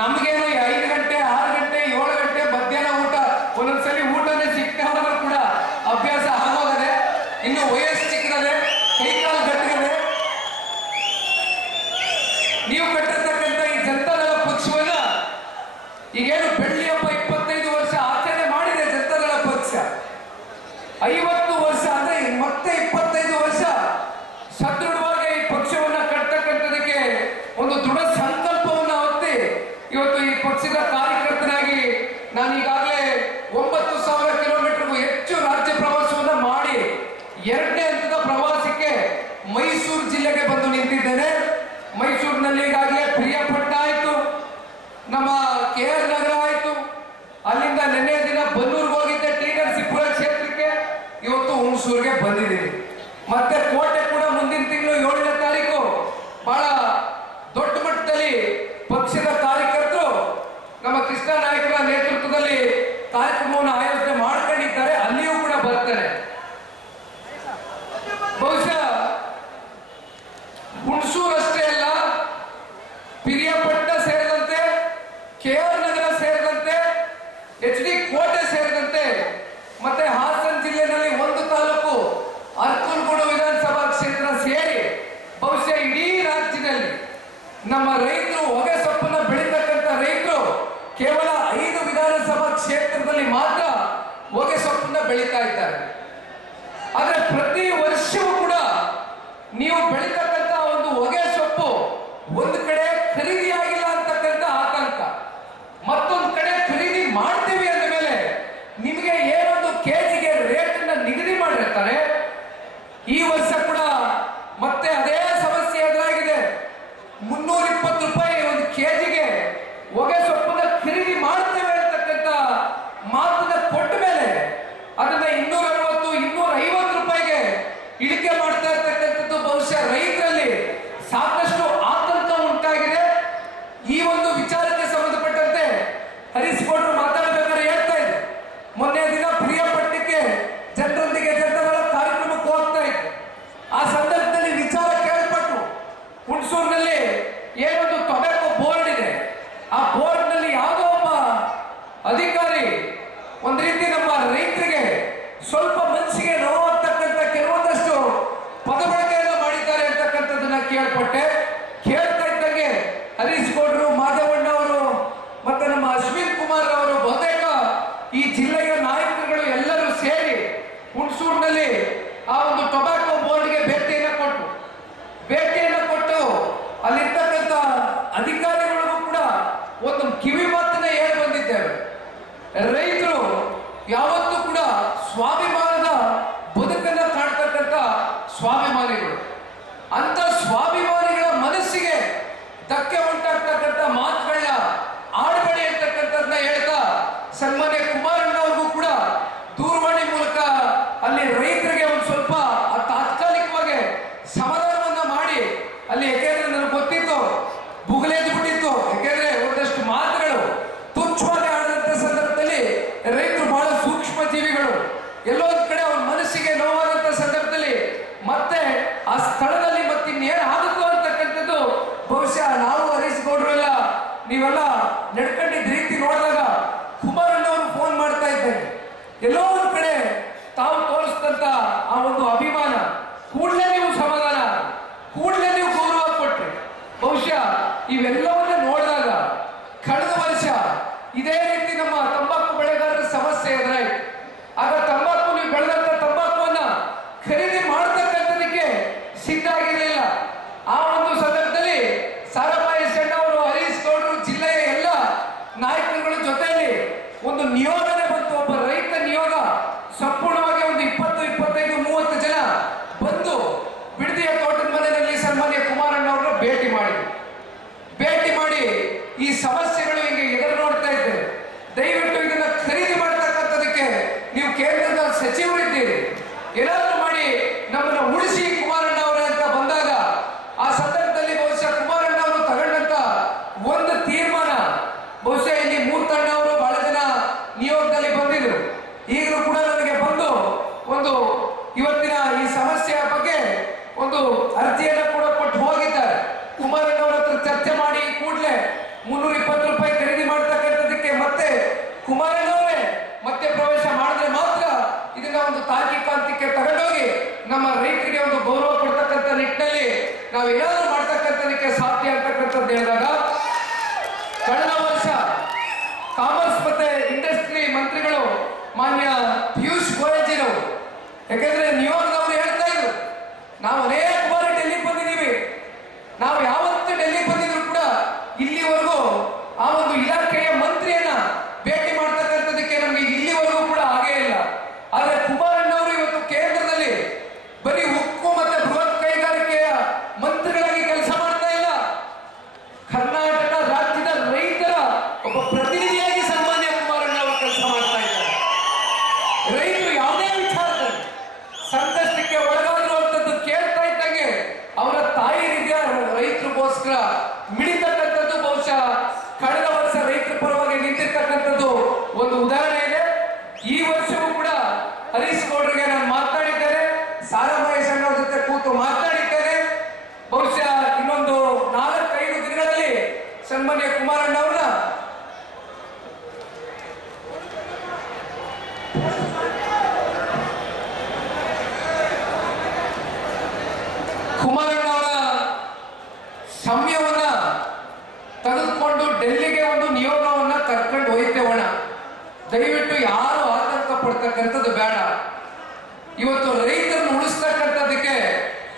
ನಮ್ಗೇನು 5 ಗಂಟೆ 6 ಗಂಟೆ 7 ಗಂಟೆ ಮಧ್ಯಾಹ್ನ ಊಟ, ಒಂದೊಂದ್ಸಲಿ ಊಟನೇ ಸಿಗ್ತಾ ಹೋದ್ರೂ ಕೂಡ ಅಭ್ಯಾಸ ಆಗೋಗದೆ. ಇನ್ನು ವಯಸ್ಸು ಚಿಕ್ಕದೆ, ಕೈಕಾಲು ಗಟ್ಟಿದೆ. ನೀವು ಕಟ್ಟಿರ್ತಕ್ಕಂಥ ಈ ಜನತಾದಳ ಪಕ್ಷವನ್ನ ಈಗೇನು ಬೆಳ್ಳಿ ಹಬ್ಬ 25 ವರ್ಷ ಆಚರಣೆ ಮಾಡಿದೆ ಜನತಾದಳ ಪಕ್ಷ. 50 ವರ್ಷ ಅಂದ್ರೆ ಮತ್ತೆ 25 ವರ್ಷ ಸದೃಢವಾಗಿ ಈ ಪಕ್ಷವನ್ನ ಕಟ್ಟತಕ್ಕಂಥದಕ್ಕೆ ಒಂದು ದೃಢ ಸಂಕಲ್ಪವನ್ನ ಹೊತ್ತಿ ಇವತ್ತು ಈ ಪಕ್ಷದ ಕಾರ್ಯಕರ್ತನಾಗಿ ನಾನು ಈಗಾಗಲೇ 9,000 ಕಿಲೋಮೀಟರ್ಗೂ ಹೆಚ್ಚು ರಾಜ್ಯ ಪ್ರವಾಸವನ್ನ ಮಾಡಿ 2ನೇ ಹಂತದ ಪ್ರವಾಸಕ್ಕೆ ಮೈಸೂರು ಜಿಲ್ಲೆಗೆ ಬಂದು ನಿಂತಿದ್ದೇನೆ. ಮೈಸೂರಿನಲ್ಲಿ ಈಗಾಗಲೇ ಪ್ರಿಯಾಪಟ್ಟಣ ಆಯ್ತು, ನಮ್ಮ KR ನಗರ ಆಯ್ತು, ಅಲ್ಲಿಂದ ನಿನ್ನೆ ದಿನ ಬನ್ನೂರ್ಗೆ ಹೋಗಿದ್ದೆ ಟಿ ನರಸೀಪುರ ಕ್ಷೇತ್ರಕ್ಕೆ, ಇವತ್ತು ಹುಣಸೂರಿಗೆ ಬಂದಿದ್ದೀನಿ. ಮತ್ತೆ ಕೋಟೆ ಕೂಡ ಮುಂದಿನ ತಿಂಗಳು 7ನೇ ತಾರೀಕು ಬಹಳ ದೊಡ್ಡ ಮಟ್ಟದಲ್ಲಿ ಪಕ್ಷದ ಕಾರ್ಯಕರ್ತರು ನಮ್ಮ ಕೃಷ್ಣ ನಾಯಕರ ನೇತೃತ್ವದಲ್ಲಿ ಕಾರ್ಯಕ್ರಮವನ್ನು ಆಯೋಜನೆ ಮಾಡ್ಕೊಂಡಿದ್ದಾರೆ. ಅಲ್ಲಿಯೂ ಕೂಡ ಬರ್ತಾರೆ. ಬಹುಶಃ ಹುಣಸೂರು ಅಷ್ಟೇ ಅಲ್ಲ, ಪಿರಿಯಾಪಟ್ಟಣ ಸೇರಿದಂತೆ, KR ನಗರ ಸೇರಿದಂತೆ, HD ಕೋಟೆ ಸೇರಿದಂತೆ, ಮತ್ತೆ ಹಾಸನ ಜಿಲ್ಲೆಯಲ್ಲಿ ಒಂದು ತಾಲೂಕು ಅರ್ಕಲ್ಗೂಡು ವಿಧಾನಸಭಾ ಕ್ಷೇತ್ರ ಸೇರಿ ಬಹುಶಃ ಇಡೀ ರಾಜ್ಯದಲ್ಲಿ ನಮ್ಮ ರೈತರು ಹೊಗೆ ಸೊಪ್ಪನ್ನ ಬೆಳೀತಕ್ಕಂಥ ರೈತರು ಕೇವಲ 5 ವಿಧಾನಸಭಾ ಕ್ಷೇತ್ರದಲ್ಲಿ ಮಾತ್ರ ಹೊಗೆ ಸೊಪ್ಪನ್ನ ಬೆಳೀತಾ ಇದ್ದಾರೆ. ಆದ್ರೆ ಪ್ರತಿ ವರ್ಷವೂ ಕೂಡ ನೀವು ಬೆಳೀತಕ್ಕಂಥ ಒಂದು ಹೊಗೆ ಸೊಪ್ಪು ಒಂದು ಕಡೆ ಖರೀದಿ ಆಗಿಲ್ಲ ಅಂತಕ್ಕಂಥ ಆತಂಕ, ಮತ್ತೊಂದು ಕಡೆ ಖರೀದಿ ಮಾಡ್ತೀವಿ ಅಧಿಕಾರಿ ಒಂದ್ ರೀತಿ ನಮ್ಮ ರೈತರಿಗೆ ಸ್ವಲ್ಪ ಮನಸ್ಸಿಗೆ ನೋವಾಗ್ತಕ್ಕಂಥ ಕೆಲವೊಂದಷ್ಟು ಪದಬಳಕೆಯನ್ನು ಮಾಡಿದ್ದಾರೆ ಅಂತಕ್ಕಂಥದ್ದನ್ನ ಕೇಳ್ಪಟ್ಟೆ. ಕೇಳ್ತಾ ಇದ್ದಂಗೆ ಹರೀಶ್ ಗೌಡ್ರು, ಮಾದೇವಣ್ಣ ಅವರು ಮತ್ತೆ ನಮ್ಮ ಅಶ್ವಿನ್ ಕುಮಾರ್ ಅವರು ಬಹುತೇಕ ಈ ಜಿಲ್ಲೆಯ ನಾಯಕರುಗಳು ಎಲ್ಲರೂ ಸೇರಿ ಹುಣಸೂರಿನಲ್ಲಿ ಆ ಒಂದು ಟೊಬ್ಯಾಕೋ ಬೋರ್ಡ್ಗೆ ಭೇಟಿಯನ್ನು ಕೊಟ್ಟು ಅಲ್ಲಿರ್ತಕ್ಕಂಥ ಅಧಿಕಾರಿಗಳಿಗೂ ಕೂಡ ಒಂದು ಕಿವಿ ಮಾತನ್ನ ಹೇಳಿ ಬಂದಿದ್ದೇವೆ. ರೈತರು ಯಾವತ್ತೂ ಕೂಡ ಸ್ವಾಭಿಮಾನದ ಬದುಕನ್ನ ಕಾಣ್ತಕ್ಕಂಥ ಸ್ವಾಭಿಮಾನಿಗಳು. ಅಂತ ಸ್ವಾಭಿಮಾನಿಗಳ ಮನಸ್ಸಿಗೆ ಧಕ್ಕೆ ಉಂಟಾಗ್ತಕ್ಕಂಥ ಮಾತುಗಳನ್ನ ಆಡಬೇಡಿ ಅಂತಕ್ಕಂಥದ್ದನ್ನ ಹೇಳ್ತಾ ಸನ್ಮಾನ್ಯ ಕುಮಾರಣ್ಣವ್ರಿಗೂ ಕೂಡ ದೂರವಾಣಿ ಮೂಲಕ ಅಲ್ಲಿ ರೈತರಿಗೆ ಒಂದು ಸ್ವಲ್ಪ ತಾತ್ಕಾಲಿಕವಾಗಿ ಸಮಾಧಾನವನ್ನ ಮಾಡಿ ಅಲ್ಲಿ, ಯಾಕೆಂದ್ರೆ ನನಗೆ ಗೊತ್ತಿತ್ತು ಬುಗಲೆದ್ದು ಬಿಟ್ಟಿತ್ತು. ಯಾಕೆಂದ್ರೆ ಒಂದಷ್ಟು ಮಾತುಗಳು ತುಚ್ಛವಾಗಿ ಆಡದಂತ ಸಂದರ್ಭದಲ್ಲಿ ರೈತರು ಬಹಳ ಸೂಕ್ಷ್ಮ ಜೀವಿಗಳು. ಎಲ್ಲೋ ಒಂದ್ ಕಡೆ ಅವ್ರ ಮನಸ್ಸಿಗೆ ನೋವಾದಂತ ಸಂದರ್ಭದಲ್ಲಿ ಮತ್ತೆ ಆ ಸ್ಥಳದಲ್ಲಿ ಮತ್ತಿನ್ನೇನು ಆಗುತ್ತೋ ಅಂತಕ್ಕಂಥದ್ದು ಬಹುಶಃ ನಾವು ಹರೀಶ್ ಗೌಡ್ರು ಎಲ್ಲ ನೀವೆಲ್ಲ ನಡ್ಕೊಂಡಿದ್ದ ರೀತಿ ನೋಡಿದಾಗ ಕುಮಾರಣ್ಣವರು ಫೋನ್ ಮಾಡ್ತಾ ಇದ್ದೇನೆ. ಎಲ್ಲೋ ಒಂದ್ ಕಡೆ ತಾವು ತೋರಿಸಿದಂತ ಆ ಒಂದು ಅಭಿಮಾನ, ಕೂಡಲೇ ನೀವು ಸಮಾಧಾನ, ಕೂಡಲೇ ನೀವು ಗೌರವ ಕೊಟ್ರಿ. ಬಹುಶಃ ಇವೆಲ್ಲವನ್ನ ನೋಡಿದಾಗ ಕಳೆದ ವರ್ಷ ಇದೇ ರೀತಿ ನಮ್ಮ ತಂಬಾಕು ಬೆಳೆಗಾರರ ಸಮಸ್ಯೆ ಎದುರಾಯಿತು. ಆಗ ತಂಬಾಕು ನೀವು ಬೆಳೆದಂತ ತಂಬಾಕುವನ್ನ ಖರೀದಿ ಮಾಡತಕ್ಕಂಥದಕ್ಕೆ ಸಿದ್ಧ ಆಗಿರಲಿಲ್ಲ. ಆ ಒಂದು ಸಂದರ್ಭದಲ್ಲಿ ಸಾರಾಭಾಯಿ ಶೆಟ್ಟಿ ಅವರು, ಹರೀಶ್ ಗೌಡರು, ಜಿಲ್ಲೆಯ ಎಲ್ಲ ನಾಯಕರುಗಳ ಜೊತೆಯಲ್ಲಿ ಒಂದು ನಿಯೋಗನೆ ಬಂತು. ಒಬ್ಬ ರೈತ ನಿಯೋಗ ಸಂಪೂರ್ಣವಾಗಿ ಒಂದು 20, 25, 30 ಜನ ಬಂದು ಬಿಡದಿಯ ತೋಟದ ಮನೆಯಲ್ಲಿ ಸನ್ಮಾನ್ಯ ಕುಮಾರಣ್ಣ ಅವರನ್ನ ಭೇಟಿ ಮಾಡಿ ಈ ಸಮಸ್ಯೆಗಳು ಹಿಂಗೆ ಎದುರು ನೋಡ್ತಾ ಇದ್ದೇವೆ, ದಯವಿಟ್ಟು ಇದನ್ನ ಖರೀದಿ ಮಾಡ್ತಕ್ಕಂಥದಕ್ಕೆ ನೀವು ಕೇಂದ್ರದ ಸಚಿವರಿದ್ದೀರಿ, ಏನಾದರೂ ಮಾಡಿ ನಮ್ಮನ್ನ ಉಳಿಸಿ ಕುಮಾರಣ್ಣ ಅವರೇ ಅಂತ ಬಂದಾಗ ಆ ಸಂದರ್ಭದಲ್ಲಿ ಬಹುಶಃ ಕುಮಾರಣ್ಣ ಅವರು ತಗೊಂಡಂತ ಒಂದು ತೀರ್ಮಾನ, ಬಹುಶಃ ಇಲ್ಲಿ ಮೂರ್ತಣ್ಣ ಅವರು ಬಹಳ ಜನ ನಿಯೋಗದಲ್ಲಿ ಬಂದಿದ್ರು. ಈಗಲೂ ಕೂಡ ನನಗೆ ಬಂದು ಒಂದು ಇವತ್ತಿನ ಈ ಸಮಸ್ಯೆಯ ಬಗ್ಗೆ ಒಂದು ಅರ್ಜಿಯನ್ನು ಕೂಡ ಕೊಟ್ಟು ಹೋಗಿದ್ದಾರೆ. ಕುಮಾರಣ್ಣ ಅವರ ಹತ್ರ ಚರ್ಚೆ ಮಾಡಿ ಕೂಡಲೇ 320 ರೂಪಾಯಿ ಖರೀದಿ ಮಾಡ್ತಕ್ಕಂಥದಕ್ಕೆ ಮತ್ತೆ ಕುಮಾರಣ್ಣ ಅವರೇ ಮತ್ತೆ ಪ್ರವೇಶ ಮಾಡಿದ್ರೆ ಮಾತ್ರ ಇದನ್ನ ಒಂದು ತಾರ್ಕಿಕ ಹಂತಕ್ಕೆ ತಗೊಂಡೋಗಿ ನಮ್ಮ ರೈತರಿಗೆ ಒಂದು ಗೌರವ ಕೊಡ್ತಕ್ಕಂಥ ನಿಟ್ಟಿನಲ್ಲಿ ನಾವು ಏನಾದರೂ ಮಾಡ್ತಕ್ಕಂಥದಕ್ಕೆ ಸಾಧ್ಯ ಅಂತಕ್ಕಂಥದ್ದು ಹೇಳಿದಾಗ, ಕಳೆದ ವರ್ಷ ಕಾಮರ್ಸ್ ಮತ್ತೆ ಇಂಡಸ್ಟ್ರಿ ಮಂತ್ರಿಗಳು ಮಾನ್ಯ ಪಿಯೂಷ್ ಗೋಯಲ್ಜಿರವರು, ಯಾಕಂದ್ರೆ ನಿಯೋಗದವರು ಹೇಳ್ತಾ ಇದ್ರು, ನಾವು ಅನೇಕ ಬಾರಿ ಡೆಲ್ಲಿಗೆ ಬಂದಿದ್ದೀವಿ, ನಾವು ಯಾವತ್ತು ಡೆಲ್ಲಿಗೆ ಬಂದಿದ್ರು ಕೂಡ ಇಲ್ಲಿವರೆಗೂ ಆ ಒಂದು ಇಲಾಖೆಯ ಮಂತ್ರಿಯನ್ನ ಭೇಟಿ ಮಾಡ್ತಕ್ಕಂಥದಕ್ಕೆ ನಮಗೆ ಇಲ್ಲಿವರೆಗೂ ಕೂಡ ಆಗೇ ಇಲ್ಲ. ಆದ್ರೆ ಕುಮಾರಣ್ಣವರು ಇವತ್ತು ಕೇಂದ್ರದಲ್ಲಿ ಬರೀ ಉಕ್ಕು ಮತ್ತೆ ಬೃಹತ್ ಕೈಗಾರಿಕೆಯ ಮಂತ್ರಿಗಳಾಗಿ ಕೆಲಸ ಮಾಡ್ತಾ ಇಲ್ಲ, ಕರ್ನಾಟಕ ರಾಜ್ಯದ ರೈತರ ಒಬ್ಬ ಪ್ರತಿನಿಧಿಯಾಗಿ ಸನ್ಮಾನ್ಯ ಕುಮಾರಣ್ಣ ಅವರು ಕೆಲಸ ಮಾಡ್ತಾ ಇದ್ದಾರೆ. ರೈತರು ಯಾವುದೇ ವಿಚಾರದಲ್ಲಿ ಸಂಕಷ್ಟಕ್ಕೆ ಒಳಗಾಗಿರುವಂತದ್ದು ಕೇಳ್ತಾ ಇದ್ದಂಗೆ ಅವರ ತಾಯಿ ರೀತಿಯ ರೈತರಿಗೋಸ್ಕರ ಮಿಡಿತಕ್ಕಂಥದ್ದು ಬಹುಶಃ ಕಳೆದ ವರ್ಷ ರೈತರ ಪರವಾಗಿ ನಿಂತಿರ್ತಕ್ಕಂಥದ್ದು ಒಂದು ಉದಾಹರಣೆ ಇದೆ. ಈ ವರ್ಷವೂ ಕೂಡ ಹರೀಶ್ ಗೌಡ್ರಿಗೆ ನಾನು ಮಾತನಾಡಿದ್ದೇನೆ, ಸಾರಾಭಾಯಿ ಶೆಟ್ಟಿ ಅವರ ಜೊತೆ ಕೂತು ಮಾತನಾಡಿದ್ದೇನೆ. ಬಹುಶಃ ಇನ್ನೊಂದು 4-5 ದಿನಗಳಲ್ಲಿ ಸನ್ಮಾನ್ಯ ಕುಮಾರಣ್ಣ ಅವರನ್ನ ಸಮಯವನ್ನ ತೆಗೆದುಕೊಂಡು ಡೆಲ್ಲಿಗೆ ಒಂದು ನಿಯೋಗವನ್ನ ಕರ್ಕೊಂಡು ಹೋಯ್ತೇವಣ. ದಯವಿಟ್ಟು ಯಾರು ಆತಂಕ ಪಡ್ತಕ್ಕಂಥದ್ದು ಬೇಡ. ಇವತ್ತು ರೈತರನ್ನು ಉಳಿಸ್ತಕ್ಕಂಥದ್ದಕ್ಕೆ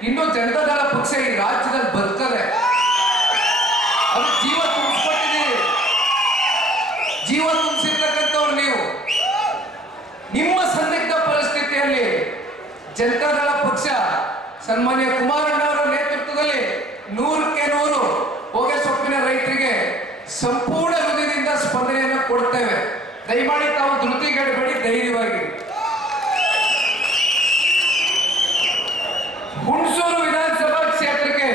ಇನ್ನೂ ಜನತಾದಳ ಪಕ್ಷ ಈ ರಾಜ್ಯದಲ್ಲಿ ಬರ್ತದೆ, ಅದು ಜೀವ ತುಂಬಿಸ್ಕೊಟ್ಟಿದ್ದೀರಿ, ಜೀವ ತುಂಬಿಸಿರ್ತಕ್ಕಂಥವ್ರು ನೀವು. ನಿಮ್ಮ ಸಂದಿಗ್ಧ ಪರಿಸ್ಥಿತಿಯಲ್ಲಿ ಜನತಾದಳ ಪಕ್ಷ ಸನ್ಮಾನ್ಯ ಕುಮಾರಣ್ಣ ಅವರ ನೇತೃತ್ವದಲ್ಲಿ 100ಕ್ಕೆ 100 ಹೊಗೆ ಸೊಪ್ಪಿನ ರೈತರಿಗೆ ಸಂಪೂರ್ಣ ಹೃದಯದಿಂದ ಸ್ಪಂದನೆಯನ್ನು ಕೊಡ್ತೇವೆ. ದಯಮಾಡಿ ತಾವು ಧೃತಿಗೆಡಬೇಡಿ, ಧೈರ್ಯವಾಗಿ. ಹುಣಸೂರು ವಿಧಾನಸಭಾ ಕ್ಷೇತ್ರಕ್ಕೆ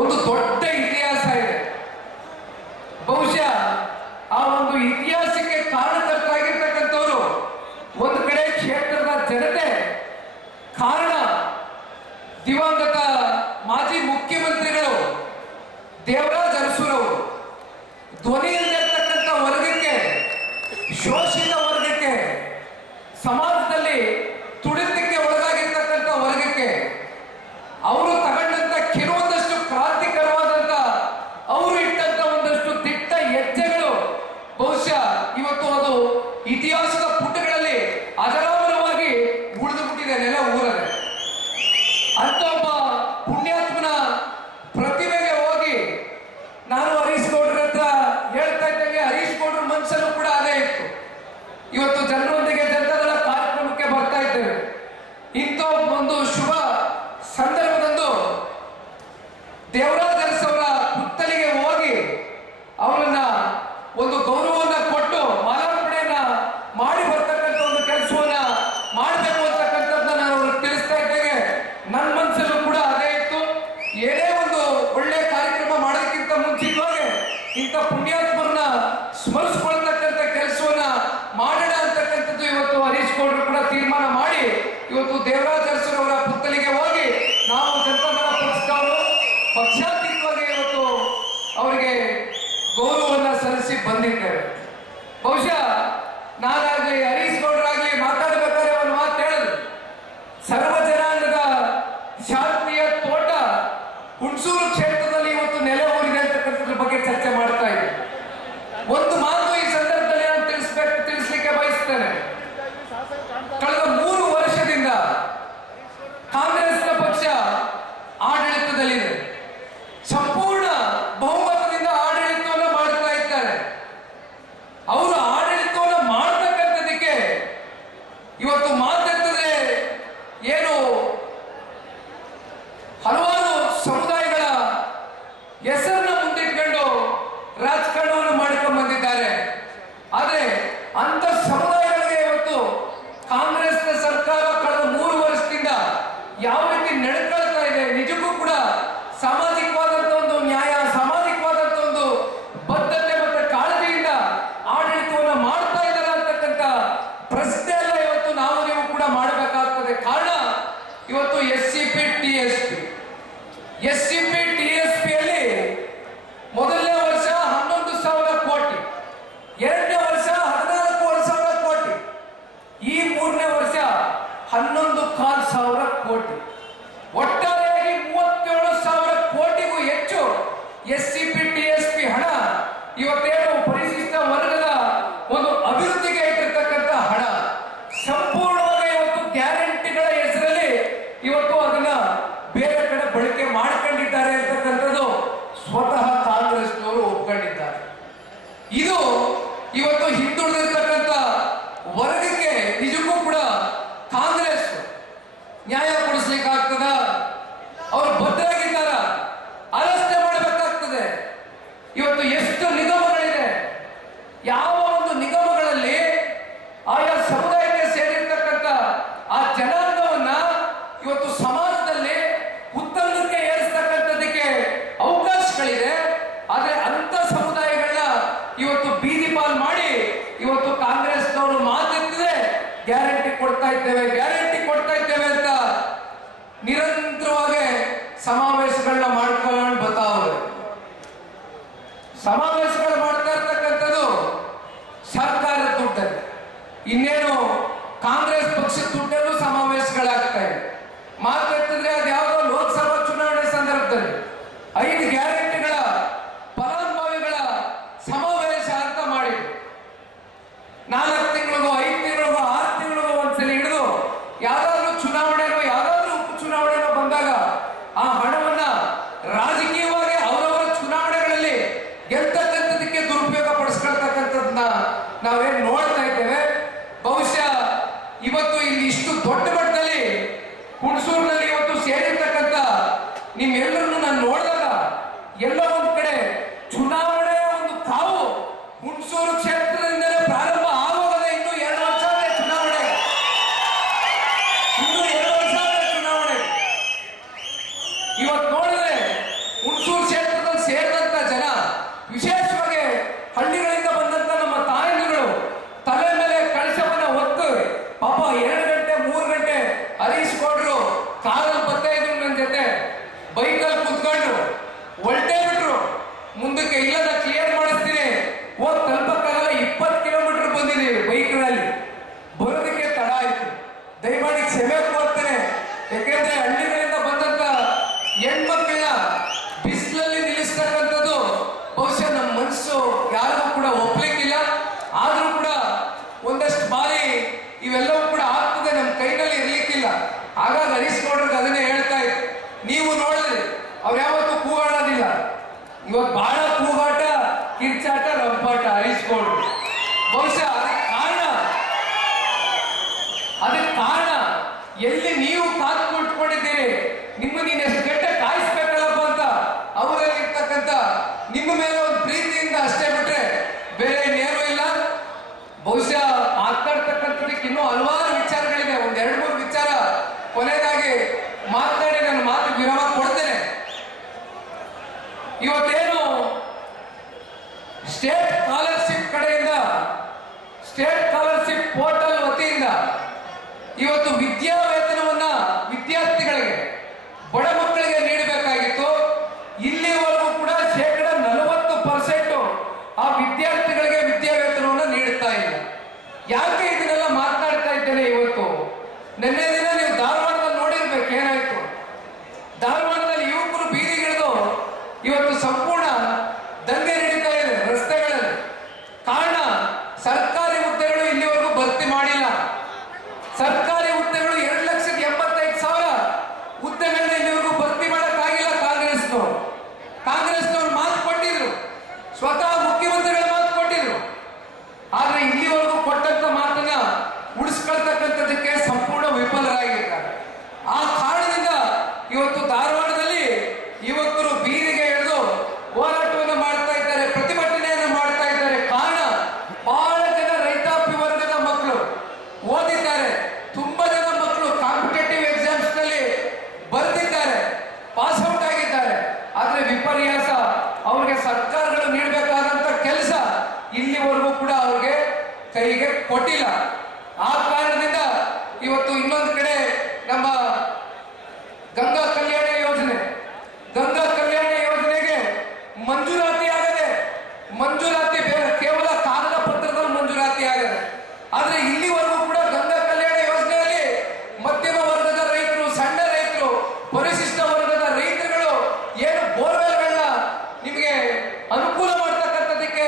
ಒಂದು ದೊಡ್ಡ ಇತಿಹಾಸ ಇದೆ. ಬಹುಶಃ ಆ ಒಂದು ಇತಿಹಾಸಕ್ಕೆ ಕಾರಣಕರ್ತರಾಗಿರ್ತಕ್ಕಂಥವ್ರು ಒಂದು ಕಡೆ ಕ್ಷೇತ್ರದ ಜನತೆ, ಕಾರಣ ದಿವಂಗತ ಮಾಜಿ ಮುಖ್ಯಮಂತ್ರಿಗಳು ದೇವರಾಜ್ ಅರಸೂರವರು. ಧ್ವನಿ ಇರತಕ್ಕಂಥ ವರ್ಗಕ್ಕೆ ಶೋಷಿತ ವರ್ಗಕ್ಕೆ, ಸಮಾಜದಲ್ಲಿ ತುಳಿತಕ್ಕೆ ಒಳಗಾಗಿರ್ತಕ್ಕಂಥ ವರ್ಗಕ್ಕೆ ಅವರು ತಗೊಂಡಂತ ಕೆಲವೊಂದಷ್ಟು ಕ್ರಾಂತಿಕರವಾದಂತ ಅವರು ಇಟ್ಟಂತ ಒಂದಷ್ಟು ದಿಟ್ಟ ಹೆಜ್ಜೆಗಳು ಬಹುಶಃ ಇವತ್ತು ಅದು ಇತಿಹಾಸದ ಪುಟಗಳಲ್ಲಿ ಅಜರಾಮರವಾಗಿ ಉಳಿದು ಬಿಟ್ಟಿದೆ ನೆಲ ಊರಲ್ಲೇ. ಅಂತ ಒಬ್ಬ ಪುಣ್ಯಾತ್ಮನ ಪ್ರತಿಮೆಗೆ ಹೋಗಿ ನಾನು ಹರೀಶ್ ಗೌಡ್ರ ಹತ್ರ ಹೇಳ್ತಾ ಇದ್ದಂಗೆ ಹರೀಶ್ ಗೌಡ್ರ ಮನಸ್ಸಲ್ಲೂ ಕೂಡ ಅದೇ ಇತ್ತು. ಇವತ್ತು ಜನರೊಂದಿಗೆ ಜನತಾದಳ ಕಾರ್ಯಕ್ರಮಕ್ಕೆ ಬರ್ತಾ ಇದ್ದೇವೆ. ಇಂಥ ಒಂದು ಶುಭ ಸಂದರ್ಭದಂದು ದೇವರಾಜ್ ಅರಸ್ ಅವರ ಪುತ್ತಲಿಗೆ ಹೋಗಿ ಅವರನ್ನ ಒಂದು ಗೌರವವನ್ನ ಕೊಟ್ಟು ಮಾಲಾರ್ಪಣೆಯನ್ನ ಮಾಡಿ ಬರ್ತಕ್ಕಂಥ ಒಂದು ಕೆಲಸವನ್ನ ಮಾಡಬೇಕು ಅಂತಕ್ಕಂಥದ್ದನ್ನ ನಾನು ಅವ್ರಿಗೆ ತಿಳಿಸ್ತಾ ಇದ್ದೇನೆ. ನನ್ನ ಮನಸ್ಸಲ್ಲೂ ಕೂಡ ಅದೇ ಇತ್ತು. ಏನೇ ಒಂದು ಒಳ್ಳೆ ಕಾರ್ಯಕ್ರಮ ಮಾಡೋದಕ್ಕಿಂತ ಮುಂಚಿತವಾಗಿ ಇಂಥ ಪುಣ್ಯಾತ್ಮರನ್ನ ಸ್ಮರಿಸ್ಕೊಳ್ತಕ್ಕಂಥ ಕೆಲಸವನ್ನ ಮಾಡೋಣ ಅಂತಕ್ಕಂಥದ್ದು ಇವತ್ತು ಹರೀಶ್ ಗೌಡ್ರು ಕೂಡ ತೀರ್ಮಾನ ಮಾಡಿ ಇವತ್ತು ದೇವರಾಜ್ ಅರಸ್ ಅವರ ಪುತ್ತಲಿಗೆ ಹೋಗಿ ನಾವು ಜನತಾದಳ ಪಕ್ಷದವರು ಪಕ್ಷಾತೀತವಾಗಿ ಇವತ್ತು ಅವರಿಗೆ ಗೌರವವನ್ನ ಸಲ್ಲಿಸಿ ಬಂದಿದ್ದೇವೆ. ಬಹುಶಃ ನಾನಾಗ್ಲಿ ಹರೀಶ್ ಗೌಡ್ರಾಗ್ಲಿ ಮಾತಾಡಬೇಕಾದ್ರೆ ಒಂದು ಮಾತು ಹೇಳಿದ್ರು, ಸರ್ವ ಜನಾಂಗದ ಶಾಂತಿಯ ತೋಟ ಹುಣಸೂರು ಕ್ಷೇತ್ರದಲ್ಲಿ ಇವತ್ತು ನೆಲೆ ಊರಿದೆ ಅಂತಕ್ಕಂಥದ್ರ ಬಗ್ಗೆ ಚರ್ಚೆ ಮಾಡ್ತಾ ಇದ್ದೆ. ಒಂದು ಮಾತು ಈ ಸಂದರ್ಭದಲ್ಲಿ ನಾನು ತಿಳಿಸ್ಲಿಕ್ಕೆ ಬಯಸ್ತೇನೆ. ಕಳೆದ 3 ವರ್ಷದಿಂದ ಕಾಂಗ್ರೆಸ್ನ ಪಕ್ಷ ಆಡಳಿತದಲ್ಲಿದೆ. ಸಂಪೂರ್ಣ ಬಹುಮತದಿಂದ ಆಡಳಿತವನ್ನು ಮಾಡ್ತಾ ಇದ್ದಾರೆ. ಅವರು ಆಡಳಿತವನ್ನು ಮಾಡ್ತಕ್ಕಂಥದಕ್ಕೆ ಇವತ್ತು ಮಾತೆತ್ತದೆ ಏನು ಹಲವಾರು ಸಮುದಾಯಗಳ ಹೆಸರನ್ನ ಮುಂದಿಟ್ಕೊಂಡು ರಾಜಕಾರಣವನ್ನು ಮಾಡಿಕೊಂಡು ಬಂದಿದ್ದಾರೆ. ಆದ್ರೆ ಅಂತ ಸಮುದಾಯಗಳಿಗೆ ಇವತ್ತು ಕಾಂಗ್ರೆಸ್ನ ಸರ್ಕಾರ ಕಳೆದ 3 ವರ್ಷದಿಂದ ಯಾವ ರೀತಿ ನಡ್ಕೊಳ್ತಾ ಇದೆ, ನಿಜಕ್ಕೂ ಕೂಡ ಸಾಮಾಜಿಕವಾದಂತ ಒಂದು ನ್ಯಾಯ, ಸಾಮಾಜಿಕವಾದಂತ ಒಂದು ಬದ್ಧತೆ ಮತ್ತೆ ಕಾಳಜಿಯಿಂದ ಆಡಳಿತವನ್ನು ಮಾಡ್ತಾ ಇದ್ದಾರೆ ಅಂತಕ್ಕಂಥ ಪ್ರಶ್ನೆ ಎಲ್ಲ ಇವತ್ತು ನಾವು ನೀವು ಕೂಡ ಮಾಡಬೇಕಾಗ್ತದೆ. ಕಾರಣ ಇವತ್ತು SCP TSPಯಲ್ಲಿ ಮೊದಲನೇ ವರ್ಷ 11,000 ಕೋಟಿ, ಎರಡನೇ ವರ್ಷ 14,000 ಕೋಟಿ, ಈ 3ನೇ ವರ್ಷ 11,500 ಕೋಟಿ, ಒಟ್ಟಾರೆಯಾಗಿ 37,000 ಕೋಟಿಗೂ ಹೆಚ್ಚು SCP TSP ಹಣ ಇವತ್ತೇನು ಪರಿಶಿಷ್ಟ ವರ್ಗದ ಒಂದು ಅಭಿವೃದ್ಧಿಗೆ ಇಟ್ಟಿರ್ತಕ್ಕಂಥ ಹಣ ಸಂಪೂರ್ಣವಾಗಿ ಇವತ್ತು ಗ್ಯಾರಂಟಿಗಳ ಹೆಸರಲ್ಲಿ ಇವತ್ತು ಅದನ್ನ ಬೇರೆ ಕಡೆ ಬಳಕೆ ಮಾಡ್ಕೊಂಡಿದ್ದಾರೆ ಅಂತಕ್ಕಂಥದ್ದು ಸ್ವತಃ ಕಾಂಗ್ರೆಸ್ನವರು ಒಪ್ಕೊಂಡಿದ್ದಾರೆ. ಇದು ಇವತ್ತು ಹಿಂದುಳಿದಿರ್ತಕ್ಕಂಥ ವರ್ಗಕ್ಕೆ ನಿಜಕ್ಕೂ ಕೂಡ ಕಾಂಗ್ರೆಸ್ ನ್ಯಾಯ ಕೊಡಿಸ್ಲಿಕ್ಕೆ ಆಗ್ತದ? ಅವರು ಬದ್ಧರಾಗಿದ್ದಾರ? ಆಲೋಚನೆ ಮಾಡಬೇಕಾಗ್ತದೆ. ಇವತ್ತು ಎಷ್ಟು ನಿಗಮಗಳಿದೆ, ಯಾವ ಒಂದು ನಿಗಮಗಳಲ್ಲಿ ಆಯಾ ಸಮುದಾಯಕ್ಕೆ ಸೇರಿರ್ತಕ್ಕಂಥ ಆ ಜನಾಂಗವನ್ನ ಇವತ್ತು ಸಮಾಜದಲ್ಲಿ ಉತ್ತಮಕ್ಕೆ ಏರಿಸ್ತಕ್ಕಂಥದಕ್ಕೆ ಅವಕಾಶಗಳಿದೆ. ಆದ್ರೆ ಅಂತ ಸಮುದಾಯಗಳನ್ನ ಇವತ್ತು ಬೀದಿ ಪಾಲ್ ಮಾಡಿ ಇವತ್ತು ಕಾಂಗ್ರೆಸ್ನವರು ಮಾತೆತ್ತಿದೆ ಗ್ಯಾರಂಟಿ ಕೊಡ್ತಾ ಇದ್ದೇವೆ, ಗ್ಯಾರಂಟಿ ಕೊಡ್ತಾ ಇದ್ದೇವೆ ಅಂತ ನಿರಂತರವಾಗಿ ಸಮಾವೇಶಗಳನ್ನ ಮಾಡ್ಕೊಂಡು ಬರ್ತಾವ್ರೆ. ಸಮಾವೇಶಗಳು ಮಾಡ್ತಾ ಇರ್ತಕ್ಕಂಥದ್ದು ಸರ್ಕಾರದ ದುಡ್ಡಲ್ಲಿ, ಇನ್ನೇನು ಕಾಂಗ್ರೆಸ್ ಪಕ್ಷದ ದುಡ್ಡಲ್ಲೂ ಸಮಾವೇಶಗಳಾಗ್ತಾ ಇದೆ. ಮಾತೆತ್ತಿದ್ರೆ ಅದು ಯಾವುದೋ ಲೋಕಸಭಾ ಚುನಾವಣೆ ಸಂದರ್ಭದಲ್ಲಿ 5 ಗ್ಯಾರಂಟಿಗಳ ಫಲಾನುಭವಿಗಳ ಸಮಾವೇಶ ಅಂತ ಮಾಡಿ 4 ತಿಂಗಳಿಗೋ 5 ತಿಂಗಳಿಗೋ 6 ತಿಂಗಳಿಗೋ ಒಂದ್ಸಲಿ ಹಿಡಿದು ಯಾವ್ದಾದ್ರು ಚುನಾವಣೆನೋ ಯಾವ್ದಾದ್ರು ಉಪಚುನಾವಣೆನೋ ಬಂದಾಗ ಆ ಹಣವನ್ನ ರಾಜಕೀಯವಾಗಿ ಅವರವರ ಚುನಾವಣೆಗಳಲ್ಲಿ ಗೆಲ್ತಕ್ಕಂಥದಕ್ಕೆ ದುರುಪಯೋಗ ಪಡಿಸ್ಕೊಳ್ತಕ್ಕಂಥದ್ದನ್ನ ನಾವೇನ್ ನೋಡ್ತಾ ಇದ್ದೇವೆ. ಬಹುಶಃ ಇವತ್ತು ಇಲ್ಲಿ ಇಷ್ಟು ದೊಡ್ಡ ಮಟ್ಟದಲ್ಲಿ ಹುಣಸೂರಿನಲ್ಲಿ ಇವತ್ತು ಸೇರಿರ್ತಕ್ಕಂಥ ನಿಮ್ಮೆಲ್ಲರನ್ನು ನಾನು ನೋಡಿದಾಗ ಎಲ್ಲೋ ಒಂದ್ ಕಡೆ ಚುನಾವಣೆಯ ಒಂದು ಕಾವು ಹುಣಸೂರು ಕ್ಷೇತ್ರದಿಂದಲೇ ಪ್ರಾರಂಭ ಆಗೋದೇ. ಇನ್ನು 2 ವರ್ಷ ಚುನಾವಣೆ, ಇನ್ನು 2 ವರ್ಷ ಚುನಾವಣೆ. ಇವತ್ತು ನೋಡಿದ್ರೆ ಹುಣಸೂರು ಕ್ಷೇತ್ರದಲ್ಲಿ ಸೇರಿದಂತ ಜನ, ವಿಶೇಷವಾಗಿ ಹಳ್ಳಿಗಳಿಂದ ಬಂದಂತ ನಮ್ಮ ತಾಯಂದಿಗಳು ತಲೆ ಮೇಲೆ ಕಳಶವನ್ನ ಹೊತ್ತು ಪಾಪ 2 ಗಂಟೆ 3 ಗಂಟೆ ಹರೀಶ್ ಗೌಡ್ರು ಕಾರಲ್ಲಿ ಬರ್ತಾ ಇದ್ರು, ನನ್ನ ಜೊತೆ ಬೈಕಲ್ಲಿ ಕುತ್ಕೊಂಡ್ರು, ಹೊರಟೇ ಬಿಟ್ರು. ಸೆಮೆ ಕೊಡ್ತೇನೆ. ಯಾಕೆಂದ್ರೆ ಹಳ್ಳಿಗಳಿಂದ ಬಂದಂತ ಹೆಣ್ಮಕ್ಳನ್ನ ಬಿಸಿಲಲ್ಲಿ ನಿಲ್ಲಿಸ್ತಕ್ಕಂಥದ್ದು ಬಹುಶಃ ನಮ್ಮ ಮನಸ್ಸು ಯಾರಿಗೂ ಕೂಡ ಒಪ್ಲಿಕ್ಕಿಲ್ಲ. ಆದ್ರೂ ಕೂಡ ಒಂದಷ್ಟು ಬಾರಿ ಇವೆಲ್ಲವೂ ಕೂಡ ಆಗ್ತದೆ, ನಮ್ಮ ಕೈನಲ್ಲಿ ಇರ್ಲಿಕ್ಕಿಲ್ಲ. ಹಾಗಾಗಿ ಹರೀಶ್ ಗೌಡ್ರಿಗೆ ಅದನ್ನೇ ಹೇಳ್ತಾ ಇದ್ರು. ನೀವು ನೋಡಿದ್ರಿ ಅವ್ರು ಯಾವತ್ತೂ ಕೂಗಾಡೋದಿಲ್ಲ. ಇವತ್ತು ಬಹಳ ಕೂಗಾಟ, ಕಿರ್ಚಾಟ, ರಂಪಾಟ ಹರೀಶ್ ಗೌಡ್ರು. ಬಹುಶಃ ಅದಕ್ಕೆ ಕಾರಣ ಎಲ್ಲಿ ನೀವು ಕಾದು ಕುಳಿತುಕೊಂಡಿದ್ದೀರಿ, ನಿಮ್ಮ ನೀನು ಎಷ್ಟು ಗಂಟೆ ಕಾಯಿಸ್ಬೇಕಲ್ಲಪ್ಪ ಅಂತ ಅವರಲ್ಲಿ ಇರ್ತಕ್ಕಂಥ ನಿಮ್ಮ ಮೇಲೆ ಒಂದು ಪ್ರೀತಿಯಿಂದ ಅಷ್ಟೇ ಬಿಟ್ರೆ ಬೇರೆ ಇನ್ನೇನೂ ಇಲ್ಲ. ಬಹುಶಃ ಮಾತಾಡ್ತಕ್ಕಂಥದಕ್ಕೆ ಇನ್ನೂ ಹಲವಾರು ವಿಚಾರಗಳಿದೆ. ಒಂದ್ 2-3 ವಿಚಾರ ಕೊನೆಯದಾಗಿ ಮಾತನಾಡಿ ನನ್ನ ಮಾತು ವಿರಾಮ ಕೊಡ್ತೇನೆ. ಇವತ್ತೇನು ಸ್ಟೇಟ್ ಸ್ಕಾಲರ್ಶಿಪ್ ಕಡೆಯಿಂದ, ಸ್ಟೇಟ್ ಸ್ಕಾಲರ್ಶಿಪ್ ಪೋರ್ಟಲ್ ವತಿಯಿಂದ ಇವತ್ತು ವಿದ್ಯಾವೇತನವನ್ನ ವಿದ್ಯಾರ್ಥಿಗಳಿಗೆ, ಬಡ ಮಕ್ಕಳಿಗೆ ನೀಡಬೇಕಾಗಿತ್ತು. ಇಲ್ಲಿವರೆಗೂ ಕೂಡ 40% ಆ ವಿದ್ಯಾರ್ಥಿಗಳಿಗೆ ವಿದ್ಯಾವೇತನವನ್ನು ನೀಡುತ್ತಾ ಇಲ್ಲ. ಯಾಕೆ ಇದನ್ನೆಲ್ಲ ಮಾತನಾಡ್ತಾ ಇದ್ದೇನೆ ಇವತ್ತು? ನಿನ್ನೆ ದಿನ ನೀವು ಧಾರವಾಡದಲ್ಲಿ ನೋಡಿರ್ಬೇಕು ಏನಾಯ್ತು. ಧಾರವಾಡದಲ್ಲಿ ಯುವಕರು ಬೀದಿಗಿಳಿದು ಇವತ್ತು ಸಂಪೂರ್ಣ ದಂಗೆ ನಡೀತಾ ಇದೆ ರಸ್ತೆಗಳಲ್ಲಿ. ಕಾರಣ ಸರ್ಕಾರಿ ಹುದ್ದೆಗಳು ಇಲ್ಲಿವರೆಗೂ ಭರ್ತಿ ಮಾಡಿಲ್ಲ. ಸರ್ಕಾರಿ ಹುದ್ದೆಗಳು 2,85,000 ಹುದ್ದೆಗಳನ್ನ ಇಲ್ಲಿವರೆಗೂ ಭರ್ತಿ ಮಾಡಕ್ಕಾಗಿಲ್ಲ. ಕಾಂಗ್ರೆಸ್ನವ್ರು ಮಾತು ಕೊಟ್ಟಿದ್ರು, ಸ್ವತಃ ಮುಖ್ಯಮಂತ್ರಿಗಳ ಮಾತು ಕೊಟ್ಟಿದ್ರು. ಆದ್ರೆ ಇಲ್ಲಿವರೆಗೂ ಕೊಟ್ಟಂತ ಮಾತನ್ನ ಉಳಿಸ್ಕೊಳ್ತಕ್ಕಂಥದಕ್ಕೆ ಸಂಪೂರ್ಣ ವಿಫಲರಾಗಿದ್ದಾರೆ. ಆ ಕಾರಣದಿಂದ ಇವತ್ತು ಧಾರವಾಡದಲ್ಲಿ ಯುವಕರು ಬೀದಿಗೆ ಇಳಿದು ಹೋರಾಟವನ್ನು ಮಾಡ್ತಾ ಇದ್ದಾರೆ, ಪ್ರತಿಭಟನೆಯನ್ನು ಮಾಡ್ತಾ ಇದ್ದಾರೆ. ಕಾರಣ ಬಹಳ ಜನ ರೈತಾಪಿ ವರ್ಗದ ಮಕ್ಕಳು ಓದಿದ್ದಾರೆ, ತುಂಬಾ ಜನ ಮಕ್ಕಳು ಕಾಂಪಿಟೇಟಿವ್ ಎಕ್ಸಾಮ್ಸ್ ನಲ್ಲಿ ಬರೆದಿದ್ದಾರೆ, ಪಾಸ್ ಔಟ್ ಆಗಿದ್ದಾರೆ. ಆದ್ರೆ ವಿಪರ್ಯಾಸ, ಅವ್ರಿಗೆ ಸರ್ಕಾರಗಳು ನೀಡಬೇಕಾದಂತ ಕೆಲಸ ಇಲ್ಲಿವರೆಗೂ ಕೂಡ ಅವ್ರಿಗೆ ಕೈಗೆ ಕೊಟ್ಟಿಲ್ಲ. ಆ ಕಾರಣದಿಂದ ಇವತ್ತು ಇನ್ನೊಂದು ಕಡೆ ನಮ್ಮ ಗಂಗಾ ಕಲ್ಯಾಣ ಯೋಜನೆ, ಗಂಗಾ ಕಲ್ಯಾಣ ಯೋಜನೆಗೆ ಮಂಜೂರಾತಿ ಆಗದೆ, ಮಂಜೂರಾತಿ ಕೇವಲ ಕಾಗದ ಪತ್ರದಲ್ಲಿ ಮಂಜೂರಾತಿ ಆಗದೆ. ಆದ್ರೆ ಇಲ್ಲಿವರೆಗೂ ಕೂಡ ಗಂಗಾ ಕಲ್ಯಾಣ ಯೋಜನೆಯಲ್ಲಿ ಮಧ್ಯಮ ವರ್ಗದ ರೈತರು, ಸಣ್ಣ ರೈತರು, ಪರಿಶಿಷ್ಟ ವರ್ಗದ ರೈತರುಗಳು ಏನು ಬೋರ್ವೆಲ್ಗಳನ್ನ ನಿಮಗೆ ಅನುಕೂಲ ಮಾಡ್ತಕ್ಕಂಥದಕ್ಕೆ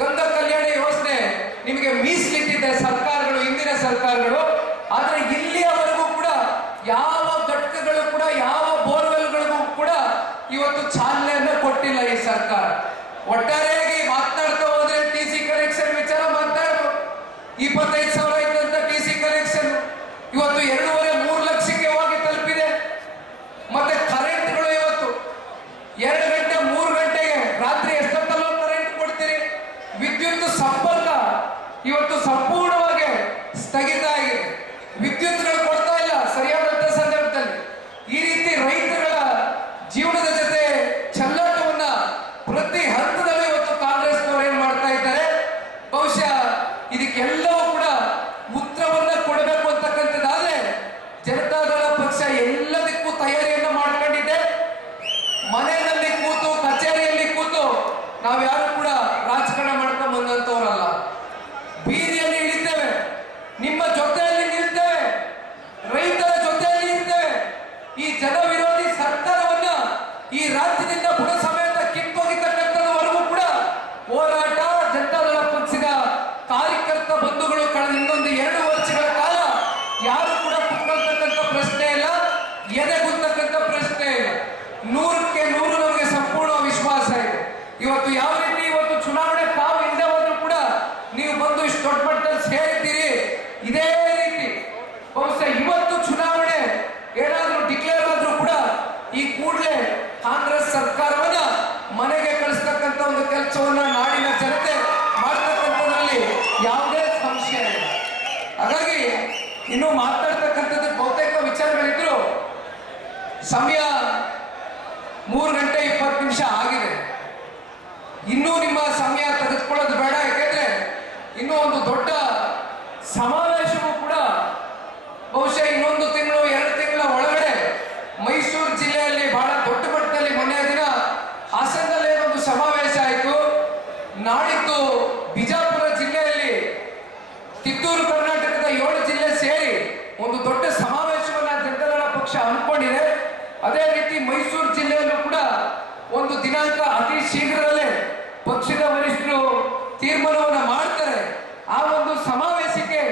ಗಂಗಾ ಕಲ್ಯಾಣ ಯೋಜನೆ ನಿಮಗೆ ಮೀಸಲಿಟ್ಟಿದೆ ಸರ್ಕಾರಗಳು, ಹಿಂದಿನ ಸರ್ಕಾರಗಳು. ಆದ್ರೆ ಇಲ್ಲಿಯವರೆಗೂ ಕೂಡ ಯಾವ ಘಟಕಗಳು ಕೂಡ, ಯಾವ ಬೋರ್ವೆಲ್ಗಳಿಗೂ ಕೂಡ ಇವತ್ತು ಚಾಲನೆಯನ್ನ ಕೊಟ್ಟಿಲ್ಲ ಈ ಸರ್ಕಾರ. ಒಟ್ಟಾರೆಯಾಗಿ ಮಾತನಾಡ್ತಾ ಹೋದ್ರೆ TC ಕಲೆಕ್ಷನ್ ವಿಚಾರ ಮಾತಾಡ್ಬೋದು. 25,000 ಇದ್ದಂತ TC ಕಲೆಕ್ಷನ್ ಇವತ್ತು 2.5-3 ಲಕ್ಷಕ್ಕೆ ಹೋಗಿ ತಲುಪಿದೆ. ಮತ್ತೆ ಕರೆಂಟ್ಗಳು ಇವತ್ತು 2 ಗಂಟೆ 3 ಗಂಟೆಗೆ ರಾತ್ರಿ ಎಷ್ಟೊತ್ತಲ್ಲೂ ಕರೆಂಟ್ ಕೊಡ್ತೀರಿ. ವಿದ್ಯುತ್ ಸಂಪರ್ಕ ಇವತ್ತು ಸಂಪೂರ್ಣವಾಗಿ ಸ್ಥಗಿತ ಆಗಿದೆ. ವಿದ್ಯುತ್ಗಳು ಕೊಡ್ತಾ ಇಲ್ಲ ಸರಿಯಾದಂತ ಸಂದರ್ಭದಲ್ಲಿ. ಈ ರೀತಿ ರೈತಗಳ ಜೀವನದ ಜೊತೆ ಚೆಲ್ಲಾಟವನ್ನ ಪ್ರತಿ ಹಂತದಲ್ಲೂ ಇವತ್ತು ಕಾಂಗ್ರೆಸ್ನವರು ಏನ್ ಮಾಡ್ತಾ ಇದ್ದಾರೆ. ಬಹುಶಃ ಇದಕ್ಕೆಲ್ಲವೂ ಕೂಡ ಉತ್ತರವನ್ನ ಕೊಡಬೇಕು ಅಂತಕ್ಕಂಥದ್ದಾದ್ರೆ ಜನತಾದಳ ಪಕ್ಷ ಎಲ್ಲದಕ್ಕೂ ತಯಾರಿಯನ್ನ ಮಾಡ್ಕೊಂಡಿದೆ. ಮನೆಯಲ್ಲಿ ಕೂತು, ಕಚೇರಿಯಲ್ಲಿ ಕೂತು ನಾವ್ಯಾರು ಕೂಡ ರಾಜಕಾರಣ ಮಾಡ್ಕೊಂಡು ಬಂದಂತವರಲ್ಲ. ಬೀದಿಯಲ್ಲಿ ಇಳಿತೇವೆ, ನಿಮ್ಮ ಜೊತೆಯಲ್ಲಿ ನಿಲ್ತೇವೆ, ರೈತರ ಜೊತೆಯಲ್ಲಿ ಇರ್ತೇವೆ. ಈ ಜನ ವಿರೋಧಿ ಸರ್ಕಾರವನ್ನ ಈ ರಾಜ್ಯದಿಂದ ಬುಡ ಸಮೇತ ಕಿತ್ತೊಗಿತಕ್ಕಂಥವರೆಗೂ ಕೂಡ ಹೋರಾಟ ಜನತಾದಳ ಪಕ್ಷದ ಕಾರ್ಯಕರ್ತ ಬಂಧುಗಳು ಕಳೆದ ಇನ್ನೊಂದು 2 ವರ್ಷಗಳ ಕಾಲ ಯಾರು ಕೂಡ ಕುತ್ಕೊಳ್ತಕ್ಕಂಥ ಪ್ರಶ್ನೆ ಇಲ್ಲ, ಎದೆಗುತ್ತಕ್ಕಂಥ ಪ್ರಶ್ನೆ ಇಲ್ಲ. 100ಕ್ಕೆ 100 ನಮಗೆ ಸಂಪೂರ್ಣ ವಿಶ್ವಾಸ ಇದೆ. ಇವತ್ತು ಯಾವ ರೀತಿ ಇವತ್ತು ಚುನಾವಣೆ ತಾವು ಇಲ್ಲದೆ ಹೋದ್ರೂ ಕೂಡ ನೀವು ಬಂದು ಇಷ್ಟು ದೊಡ್ಡ ಮಟ್ಟದಲ್ಲಿ ಸೇರಿದ್ದೀರಿ. ಇದೇ ರೀತಿ ಬಹುಶಃ ಇವತ್ತು ಚುನಾವಣೆ ಏನಾದ್ರೂ ಡಿಕ್ಲೇರ್ ಆದ್ರೂ ಕೂಡ ಈ ಕೂಡಲೇ ಕಾಂಗ್ರೆಸ್ ಸರ್ಕಾರವನ್ನ ಮನೆಗೆ ಕಳಿಸ್ತಕ್ಕಂಥ ಒಂದು ಕೆಲಸವನ್ನ ನಾಡಿನ ಜನತೆ ಮಾಡ್ತಕ್ಕಂಥದ್ರಲ್ಲಿ ಯಾವುದೇ ಸಂಶಯ ಇಲ್ಲ. ಹಾಗಾಗಿ ಇನ್ನು ಮಾತಾಡ್ತಕ್ಕಂಥದ್ದು ಬಹುತೇಕ ವಿಚಾರಗಳಿದ್ರು. ಸಮಯ 3 ಗಂಟೆ 20 ನಿಮಿಷ ಆಗಿದೆ. ಇನ್ನೂ ನಿಮ್ಮ ಸಮಯ ತೆಗೆದುಕೊಳ್ಳೋದು ಬೇಡ. ಯಾಕೆಂದ್ರೆ ಇನ್ನೂ ಒಂದು ದೊಡ್ಡ ಸಮಾವೇಶವೂ ಕೂಡ ಬಹುಶಃ ಇನ್ನೊಂದು ತಿಂಗಳು 2 ತಿಂಗಳ ಒಳಗಡೆ ಮೈಸೂರು ಜಿಲ್ಲೆಯಲ್ಲಿ ಬಹಳ ದೊಡ್ಡ ಮಟ್ಟದಲ್ಲಿ ಮೊನ್ನೆಯ ದಿನ ಹಾಸನದಲ್ಲಿ ಒಂದು ಸಮಾವೇಶ ಆಯಿತು. ನಾಡಿದ್ದು ಬಿಜಾಪುರ ಜಿಲ್ಲೆಯಲ್ಲಿ, ಕಿತ್ತೂರು ಕರ್ನಾಟಕದ 7 ಜಿಲ್ಲೆ ಸೇರಿ ಒಂದು ದೊಡ್ಡ ಸಮಾವೇಶ ಶೀಘ್ರದಲ್ಲೇ ಪಕ್ಷದ ವರಿಷ್ಠರು ತೀರ್ಮಾನವನ್ನು ಮಾಡ್ತಾರೆ. ಆ ಒಂದು ಸಮಾವೇಶಕ್ಕೆ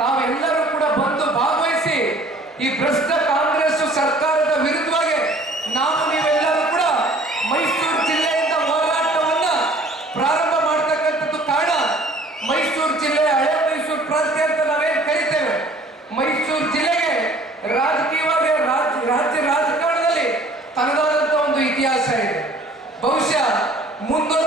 ತಾವೆಲ್ಲರೂ ಕೂಡ ಬಂದು ಭಾಗವಹಿಸಿ ಈ ಭ್ರಷ್ಟ ಕಾಂಗ್ರೆಸ್ ಸರ್ಕಾರದ ವಿರುದ್ಧವಾಗಿ ನಾವು ನೀವೆಲ್ಲರೂ ಕೂಡ ಮೈಸೂರು ಜಿಲ್ಲೆಯಿಂದ ಹೋರಾಟವನ್ನ ಪ್ರಾರಂಭ ಮಾಡ್ತಕ್ಕಂಥದ್ದು ಕಾರಣ ಮೈಸೂರು ಜಿಲ್ಲೆ ಹಳೆ ಮೈಸೂರು ಪ್ರಾಂತ್ಯ ಅಂತ ನಾವೇನ್ ಕರಿತೇವೆ. ಮೈಸೂರು ಜಿಲ್ಲೆಗೆ ರಾಜಕೀಯವಾಗಿ ರಾಜ್ಯ ರಾಜಕಾರಣದಲ್ಲಿ ತನ್ನದಾದಂತ ಒಂದು ಇತಿಹಾಸ ಇದೆ. ಬಹುಶಃ ಮುಂದೊಂದು